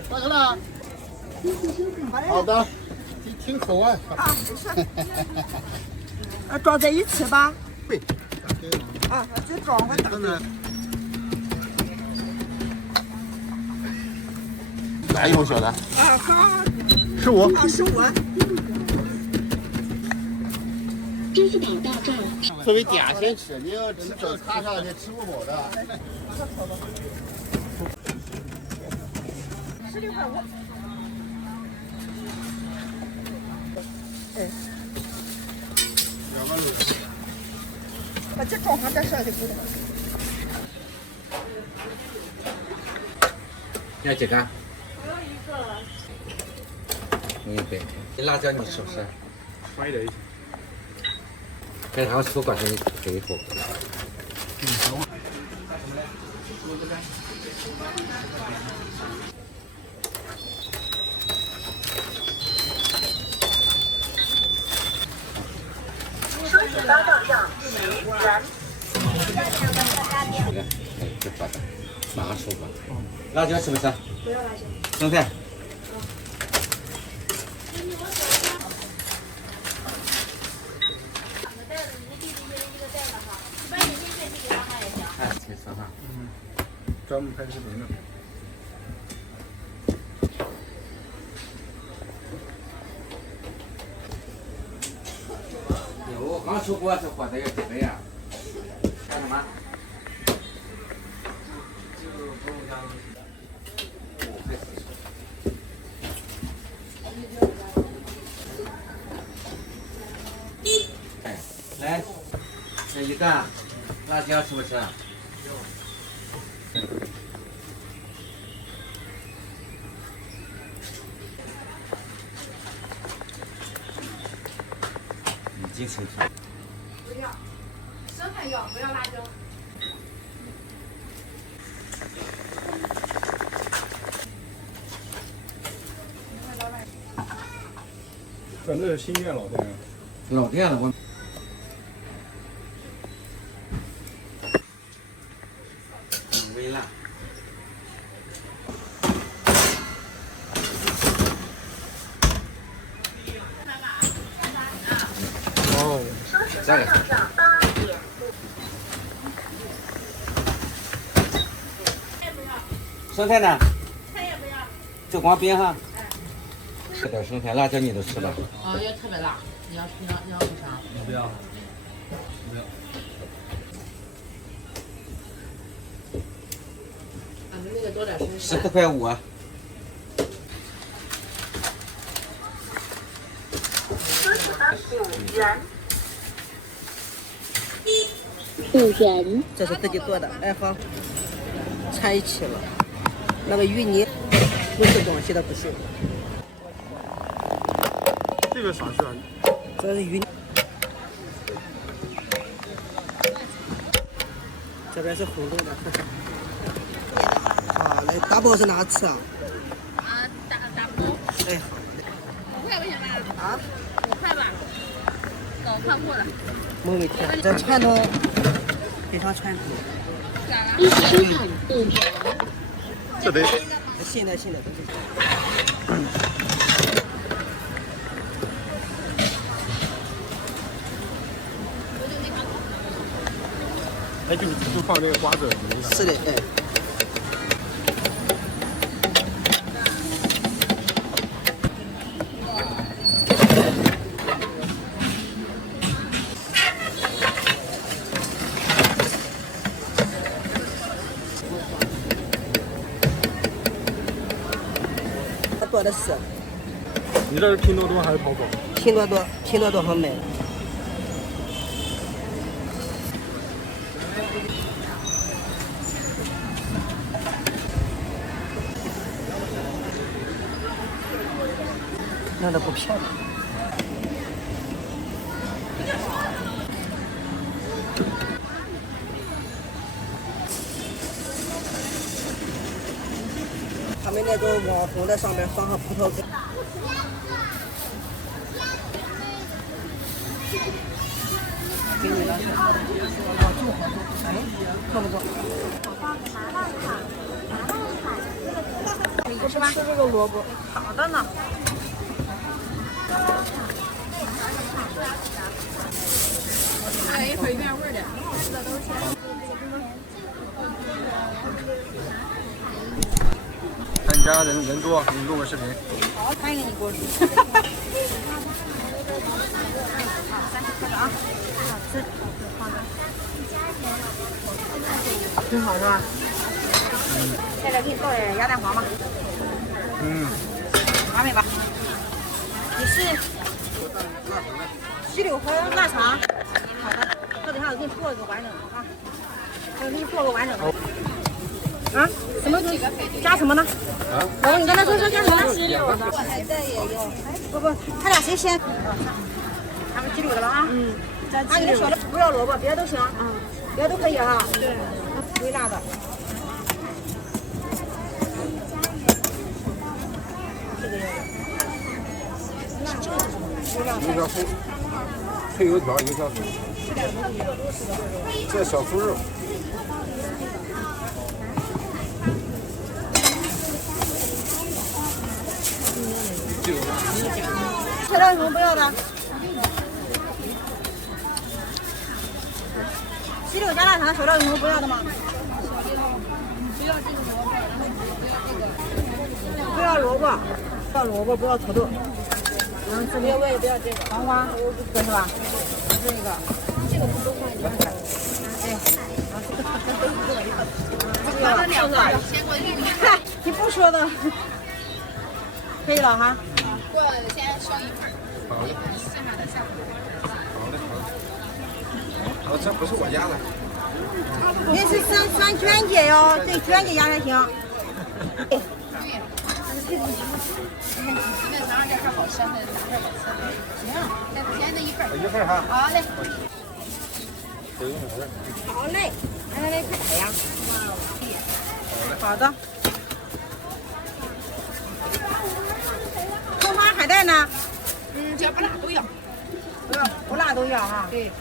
大哥呢？好的，挺可爱。啊，装在一起吧。对。啊，就装个大的。哪一种小的？啊，好。是我。啊，是我。支付宝到账。作为点心吃，你要吃早餐上去吃不饱的。16.5块。哎。2个肉。把这装上再上去。要几个？我要1个。我1杯。这辣椒你吃不吃？怀的一些。给他们出管是给一口。收取发到账10元。这抓的，马上收吧。辣椒吃不吃？不要辣椒。生菜。挺适合。专门拍视频的。我刚出锅是火的要几杯呀？干什么？来，这一个辣椒吃不吃？已经清楚。不要，生菜要，不要辣椒。咱这是新店老店啊。老店了，我。微辣。哦，这个。生菜呢？菜也不要。就光煸哈。吃点生菜，辣椒你都吃吧。要特别辣，你要不啥？你不要。不要。俺们那个多点生菜。 14块5。5元。这是自己做的，哎好，掺一起了。那个芋泥不是广西的，不是。这个啥馅？这是芋泥。这边是红豆的。啊，来大包是哪吃啊？大包。哎好。5块不行吗？啊？5块吧。搞看货的。没问题，这传统非常传统。这得新的都是。哎，就放这个瓜子。是的，哎。做的是。你这是拼多多还是淘宝？拼多多，拼多多上买的。那都不漂亮。他们那种网红的上面放上葡萄干。给你了，好做好做，哎，做不做？你不吃吗？吃这个萝卜。好的呢。来一份原味的，吃的都是。看你家人多，给你录个视频。好，拍给你过去。啊，好吃，好的。挺好是吧？现在给你倒点鸭蛋黄吧。完美吧？你是16号腊肠。好的，这等下我给你做一个完整的啊。我给你做个完整的。啊？什么东西？加什么呢？啊？然后你刚才说加什么呢？海带也有。不，他俩谁先？他们鸡柳的了啊。啊，你说的不要萝卜，别的都行。别的都可以哈。对。微辣的。这个有。油条酥，配油条，油条酥。这小酥肉。材料有什么不要的？鸡柳加腊肠，材料有什么不要的吗？不要这个萝卜，不要萝卜，不要萝卜，不要土豆。这边我也不要这个黄瓜，这是吧？这个，这个不都放一块？对。这个两个，嗨，你不说的，可以了哈。我先烧一份，剩下的下午。好，这不是我压的。那是酸卷姐哟，对，卷姐压才行。对。今天早上这份好吃，那哪份好吃？行，再添这一份。一份哈。好嘞。好嘞，来，看呀。好的。葱花海带呢？只要不辣都要。不辣都要哈。对。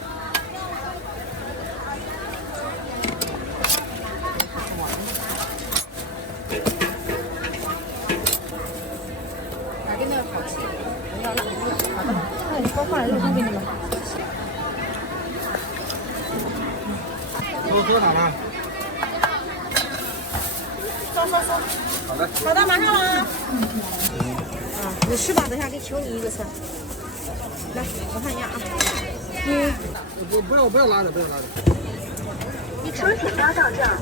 哪个那个好吃？要肉。好的，那你多放点肉松给你们。多少吗？收。好的。好的，马上了啊。你吃吧，等下给求你一个吃。来，我看一下啊。不要拉的，不要拉的。车前交到这儿，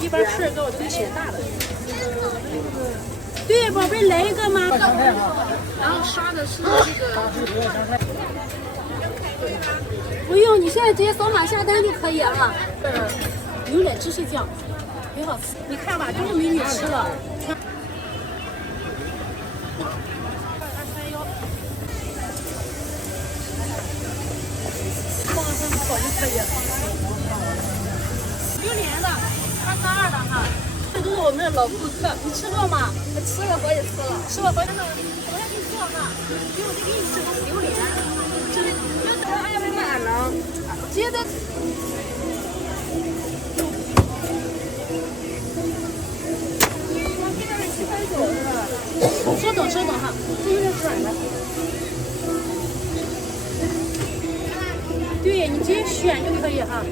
一般吃给我推写大的。对，宝贝，来一个吗？然后刷的是这个。不用，你现在直接扫码下单就可以了。牛奶芝士酱，挺好吃。你看吧，就是美女吃了。榴莲的，232的哈，这都是我们的老顾客，你吃过吗？吃了，我也吃了。吃了，回头我来给你做哈，给我给你这个榴莲，这个还要不买呢？直接在。稍等哈，这有点软了。对你直接选就可以哈。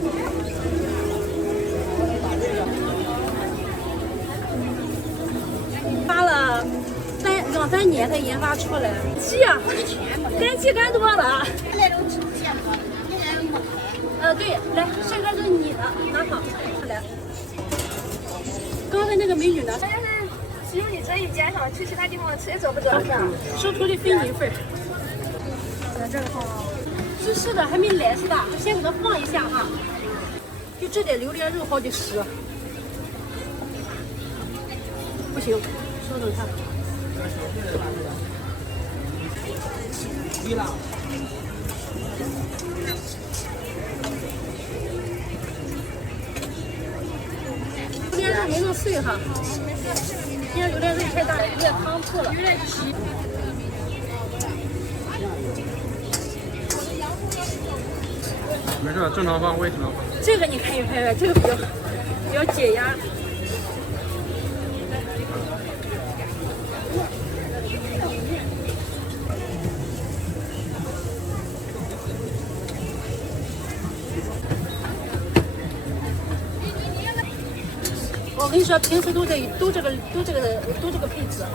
发了2、3年才研发出来，鸡啊，干鸡干多了。那种吃不见吗？对，来，这个是你的，拿好，来。刚才那个美女呢？只有你这一间上，去其他地方谁做不着是吧？收徒的费你一份。在这儿哈，湿湿的还没来似的，就先给它放一下哈。就这点榴莲肉好得湿。不行，稍等看。榴莲肉没弄碎哈，因为榴莲肉太大，有点汤破了。没事，正常放胃正常放。这个你看一拍，这个比较解压。我跟你说，平时都这个配置啊。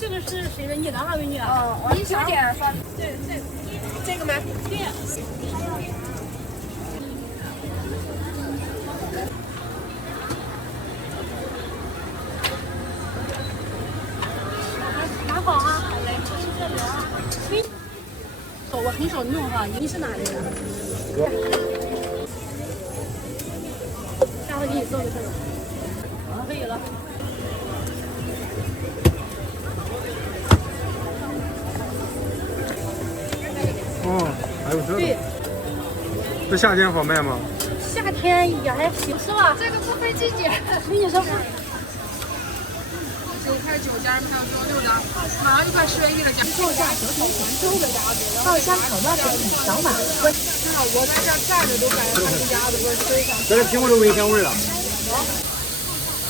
这个是谁的？你的哈，美女？哦，王小姐说，这个吗？对。拿好啊！我很少弄哈，你是哪里的？下回给你做一份。可以了。哦，还有这个。对。这夏天好卖吗？夏天也还行，是吧？这个不分季节。跟你说不。9块9加上6的，马上就快10月1了，加售价9.9元，爆香烤鸭卷饼扫码。我在这站着都感觉它是鸭子味儿，非常。这是苹果的味香味了。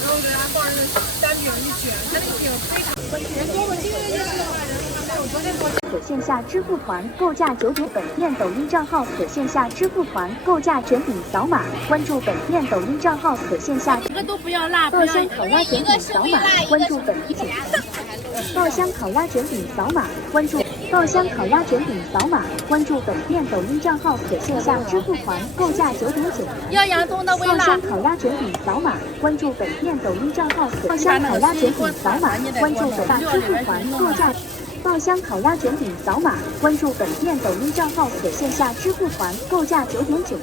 然后给它放这个单饼一卷，它那个饼非常。人多了，今天认识的话人还有昨天多。可线下支付团购价9点，本店抖音账号可线下支付团购价卷饼扫码，关注本店抖音账号可线下。一个都不要辣，爆香烤鸭卷饼扫码，关注本店。爆香烤鸭卷饼扫码，关注爆香烤鸭卷饼扫码，关注本店抖音账号可线下支付团购价9.9元。要洋葱的微辣。爆香烤鸭卷饼扫码，关注本店抖音账号可爆香烤鸭卷饼扫码，关注本店支付团购价。爆香烤鸭卷饼扫码，关注本店抖音账号可线下支付团购价9.9元。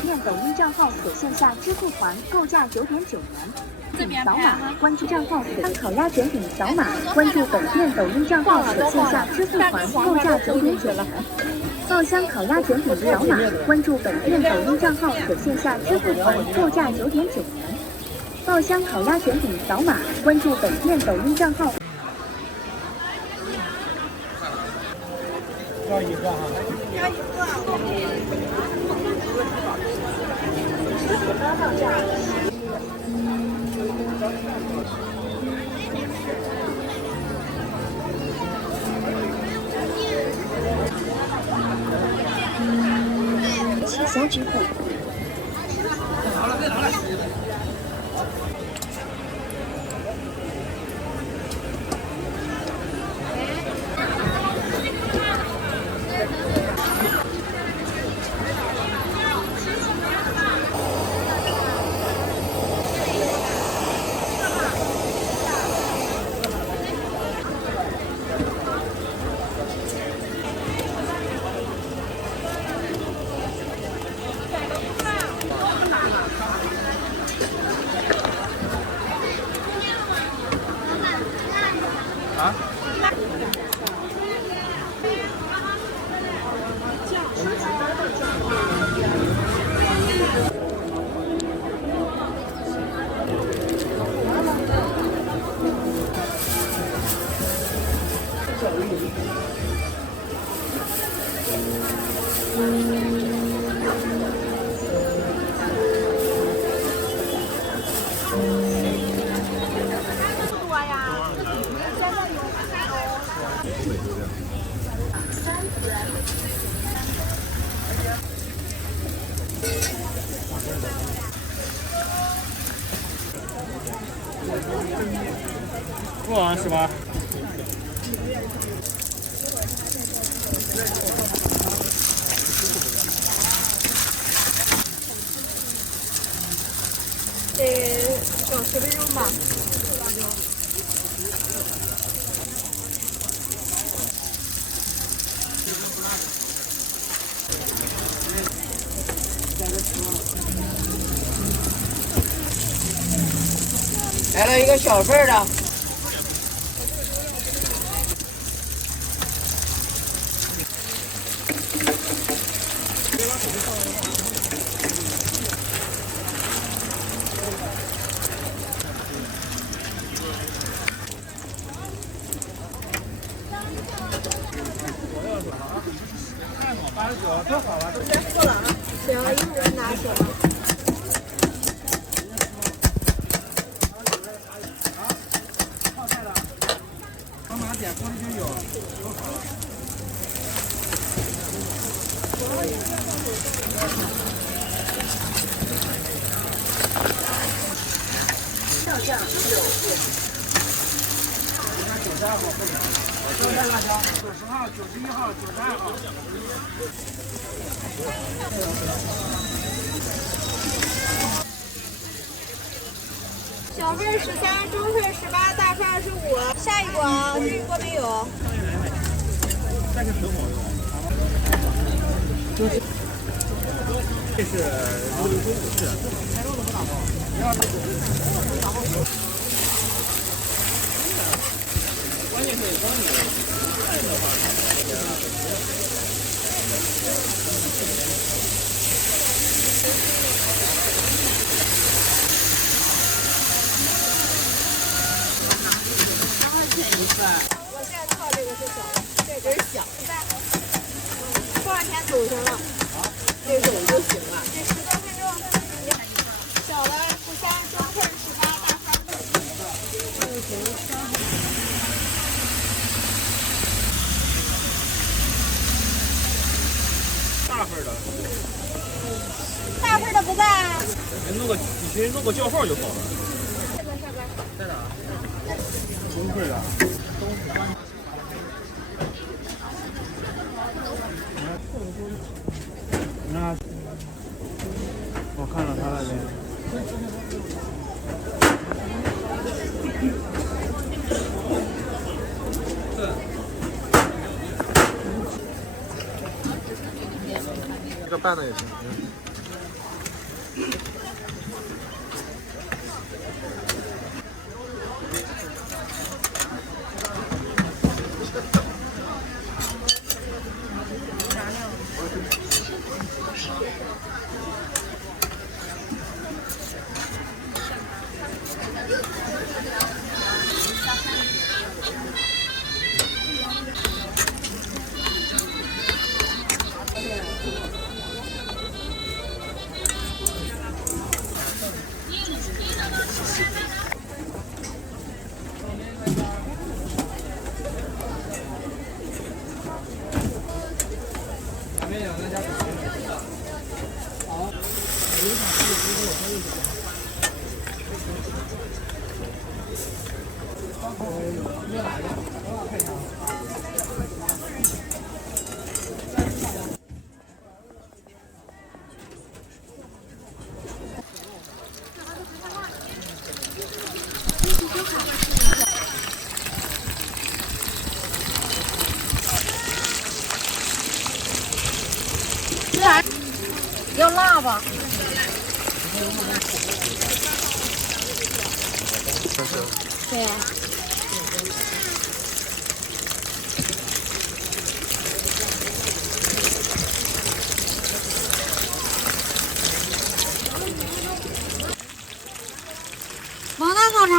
店抖音账号可线下支付团购价9.9元。扫码关注账号可烤鸭卷饼扫码，关注本店抖音账号可线下支付团购价9.9元。爆香烤鸭卷饼扫码，关注本店抖音账号可线下支付团购价9.9元。爆香烤鸭卷饼扫码，关注本店抖音账号。要一个哈。要一个。七小支付。好了，别拿了。不玩是吧？来了一个小份的。多好了，都先付了啊。行，一会儿拿走。妈妈点锅里就有，都好了。到账6元。92号不了，多少辣椒？90号、91号、92号。小份13，中份18，大份25。下一锅啊，这一锅没有。这是菜肉都不打包，你要打包有。关键是当你菜的话，我现在套这个是小的，这根小的。多少钱走行了？这种就行了。这10多分钟。小的13，中份18，大份大份的。大份的不在。你弄个叫号就好了。在哪？中份的。那我看了他那边。这个拌的也行。要辣吧？对呀。毛蛋烤肠。